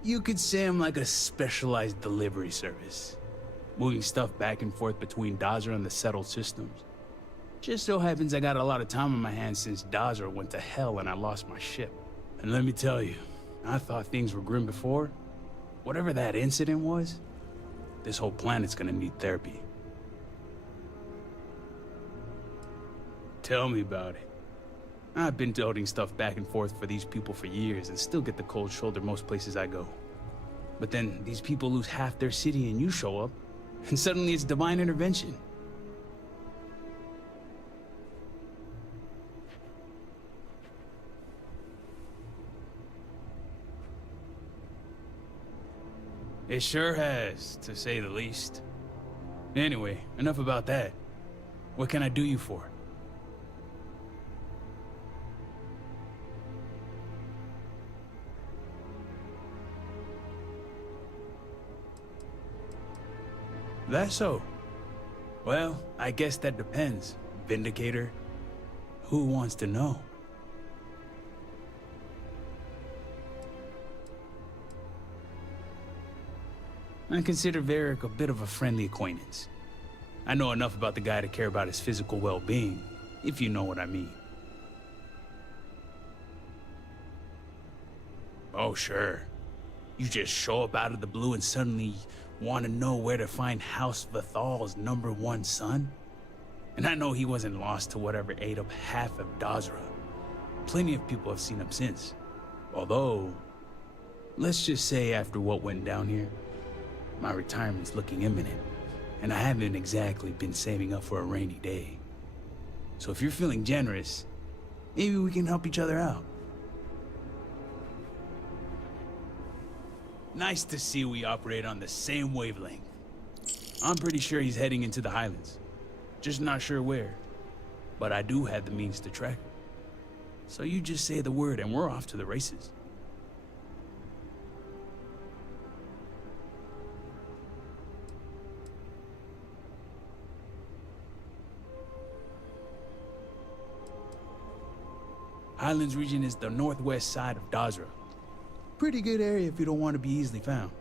You could say I'm like a specialized delivery service, moving stuff back and forth between Dazra and the settled systems. Just so happens I got a lot of time on my hands since Dazra went to hell and I lost my ship. And let me tell you, I thought things were grim before. Whatever that incident was, this whole planet's gonna need therapy. Tell me about it. I've been toting stuff back and forth for these people for years and still get the cold shoulder most places I go. But then these people lose half their city and you show up, and suddenly it's divine intervention. It sure has, to say the least. Anyway, enough about that. What can I do you for? That's so. Well, I guess that depends, Vindicator. Who wants to know? I consider Varric a bit of a friendly acquaintance. I know enough about the guy to care about his physical well-being, if you know what I mean. Oh, sure. You just show up out of the blue and suddenly want to know where to find House Vathal's #1 son? And I know he wasn't lost to whatever ate up half of Dazra. Plenty of people have seen him since. Although, let's just say after what went down here, my retirement's looking imminent, and I haven't exactly been saving up for a rainy day. So if you're feeling generous, maybe we can help each other out. Nice to see we operate on the same wavelength. I'm pretty sure he's heading into the Highlands. Just not sure where. But I do have the means to track him. So you just say the word and we're off to the races. Highlands region is the northwest side of Dazra. Pretty good area if you don't want to be easily found.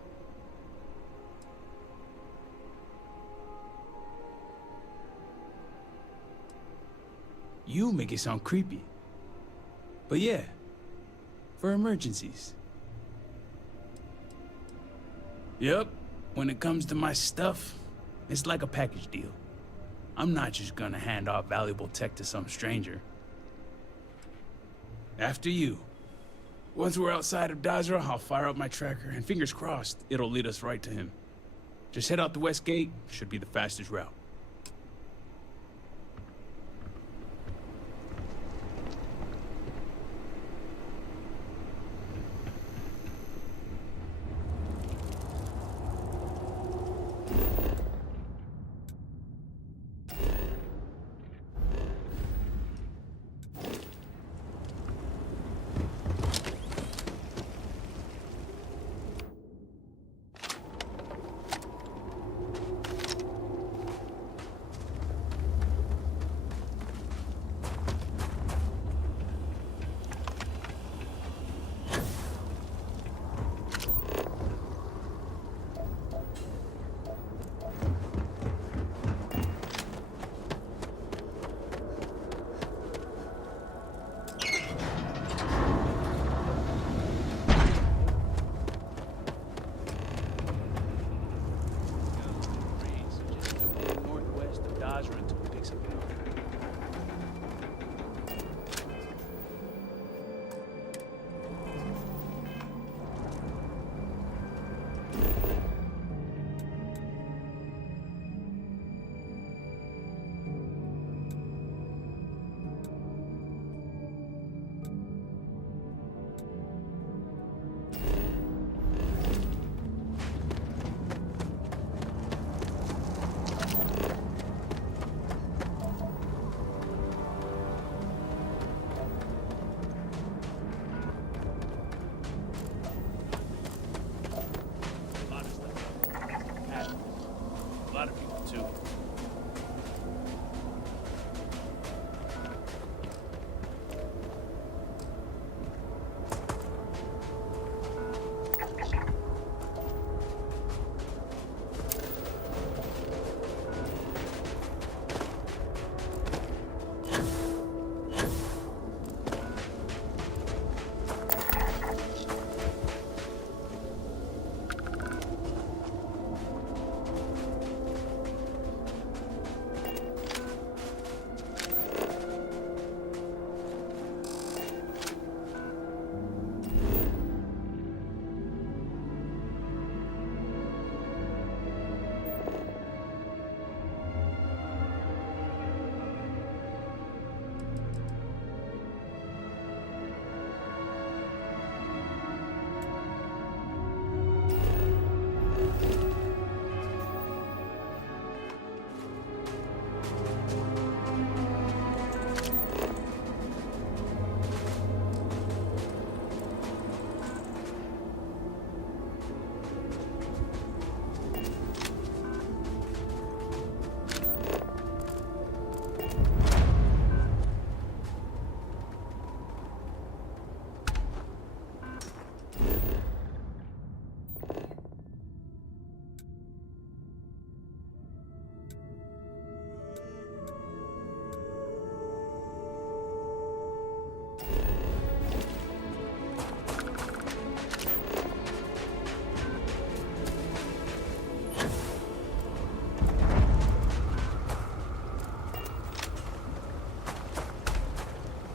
You make it sound creepy. But yeah, for emergencies. Yep, when it comes to my stuff, it's like a package deal. I'm not just gonna hand off valuable tech to some stranger. After you. Once we're outside of Dazra, I'll fire up my tracker, and fingers crossed, it'll lead us right to him. Just head out the west gate, should be the fastest route.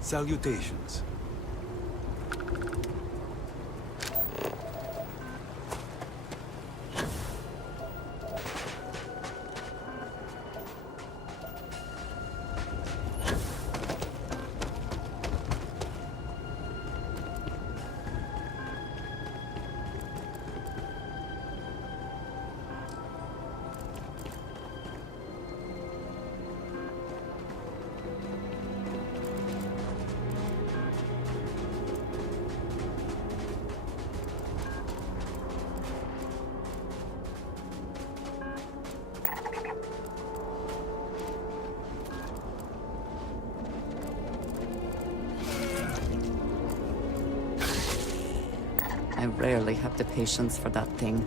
Salutations. I rarely have the patience for that thing.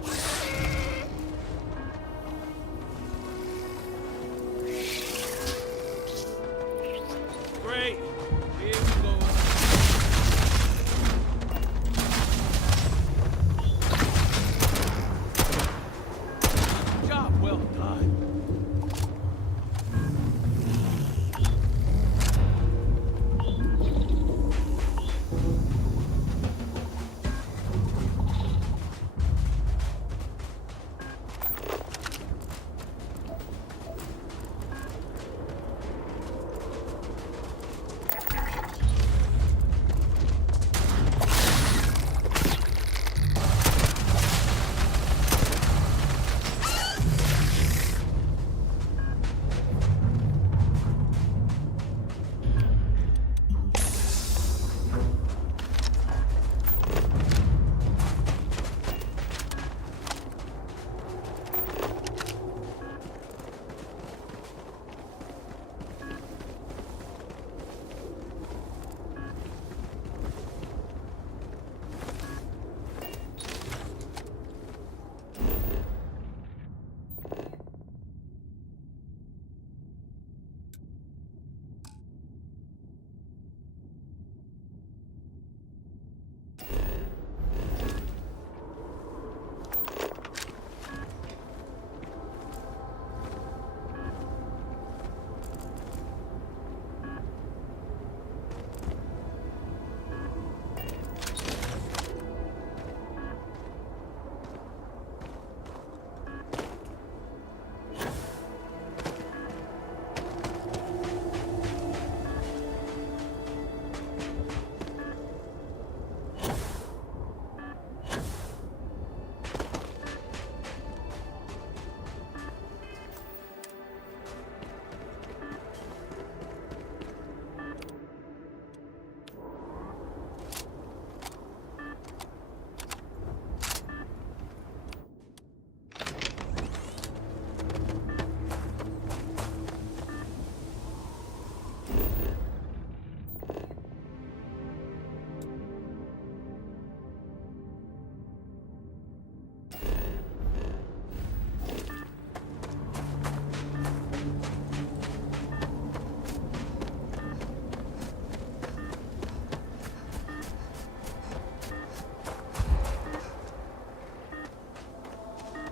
Great. Here we go. Job well done.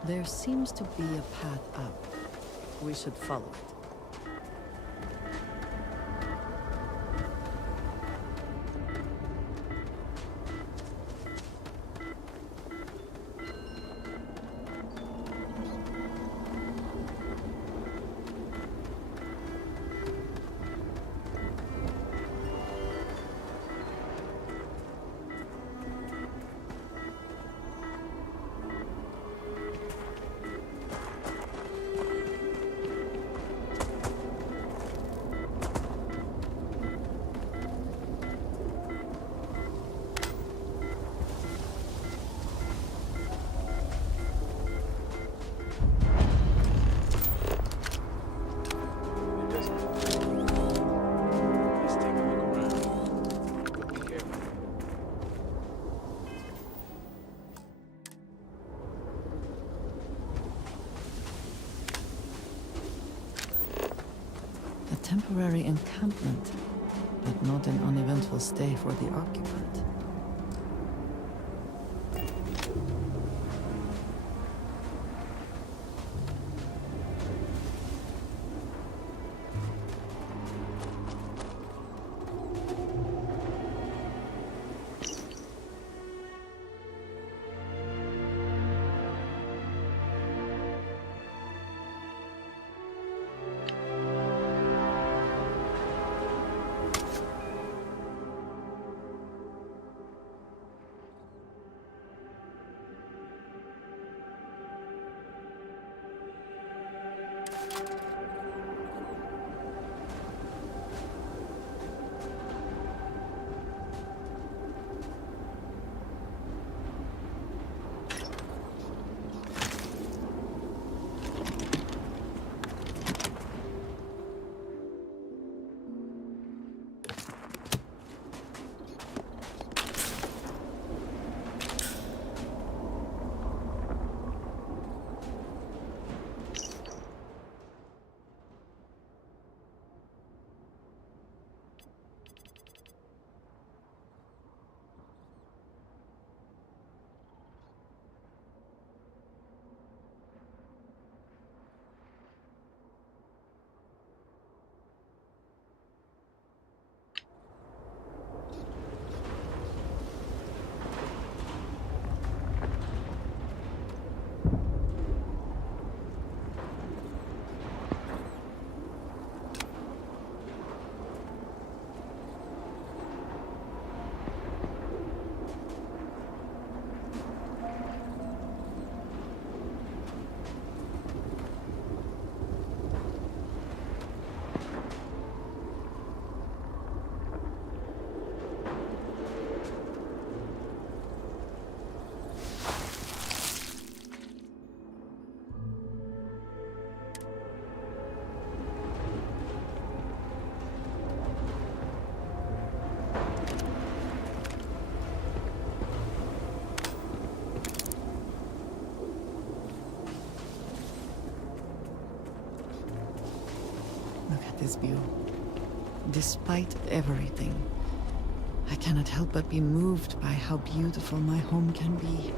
There seems to be a path up. We should follow it. Temporary encampment, but not an uneventful stay for the occupant. this view. Despite everything, I cannot help but be moved by how beautiful my home can be.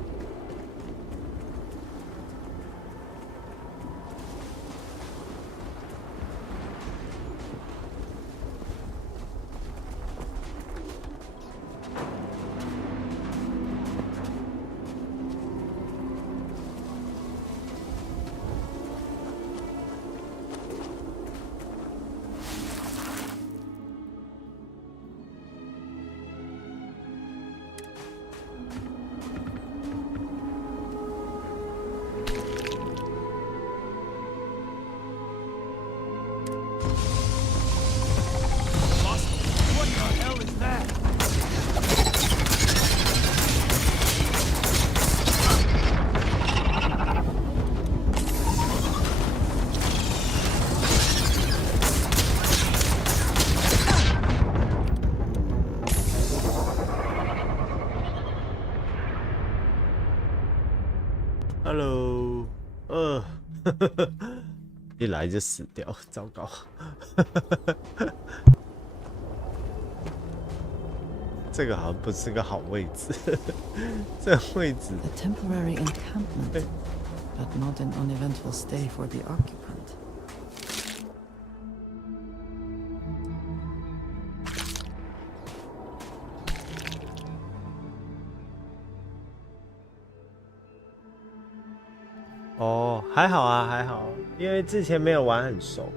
Hello，一来就死掉，糟糕。这个好像不是个好位置，这个位置。A temporary encampment, but not an uneventful stay for the occupant. 哦，还好啊，还好，因为之前没有玩很熟，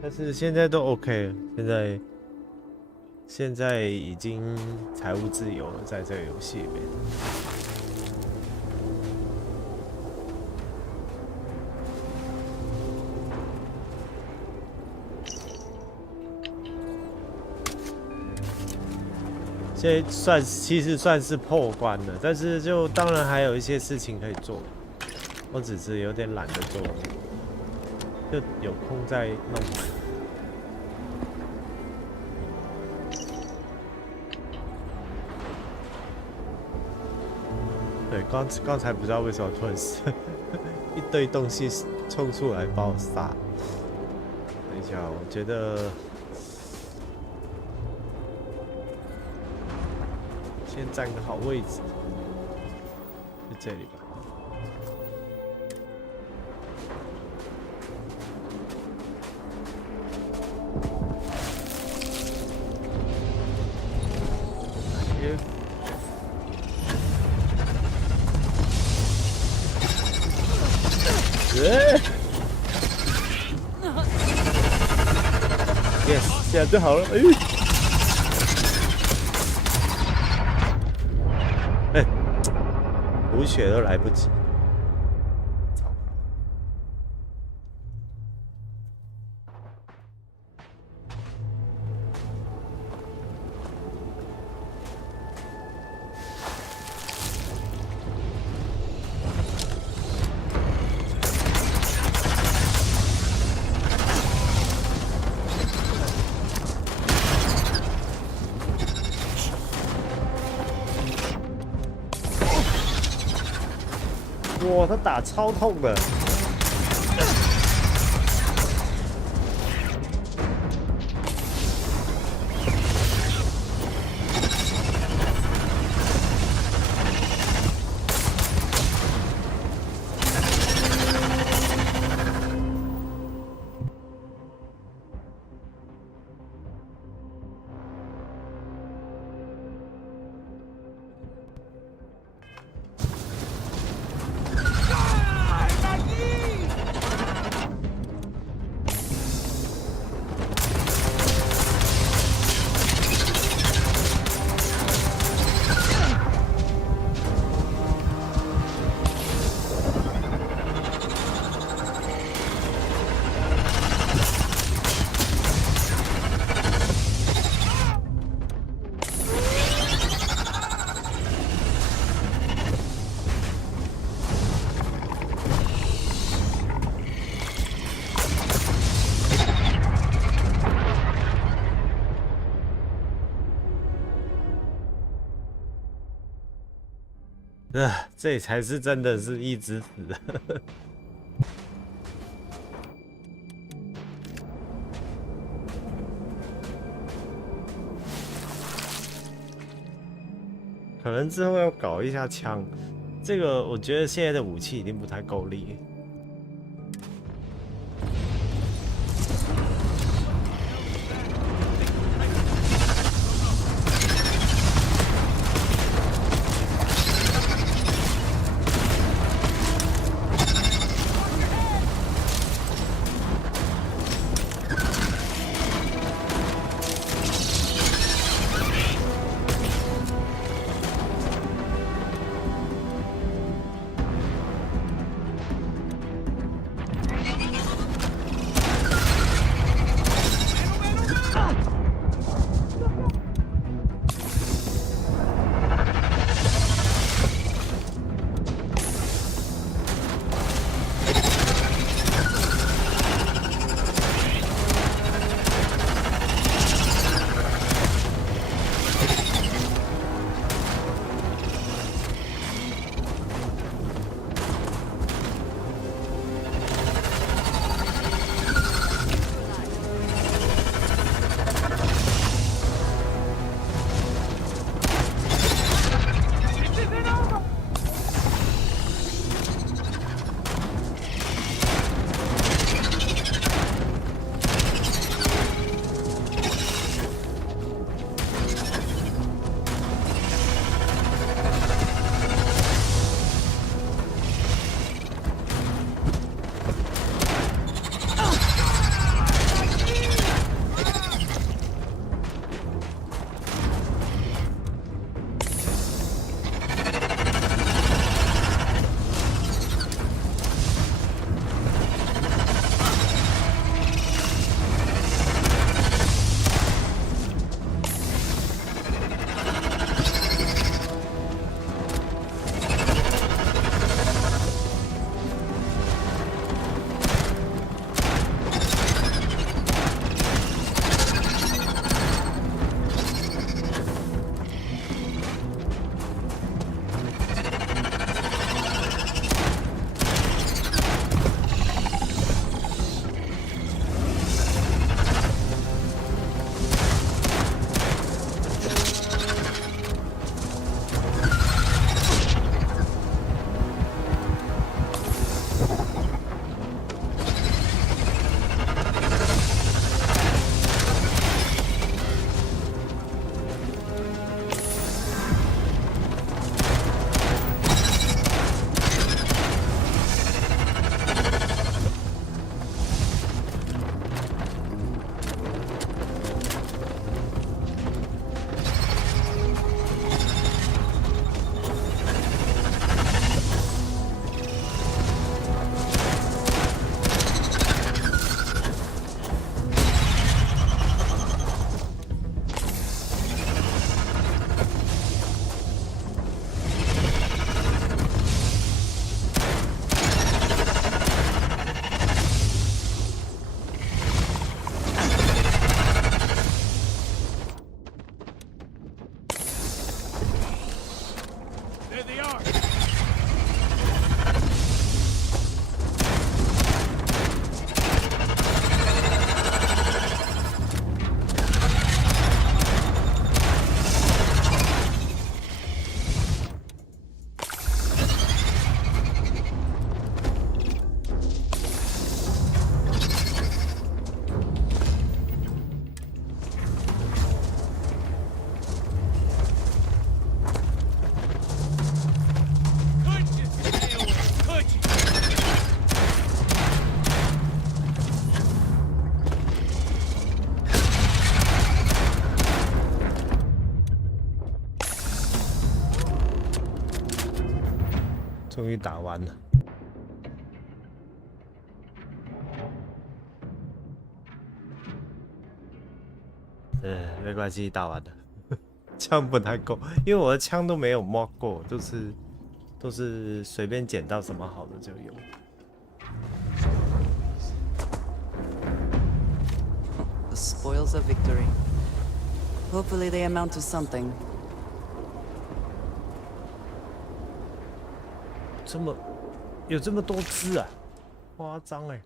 但是现在都 OK 了。现在已经财务自由了，在这个游戏里面。现在其实算是破关了，但是就当然还有一些事情可以做。我只是有点懒得做，就有空再弄。对，刚才不知道为什么突然一堆东西冲出来把我杀。等一下，我觉得先占个好位置，就这里吧。Yes， 这样就好了。补血都来不及。哇，他打超痛的。这才是真的是一直死的。可能之后要搞一下枪。这个我觉得现在的武器已经不太够力。终于打完了。没关系，打完了。枪不太够，因为我的枪都没有摸过，都是随便捡到什么好的就用。The spoils of victory. Hopefully they amount to something. 有这么多只啊，夸张哎！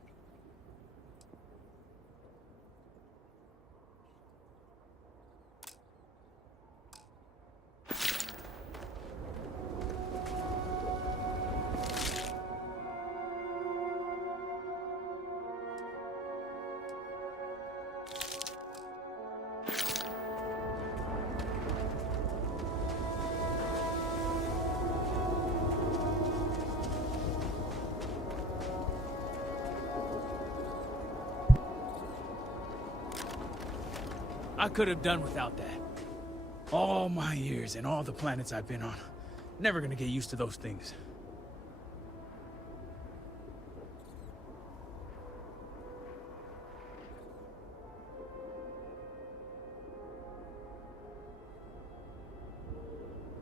I could have done without that. All my years and all the planets I've been on. Never gonna get used to those things.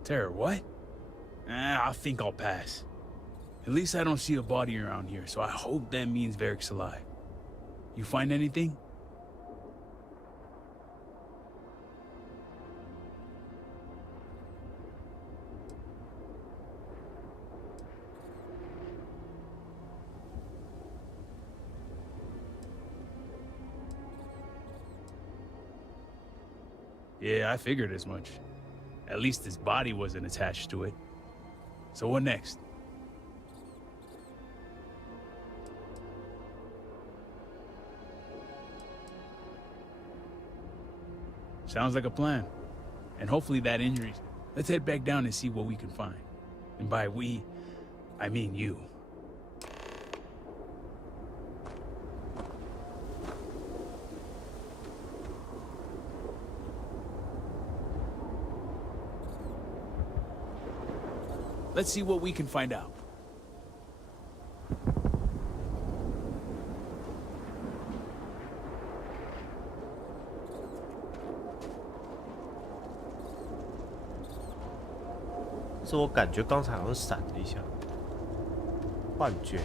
Terror, what? I think I'll pass. At least I don't see a body around here, so I hope that means Varric's alive. You find anything? Yeah, I figured as much. At least his body wasn't attached to it. So what next? Sounds like a plan. And hopefully that injury's... Let's head back down and see what we can find. And by we, I mean you. Let's see what we can find out.是我感觉刚才好像闪了一下，幻觉。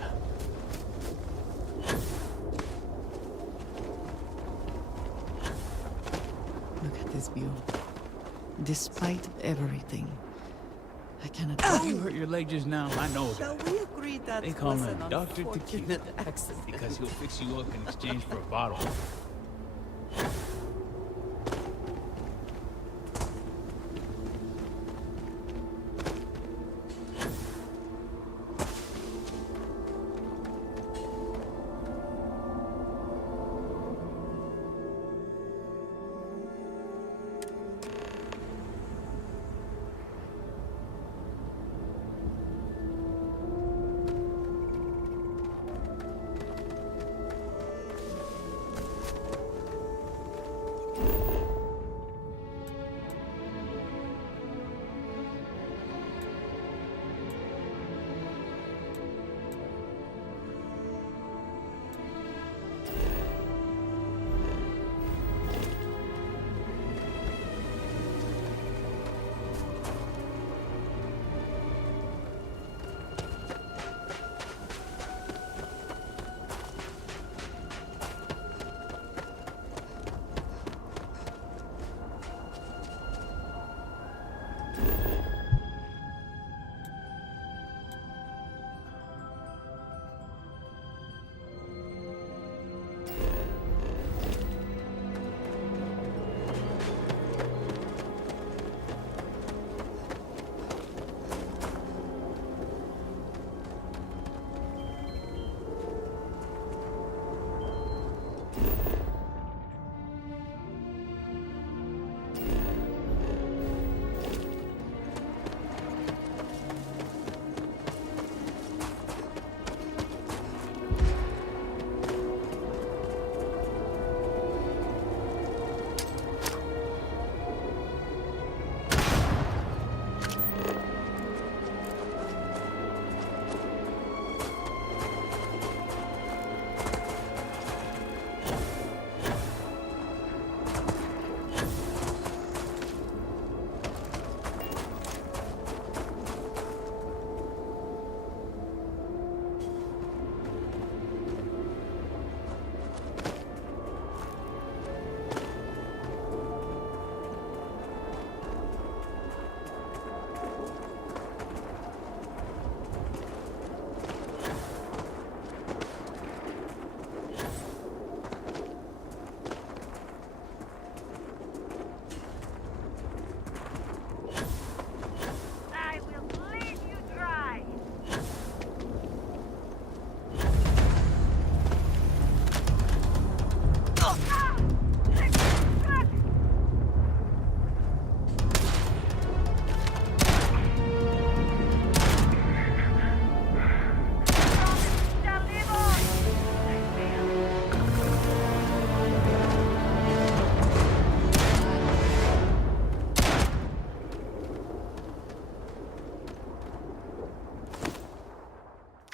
Look at this view. Despite everything, I cannot. You hurt your leg just now. I know Shall that. we agree that They call was him an Dr. Tequila unfortunate accident? because he'll fix you up in exchange for a bottle.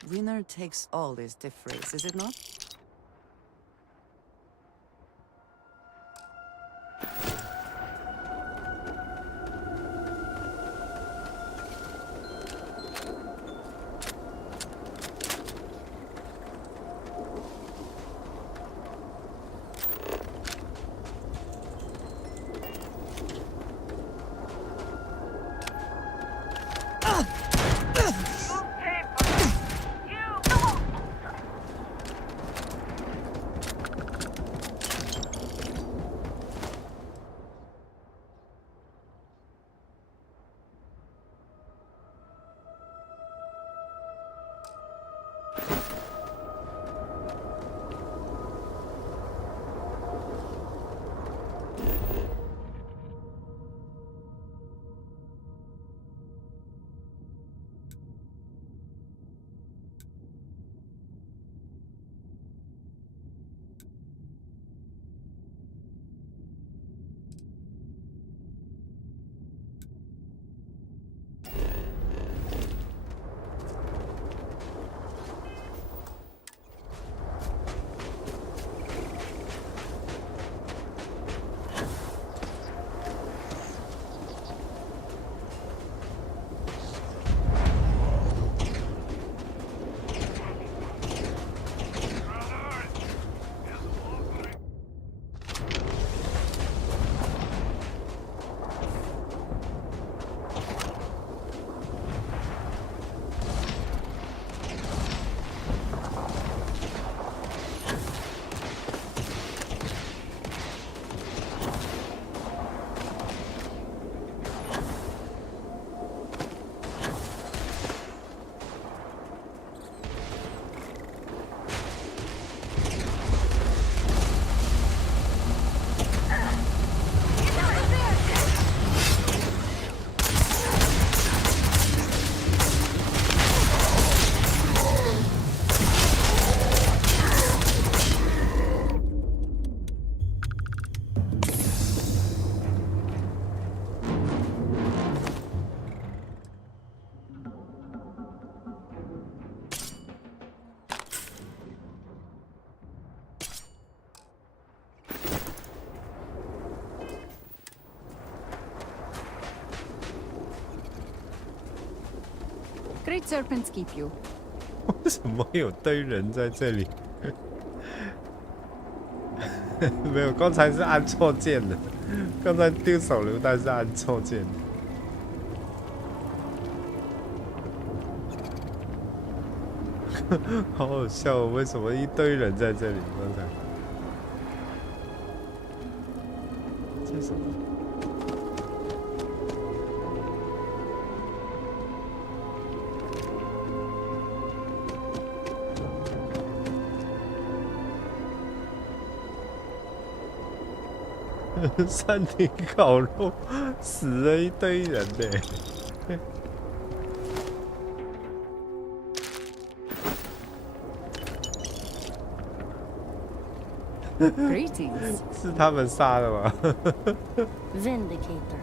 Winner takes all is the phrase, is it not? Great serpents keep you. 为什么有堆人在这里？没有，刚才是按错键的。刚才丢手榴弹是按错键的。好好笑、哦，为什么一堆人在这里？刚才这是什么？山顶烤肉死了一堆人呢。Greetings. 是他们杀的吗 Vindicator.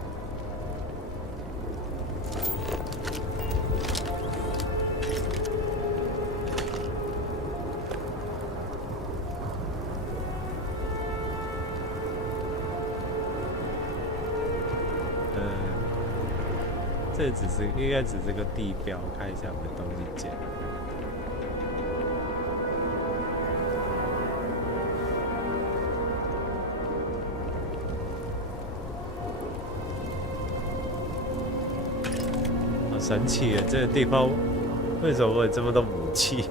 这只是应该只是个地标，看一下有没有东西捡。好神奇啊！这个地方为什么会有这么多武器？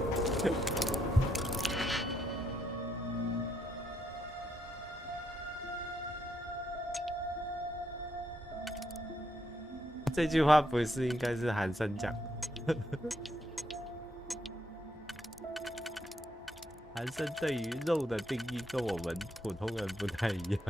这句话不是应该是韩生讲的？韩生对于肉的定义跟我们普通人不太一样。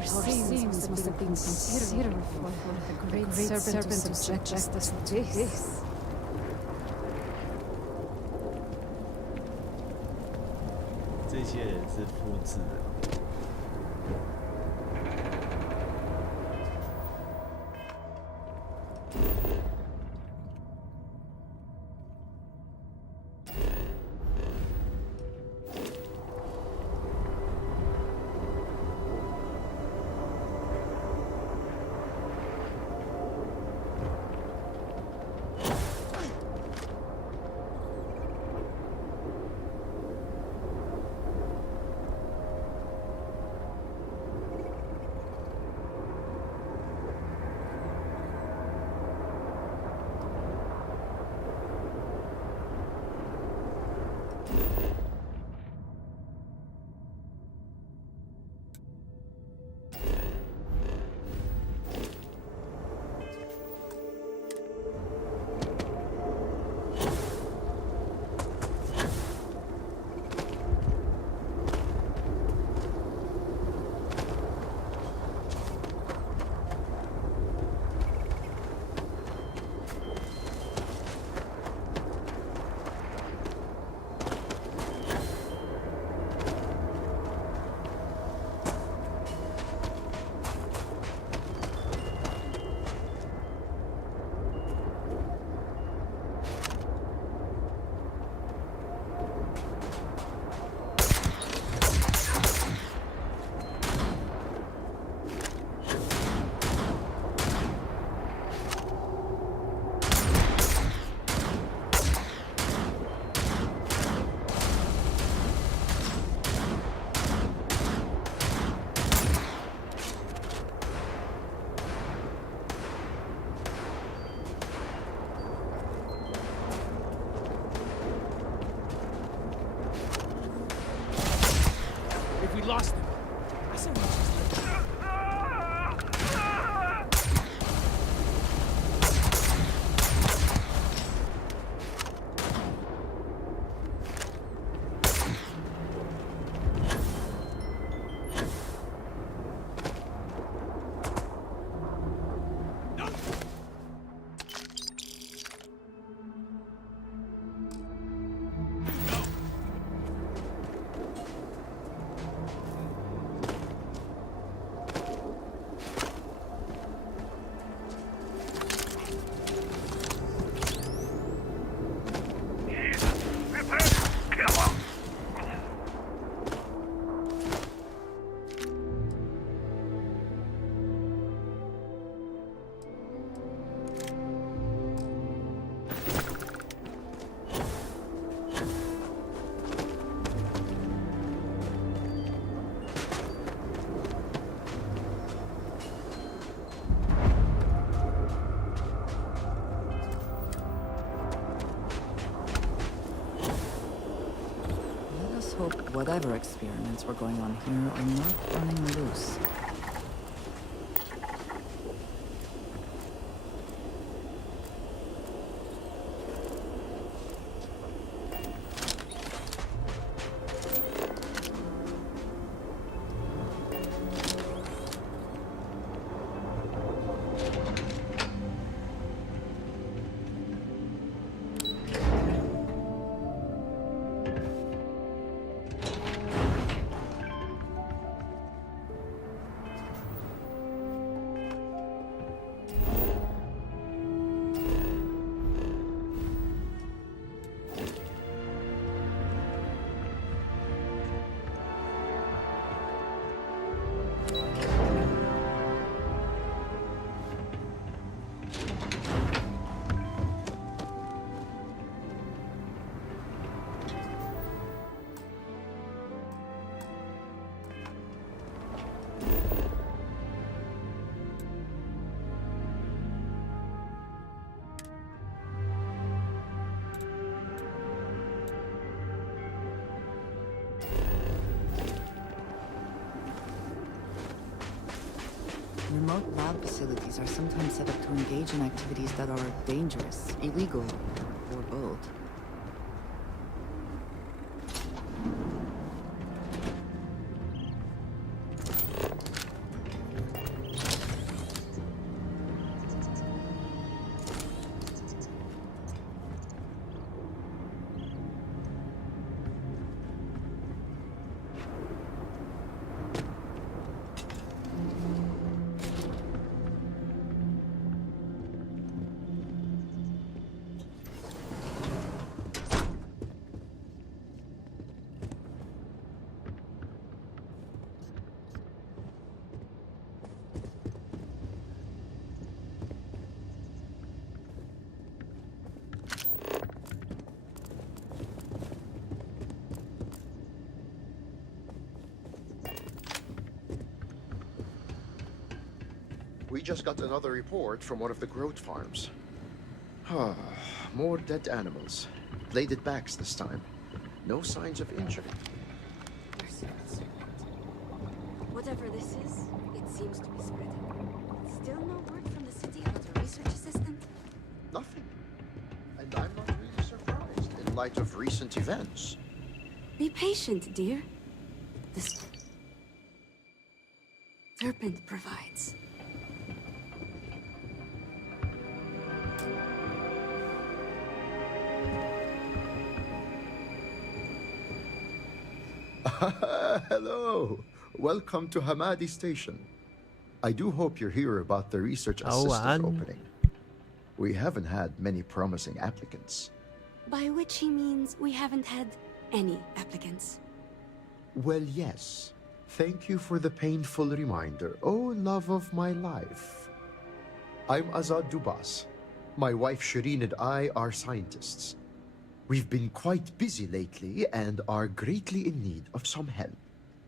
Our sins must have been considerable for the great serpent to subject us to this. 这些人是复制的。lost him. I said we just... Whatever experiments were going on here are not running loose. Remote lab facilities are sometimes set up to engage in activities that are dangerous, illegal, or both. We just got another report from one of the growth farms. More dead animals. Bladed backs this time. No signs of injury. Whatever this is, it seems to be spreading. Still no word from the city about a research assistant? Nothing. And I'm not really surprised in light of recent events. Be patient, dear. The serpent provides. Hello. Welcome to Hamadi Station. I do hope you're here about the research assistant opening. We haven't had many promising applicants. By which he means we haven't had any applicants. Well, yes. Thank you for the painful reminder. Oh, love of my life. I'm Azad Dubas. My wife Shireen and I are scientists. We've been quite busy lately and are greatly in need of some help.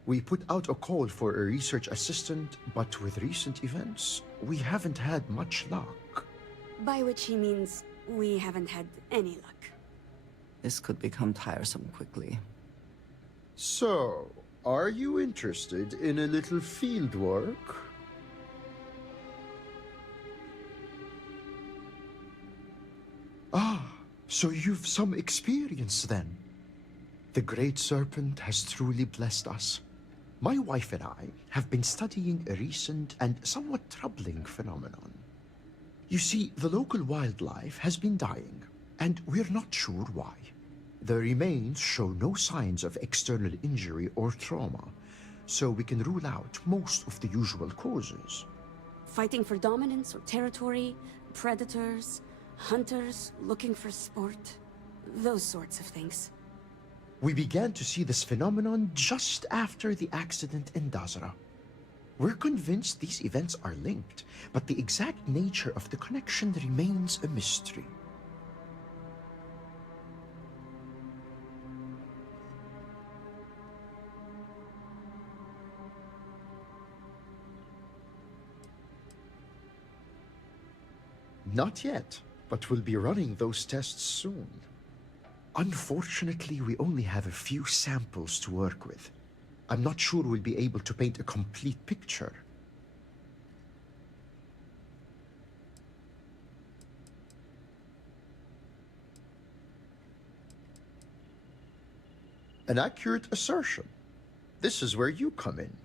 We put out a call for a research assistant, but with recent events, we haven't had much luck. By which he means we haven't had any luck. This could become tiresome quickly. So, are you interested in a little field work? Ah, so you've some experience then. The Great Serpent has truly blessed us. My wife and I have been studying a recent and somewhat troubling phenomenon. You see, the local wildlife has been dying, and we're not sure why. The remains show no signs of external injury or trauma, so we can rule out most of the usual causes. Fighting for dominance or territory, predators, hunters looking for sport, those sorts of things. We began to see this phenomenon just after the accident in Dazra. We're convinced these events are linked, but the exact nature of the connection remains a mystery. Not yet, but we'll be running those tests soon. Unfortunately, we only have a few samples to work with. I'm not sure we'll be able to paint a complete picture. An accurate assertion. This is where you come in.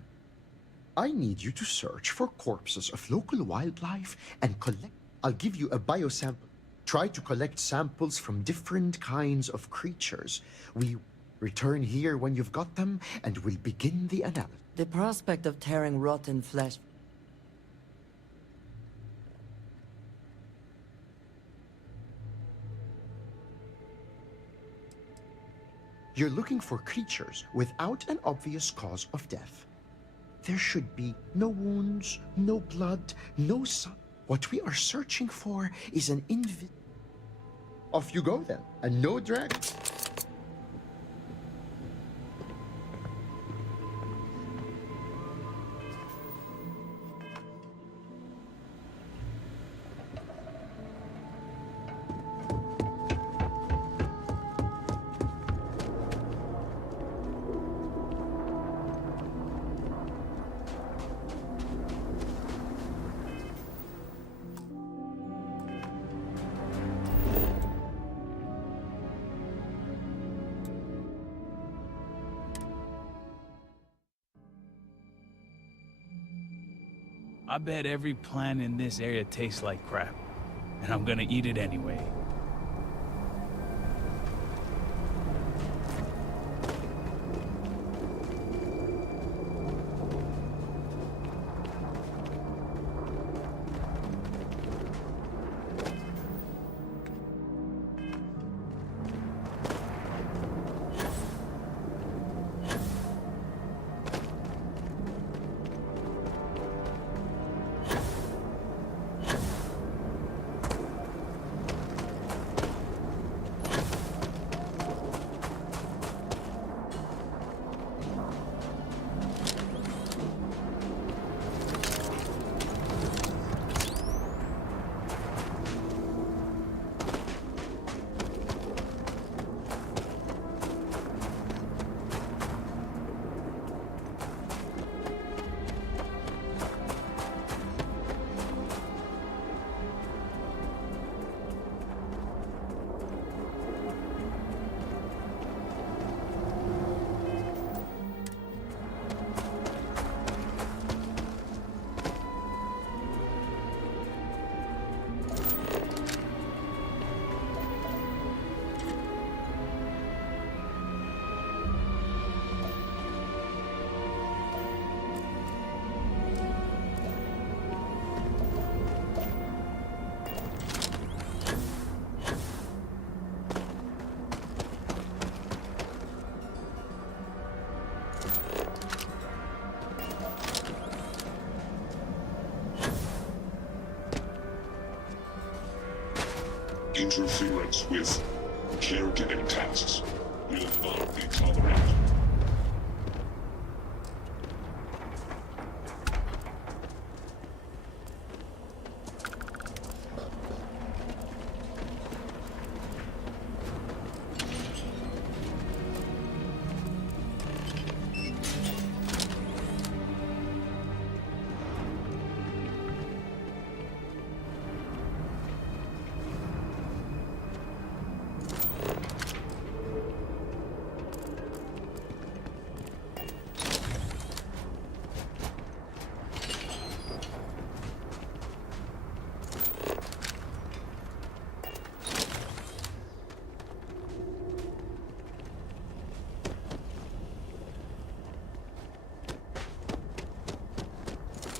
I need you to search for corpses of local wildlife and collect. I'll give you a biosample. Try to collect samples from different kinds of creatures. We return here when you've got them, and we'll begin the analysis. The prospect of tearing rotten flesh. You're looking for creatures without an obvious cause of death. There should be no wounds, no blood, no sign. What we are searching for is an Off you go then, and no drag. I bet every plant in this area tastes like crap, and I'm gonna eat it anyway. interference with caregiving tasks will not be tolerated.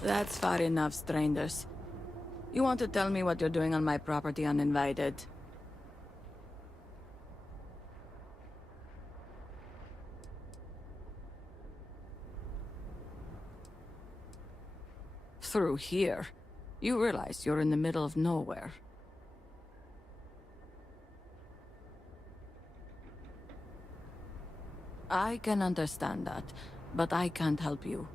That's far enough, strangers. You want to tell me what you're doing on my property uninvited? Through here? You realize you're in the middle of nowhere. I can understand that, but I can't help you.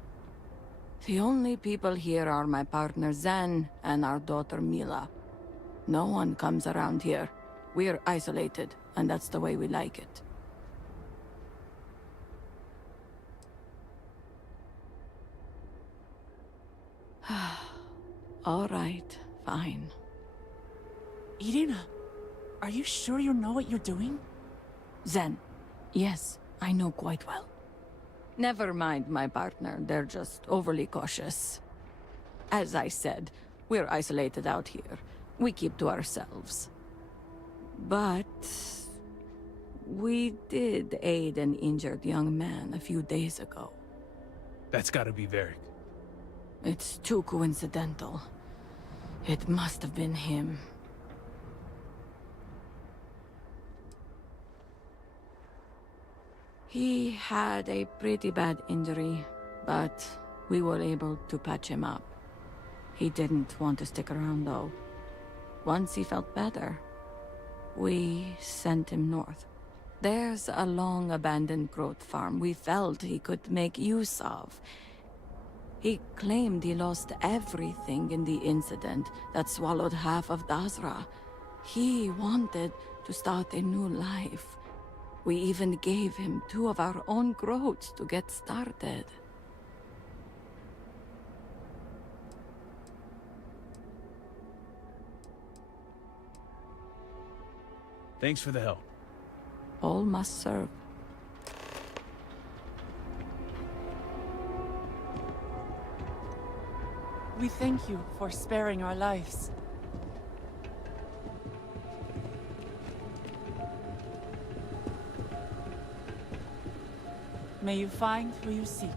The only people here are my partner Zen and our daughter Mila. No one comes around here. We're isolated, and that's the way we like it. All right, fine. Irina, are you sure you know what you're doing? Zen, yes, I know quite well. Never mind my partner, they're just overly cautious. As I said, we're isolated out here. We keep to ourselves. But we did aid an injured young man a few days ago. That's gotta be Varric. It's too coincidental. It must have been him. He had a pretty bad injury, but we were able to patch him up. He didn't want to stick around though. Once he felt better, we sent him north. There's a long abandoned growth farm we felt he could make use of. He claimed he lost everything in the incident that swallowed half of Dazra. He wanted to start a new life. We even gave him 2 of our own growths to get started. Thanks for the help. All must serve. We thank you for sparing our lives. May you find who you seek.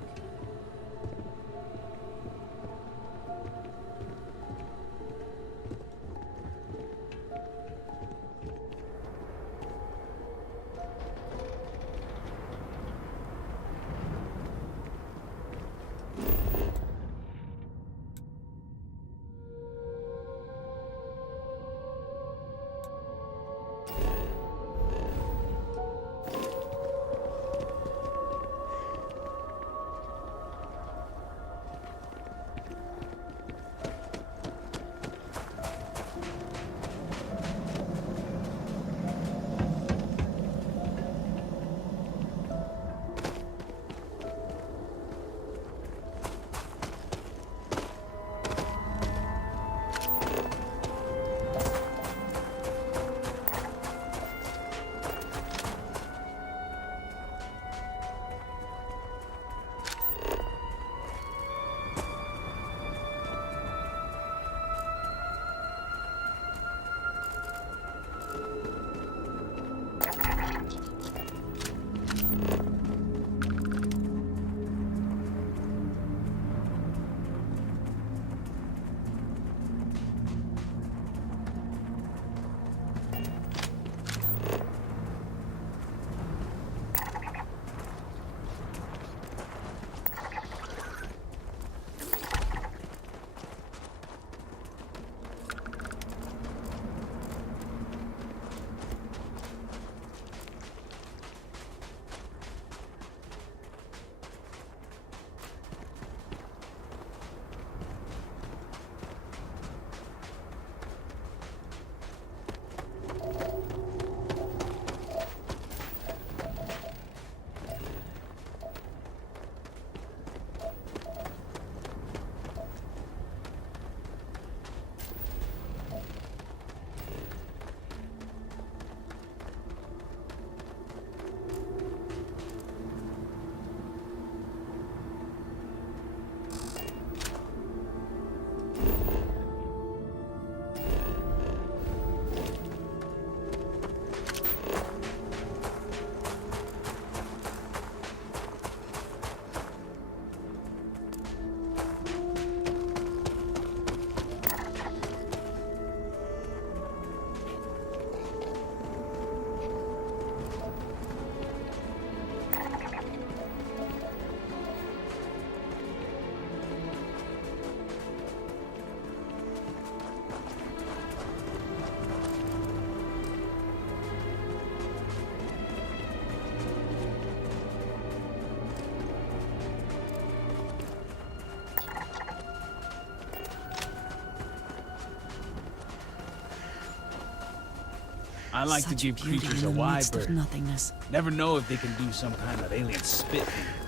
I like to Such give beauty creatures a in the wide midst of berth. nothingness. Never know if they can do some kind of alien spit thing.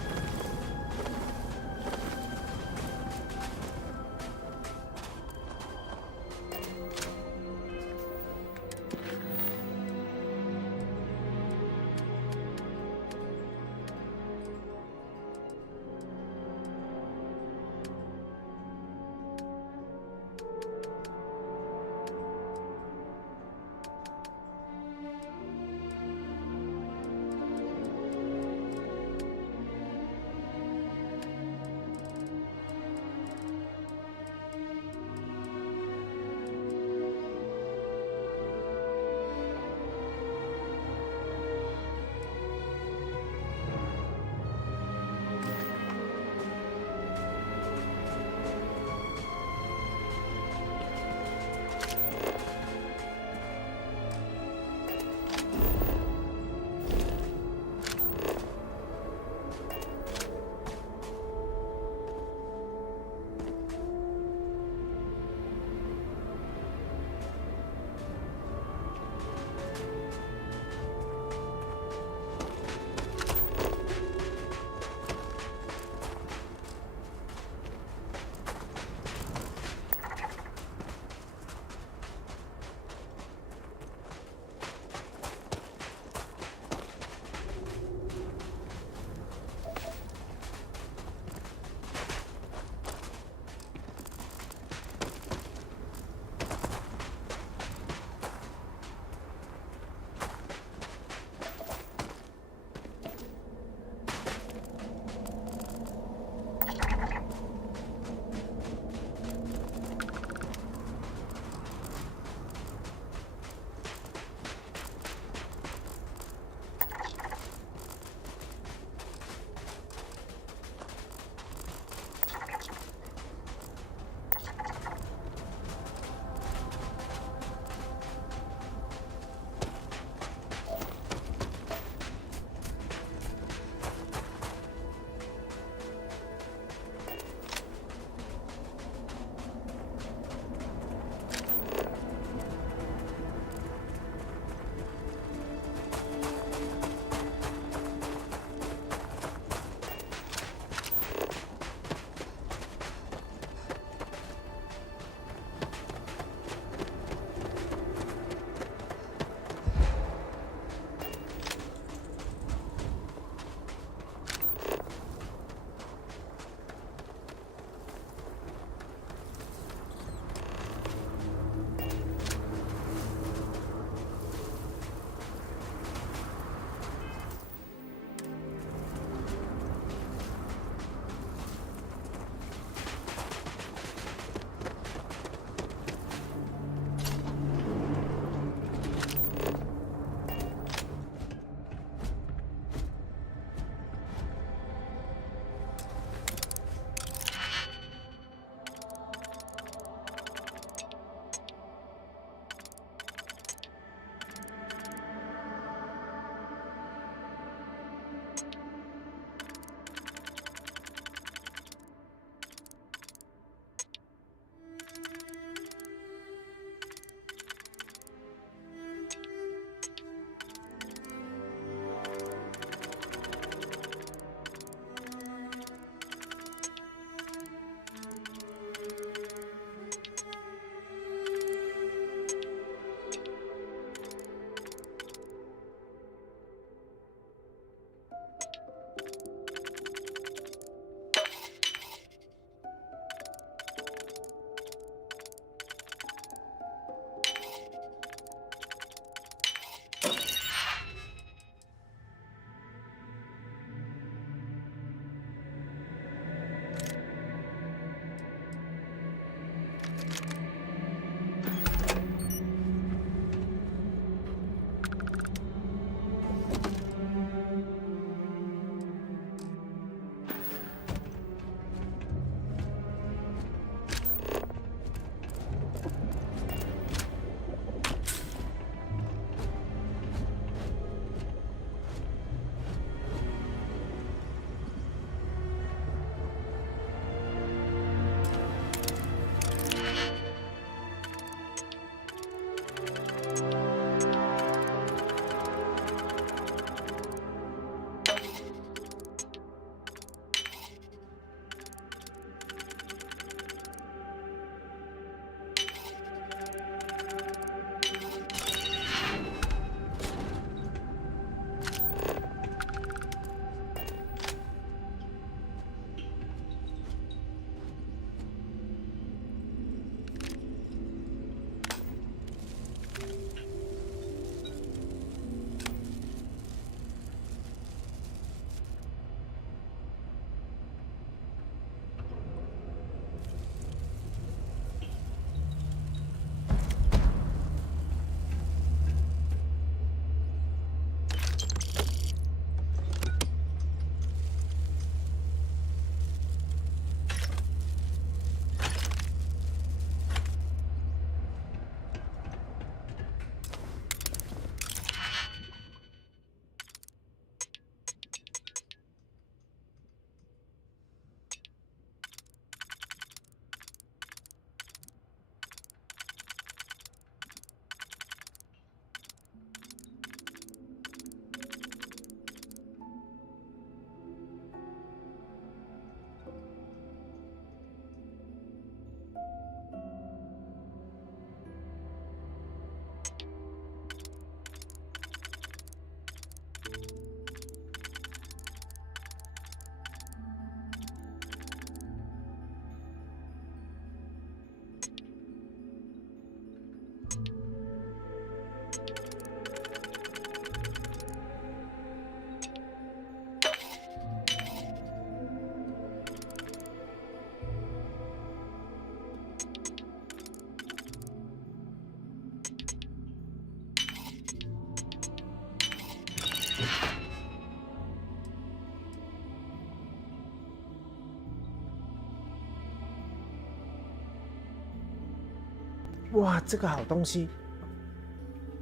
哇，这个好东西，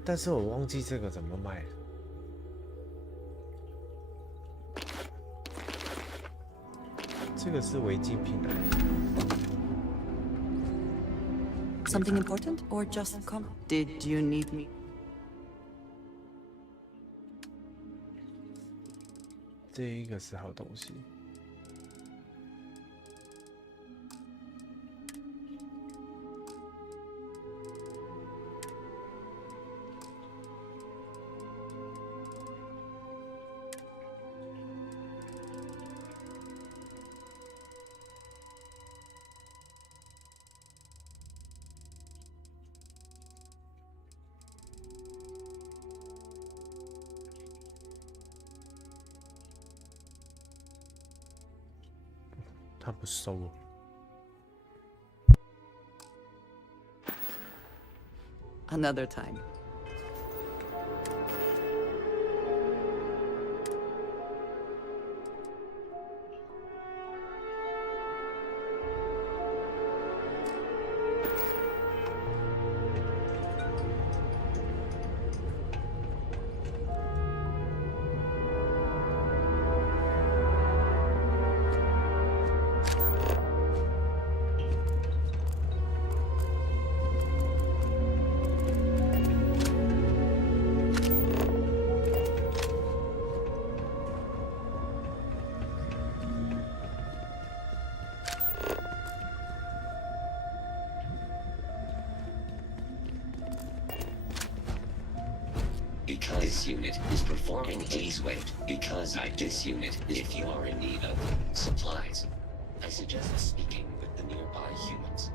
但是我忘记这个怎么卖了。这个是违禁品来的。 Something important or just come? Did you need me? 这一个是好东西。 他不收了。Another time. Because this unit is performing day's weight. Because this unit, if you are in need of supplies, I suggest speaking with the nearby humans.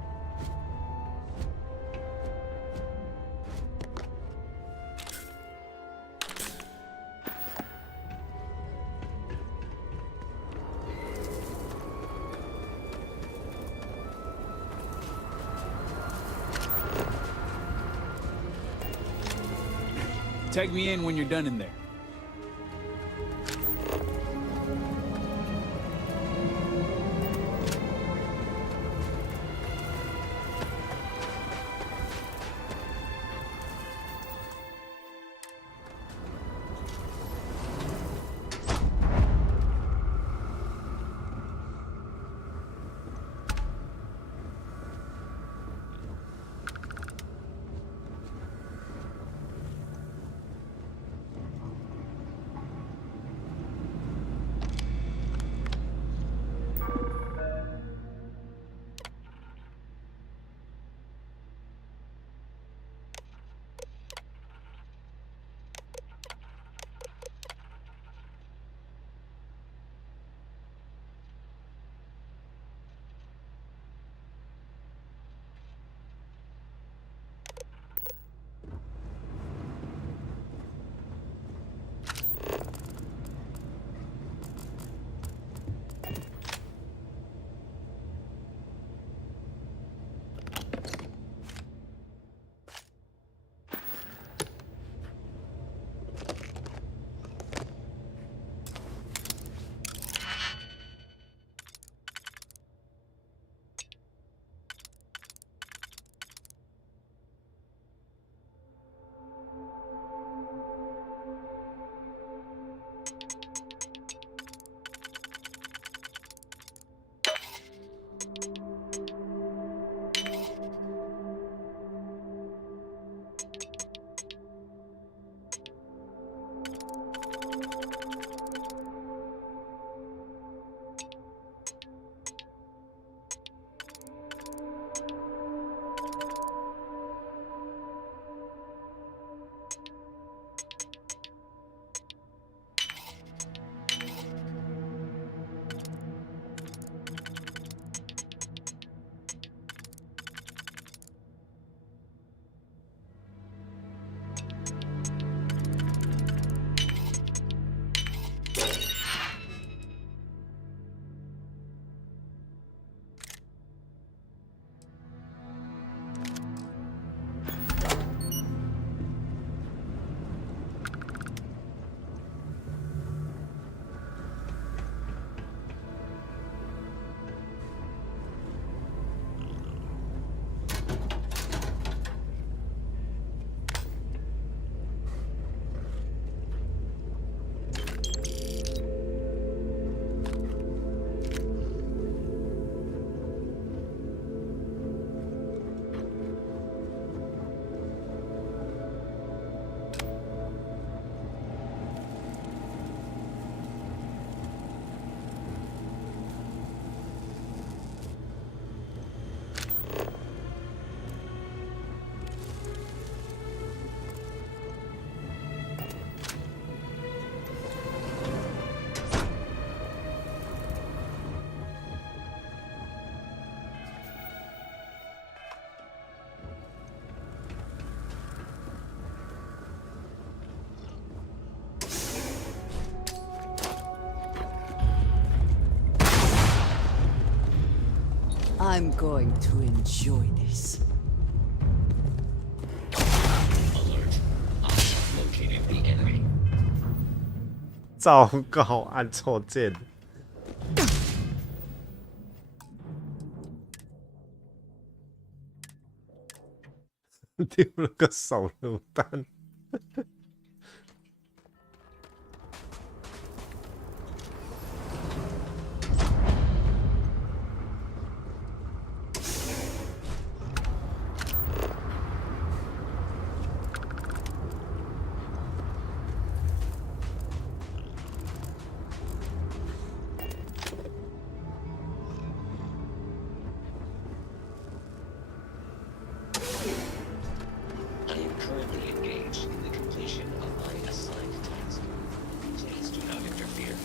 Tag me in when you're done in there. I'm going to enjoy this. Alert. I have located the enemy. 糟糕，按错键。丢了个手榴弹。I am currently engaged in the completion of my assigned task. Please do not interfere.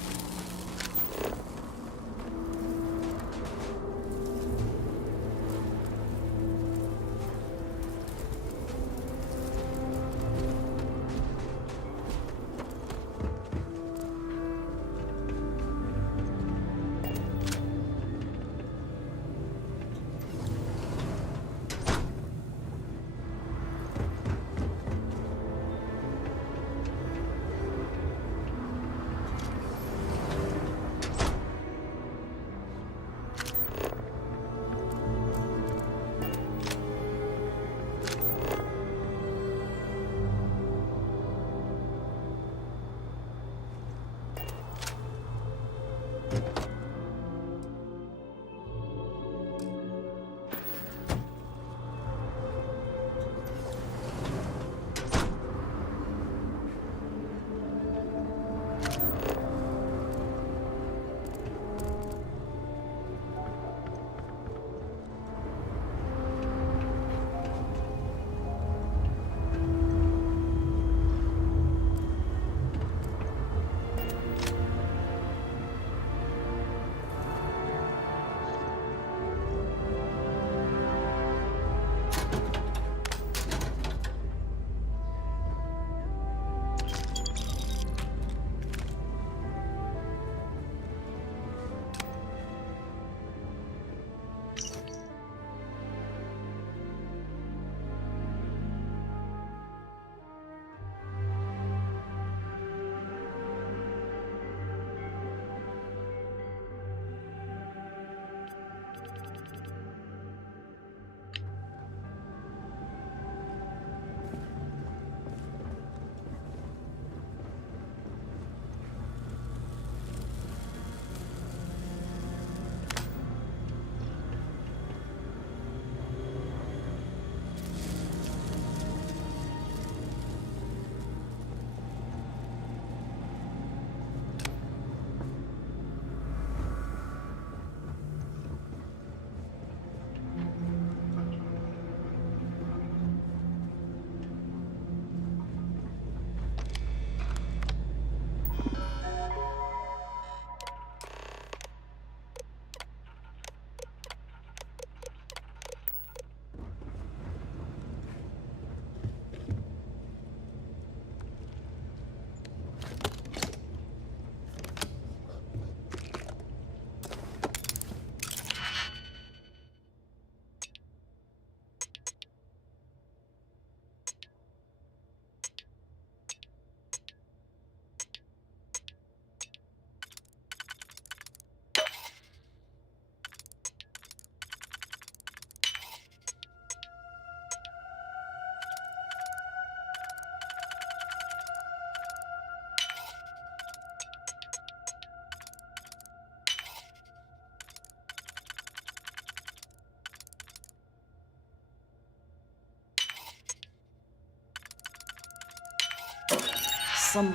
Some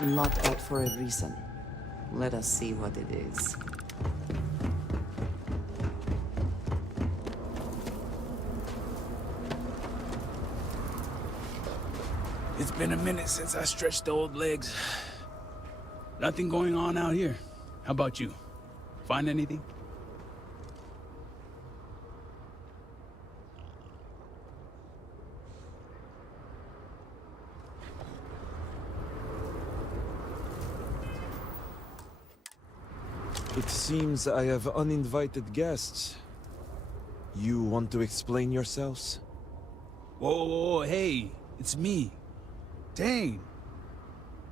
locked out for a reason. Let us see what it is. It's been a minute since I stretched the old legs. Nothing going on out here. How about you? Find anything? It seems I have uninvited guests. You want to explain yourselves? Whoa, hey, it's me. Dang.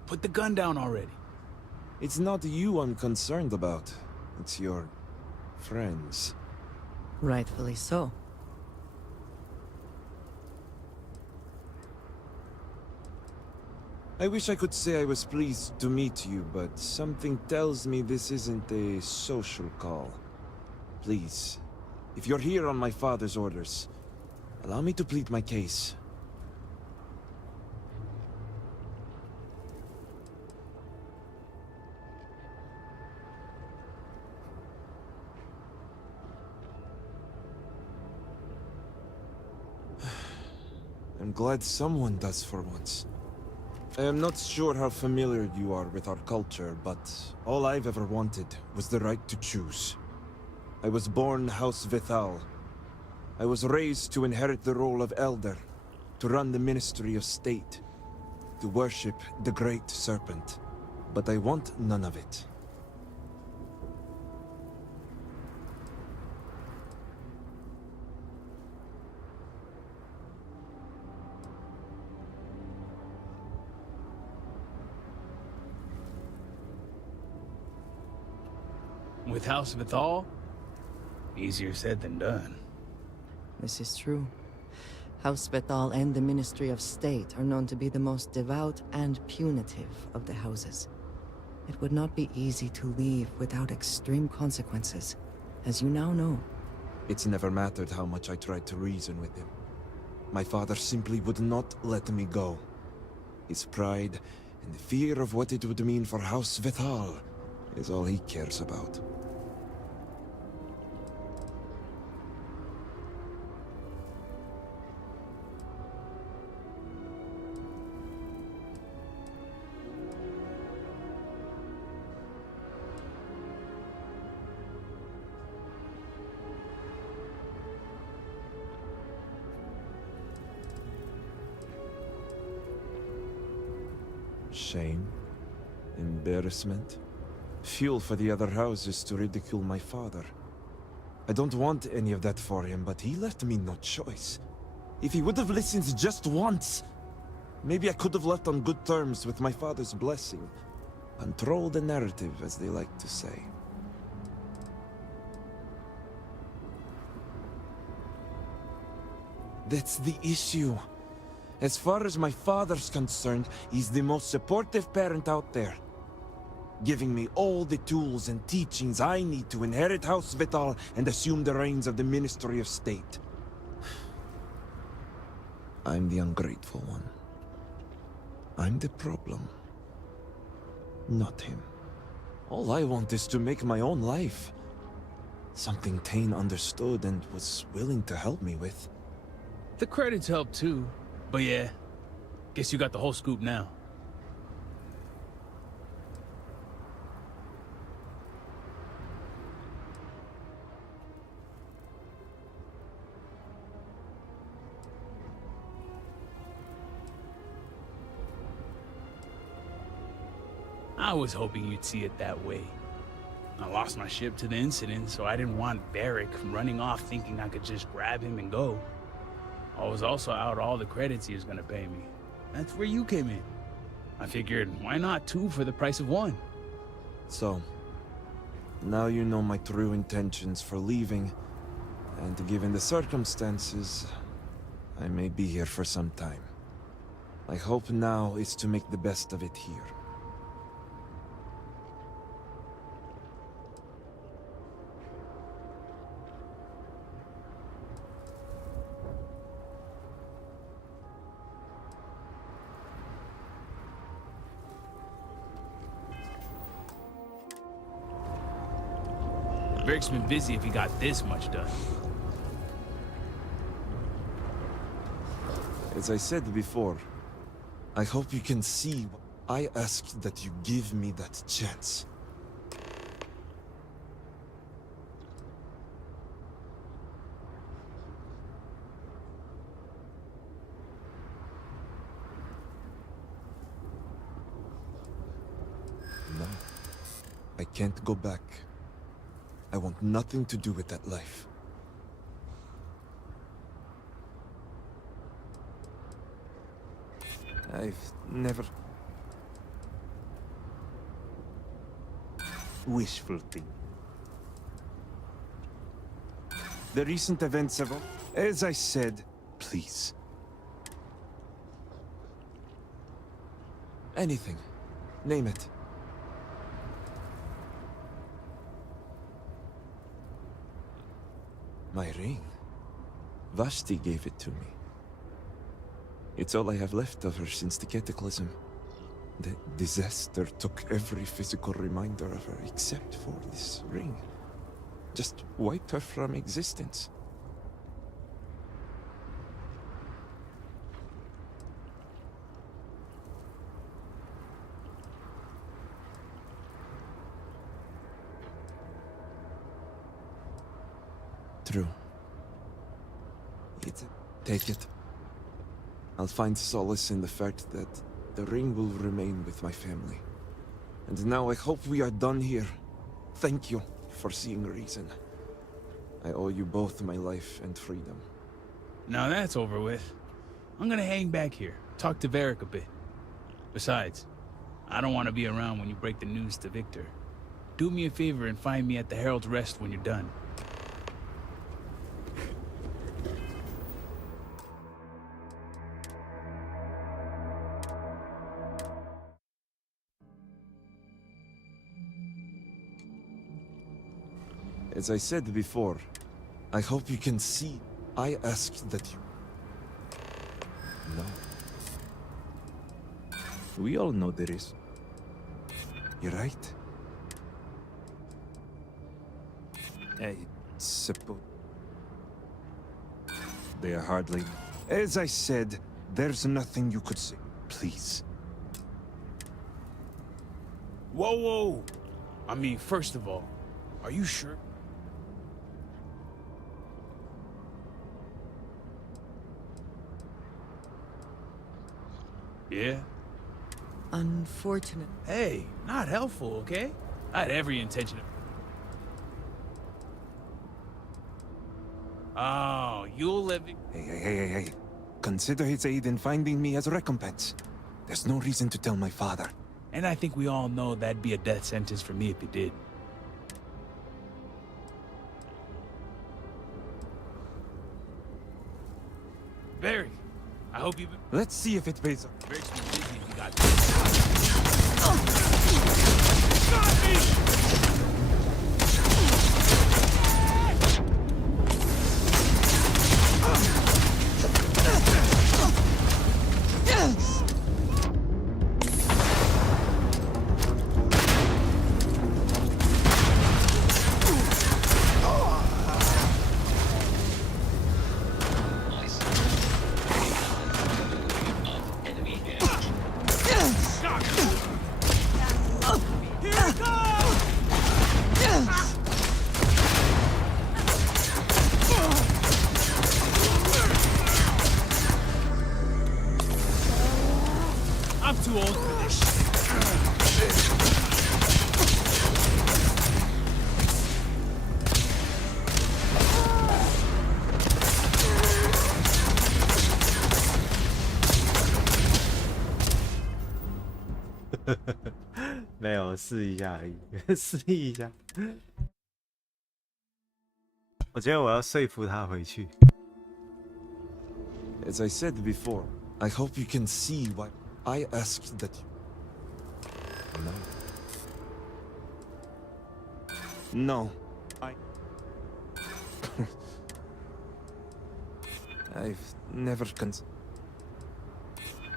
Put the gun down already. It's not you I'm concerned about. It's your friends. Rightfully so. I wish I could say I was pleased to meet you, but something tells me this isn't a social call. Please, if you're here on my father's orders, allow me to plead my case. I'm glad someone does for once. I am not sure how familiar you are with our culture, but all I've ever wanted was the right to choose. I was born House Vithal. I was raised to inherit the role of Elder, to run the Ministry of State, to worship the Great Serpent. But I want none of it. With House Vithal? Easier said than done. This is true. House Vethal and the Ministry of State are known to be the most devout and punitive of the houses. It would not be easy to leave without extreme consequences, as you now know. It's never mattered how much I tried to reason with him. My father simply would not let me go. His pride and the fear of what it would mean for House Vithal is all he cares about. Shame, embarrassment, fuel for the other houses to ridicule my father. I don't want any of that for him, but he left me no choice. If he would have listened just once, maybe I could have left on good terms with my father's blessing. Control the narrative, as they like to say. That's the issue. As far as my father's concerned, he's the most supportive parent out there. Giving me all the tools and teachings I need to inherit House Vithal and assume the reins of the Ministry of State. I'm the ungrateful one. I'm the problem. Not him. All I want is to make my own life. Something Tane understood and was willing to help me with. The credits help too. But yeah, guess you got the whole scoop now. I was hoping you'd see it that way. I lost my ship to the incident, so I didn't want Varric running off thinking I could just grab him and go. I was also out all the credits he was gonna pay me. That's where you came in. I figured, why not 2 for the price of 1? So, now you know my true intentions for leaving, and given the circumstances, I may be here for some time. My hope now is to make the best of it here. Varric's been busy if he got this much done. As I said before, I hope you can see I asked that you give me that chance. No, I can't go back. I want nothing to do with that life. I've never... Wishful thing. The recent events have... As I said, please. Anything. Name it. My ring. Vashti gave it to me. It's all I have left of her since the cataclysm. The disaster took every physical reminder of her except for this ring. Just wiped her from existence. True. Take it. I'll find solace in the fact that the ring will remain with my family. And now I hope we are done here. Thank you for seeing reason. I owe you both my life and freedom. Now that's over with. I'm gonna hang back here, talk to Varric a bit. Besides, I don't want to be around when you break the news to Victor. Do me a favor and find me at the Herald's Rest when you're done. As I said before, I hope you can see. I asked that you... No. We all know there is. You're right. I suppose... They are hardly... As I said, there's nothing you could say. Please. Whoa, whoa! I mean, first of all, are you sure? Yeah? Unfortunate. Hey, not helpful, okay? I had every intention of... Oh, you'll live... Hey. Consider his aid in finding me as a recompense. There's no reason to tell my father. And I think we all know that'd be a death sentence for me if he did. Barry, I hope you've been... Let's see if it pays off. Barry's been busy if you got... I'm too old for this shit.没有，试一下而已，试一下。我觉得我要说服他回去。As I said before, I hope you can see why I asked that you... No. I've never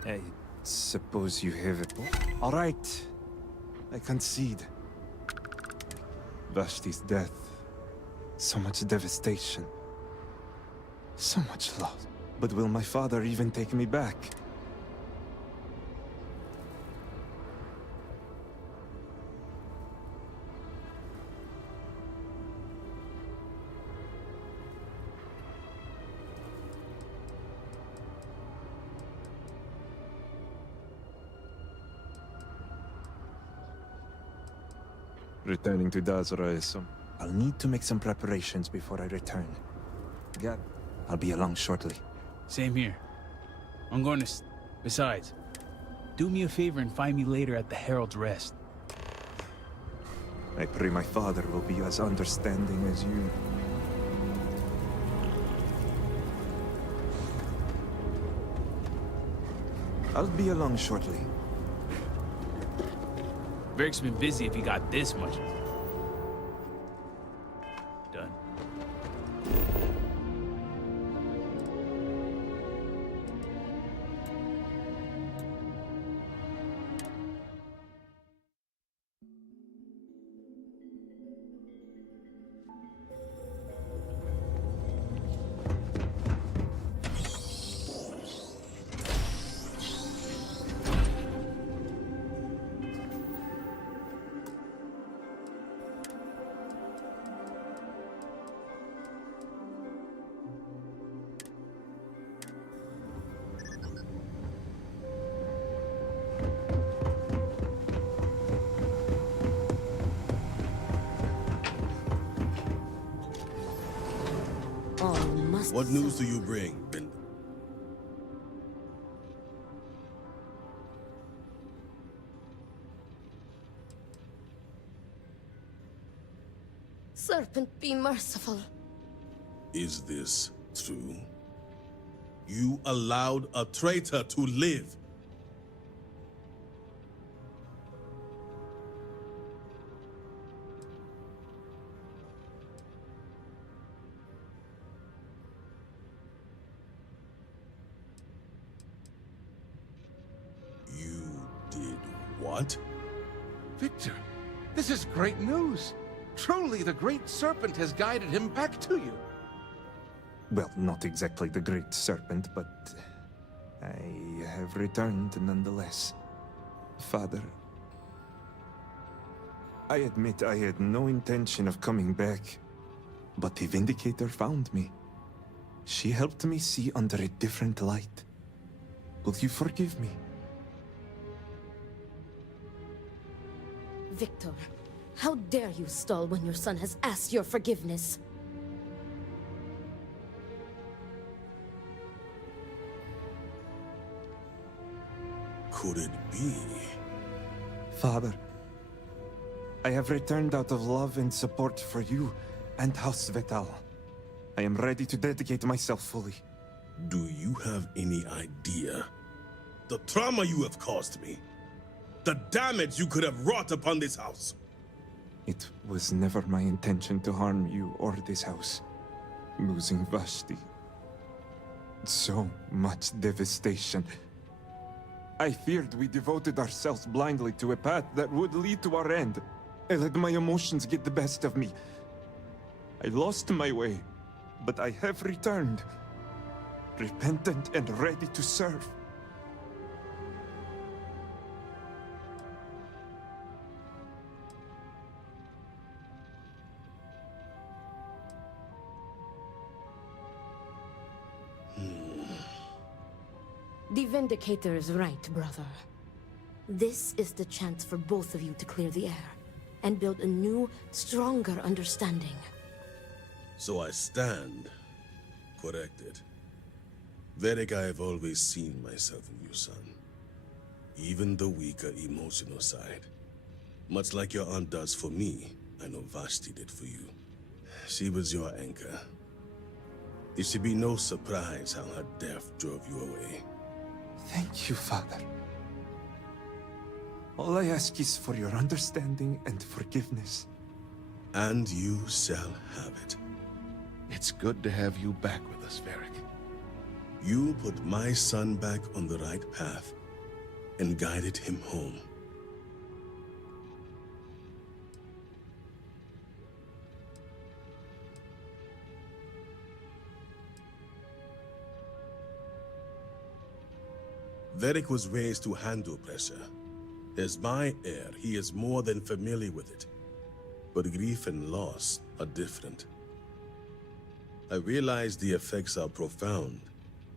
I suppose you have it. All right. I concede. Vashti's death. So much devastation. So much loss. But will my father even take me back? Returning to Dazra is some... I'll need to make some preparations before I return. Yeah, I'll be along shortly. Same here. I'm going to... Besides, do me a favor and find me later at the Herald's Rest. I pray my father will be as understanding as you. I'll be along shortly. Varric's been busy if he got this much. Done. What news do you bring, Ben? Serpent, be merciful. Is this true? You allowed a traitor to live. What? Victor, this is great news. Truly, the Great Serpent has guided him back to you. Well, not exactly the Great Serpent, but I have returned nonetheless. Father, I admit I had no intention of coming back, but the Vindicator found me. She helped me see under a different light. Will you forgive me? Victor, how dare you stall when your son has asked your forgiveness? Could it be? Father, I have returned out of love and support for you and House Vetal. I am ready to dedicate myself fully. Do you have any idea the trauma you have caused me? The damage you could have wrought upon this house? It was never my intention to harm you or this house. Losing Vashti. So much devastation. I feared we devoted ourselves blindly to a path that would lead to our end. I let my emotions get the best of me. I lost my way, but I have returned. Repentant and ready to serve. The Vindicator is right, brother. This is the chance for both of you to clear the air and build a new, stronger understanding. So I stand corrected. Varric, I have always seen myself in you, son. Even the weaker emotional side. Much like your aunt does for me, I know Vashti did for you. She was your anchor. It should be no surprise how her death drove you away. Thank you, Father. All I ask is for your understanding and forgiveness. And you shall have it. It's good to have you back with us, Varric. You put my son back on the right path and guided him home. Varric was raised to handle pressure. As my heir, he is more than familiar with it. But grief and loss are different. I realize the effects are profound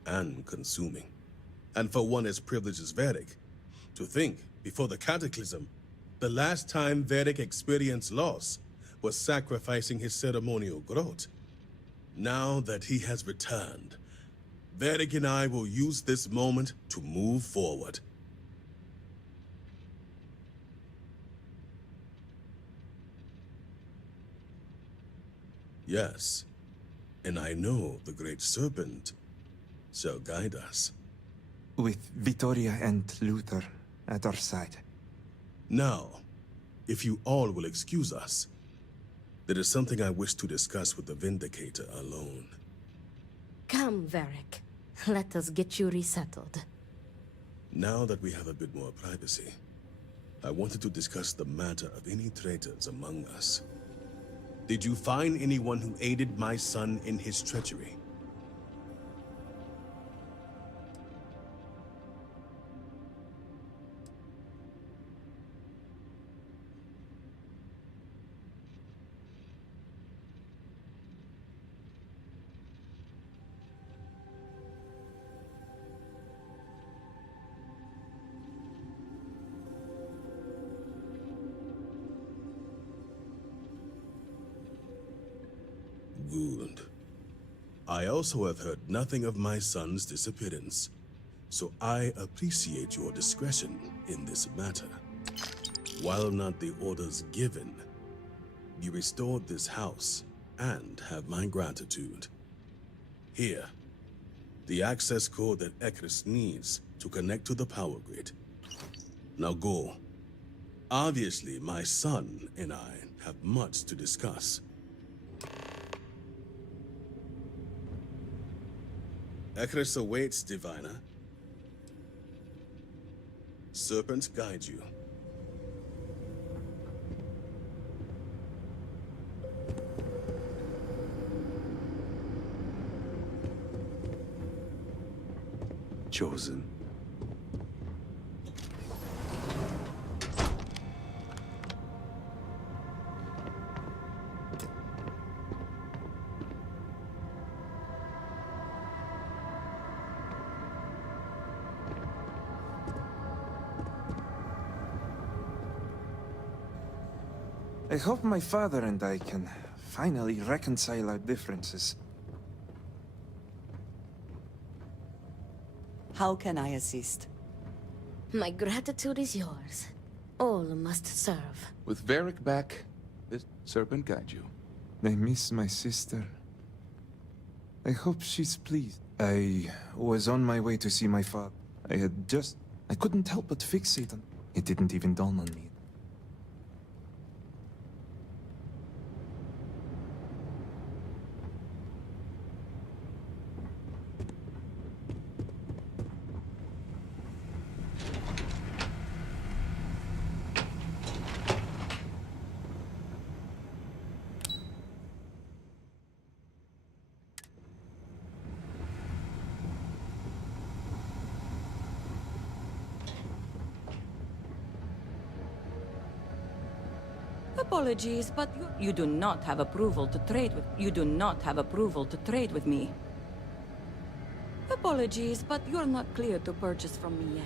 and consuming. And for one as privileged as Varric, to think, before the Cataclysm, the last time Varric experienced loss was sacrificing his ceremonial growth. Now that he has returned, Varric and I will use this moment to move forward. Yes, and I know the Great Serpent shall guide us. With Vittoria and Luther at our side. Now, if you all will excuse us, there is something I wish to discuss with the Vindicator alone. Come, Varric. Let us get you resettled. Now that we have a bit more privacy, I wanted to discuss the matter of any traitors among us. Did you find anyone who aided my son in his treachery? Good. I also have heard nothing of my son's disappearance, so I appreciate your discretion in this matter. While not the orders given, you restored this house and have my gratitude. Here, the access code that Ekris needs to connect to the power grid. Now go. Obviously, my son and I have much to discuss. Ekris awaits, Diviner. Serpent guide you. Chosen. I hope my father and I can finally reconcile our differences. How can I assist? My gratitude is yours. All must serve. With Varric back, the Serpent guide you. I miss my sister. I hope she's pleased. I was on my way to see my father. I couldn't help but fixate on... It didn't even dawn on me. Apologies, but you do not have approval to trade with... You do not have approval to trade with me. Apologies, but you're not clear to purchase from me yet.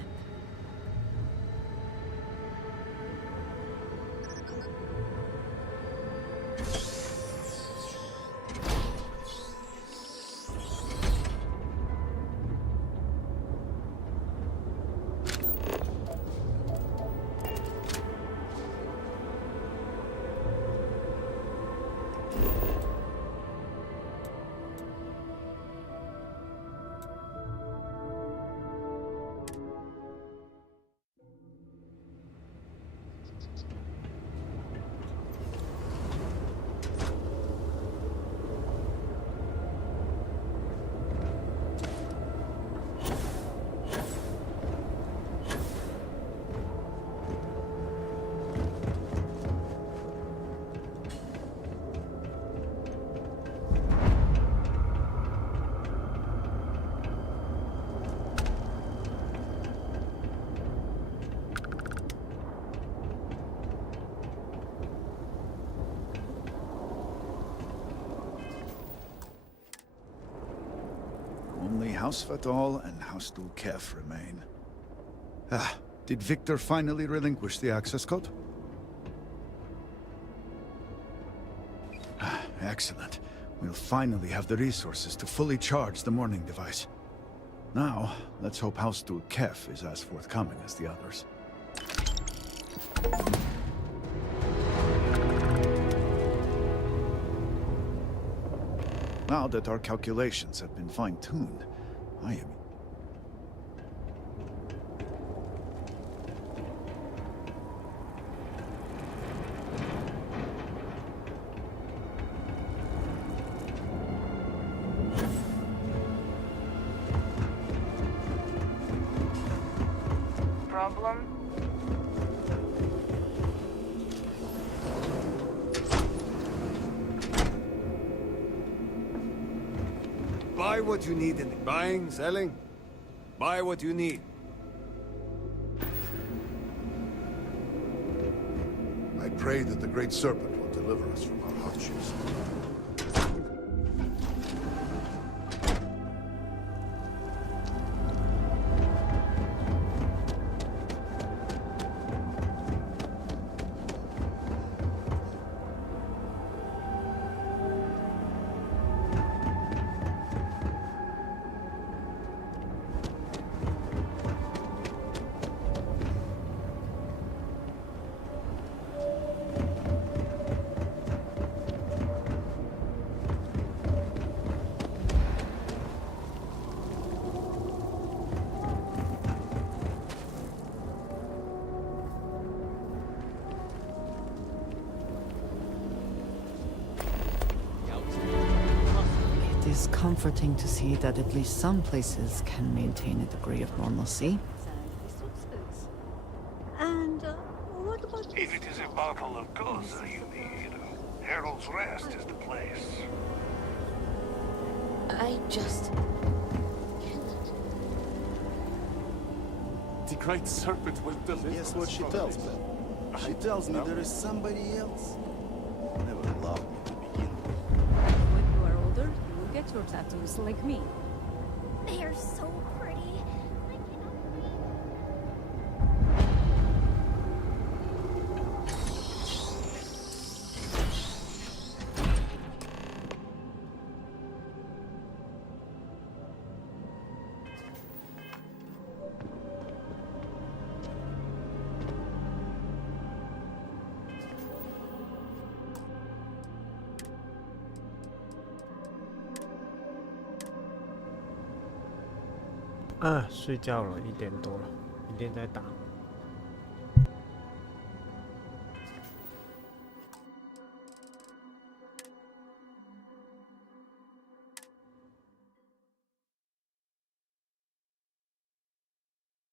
Only House Fatal and House Dulkef remain. Ah, did Victor finally relinquish the access code? Excellent. We'll finally have the resources to fully charge the mourning device. Now, let's hope Housestool Kef is as forthcoming as the others. Now that our calculations have been fine-tuned, I am... Problem? Buy what you need in buying, selling. Buy what you need. I pray that the Great Serpent will deliver us from our hardships. It is comforting to see that at least some places can maintain a degree of normalcy. And what about... If it is a bottle of Goza you need, Herald's Rest is the place. I just... The Great Serpent will deliver. Guess what she tells me? She tells me there is somebody else. Never loved me to begin with. When you are older, you will get your tattoos like me. They are so pretty.睡觉了，1点多了，明天再打。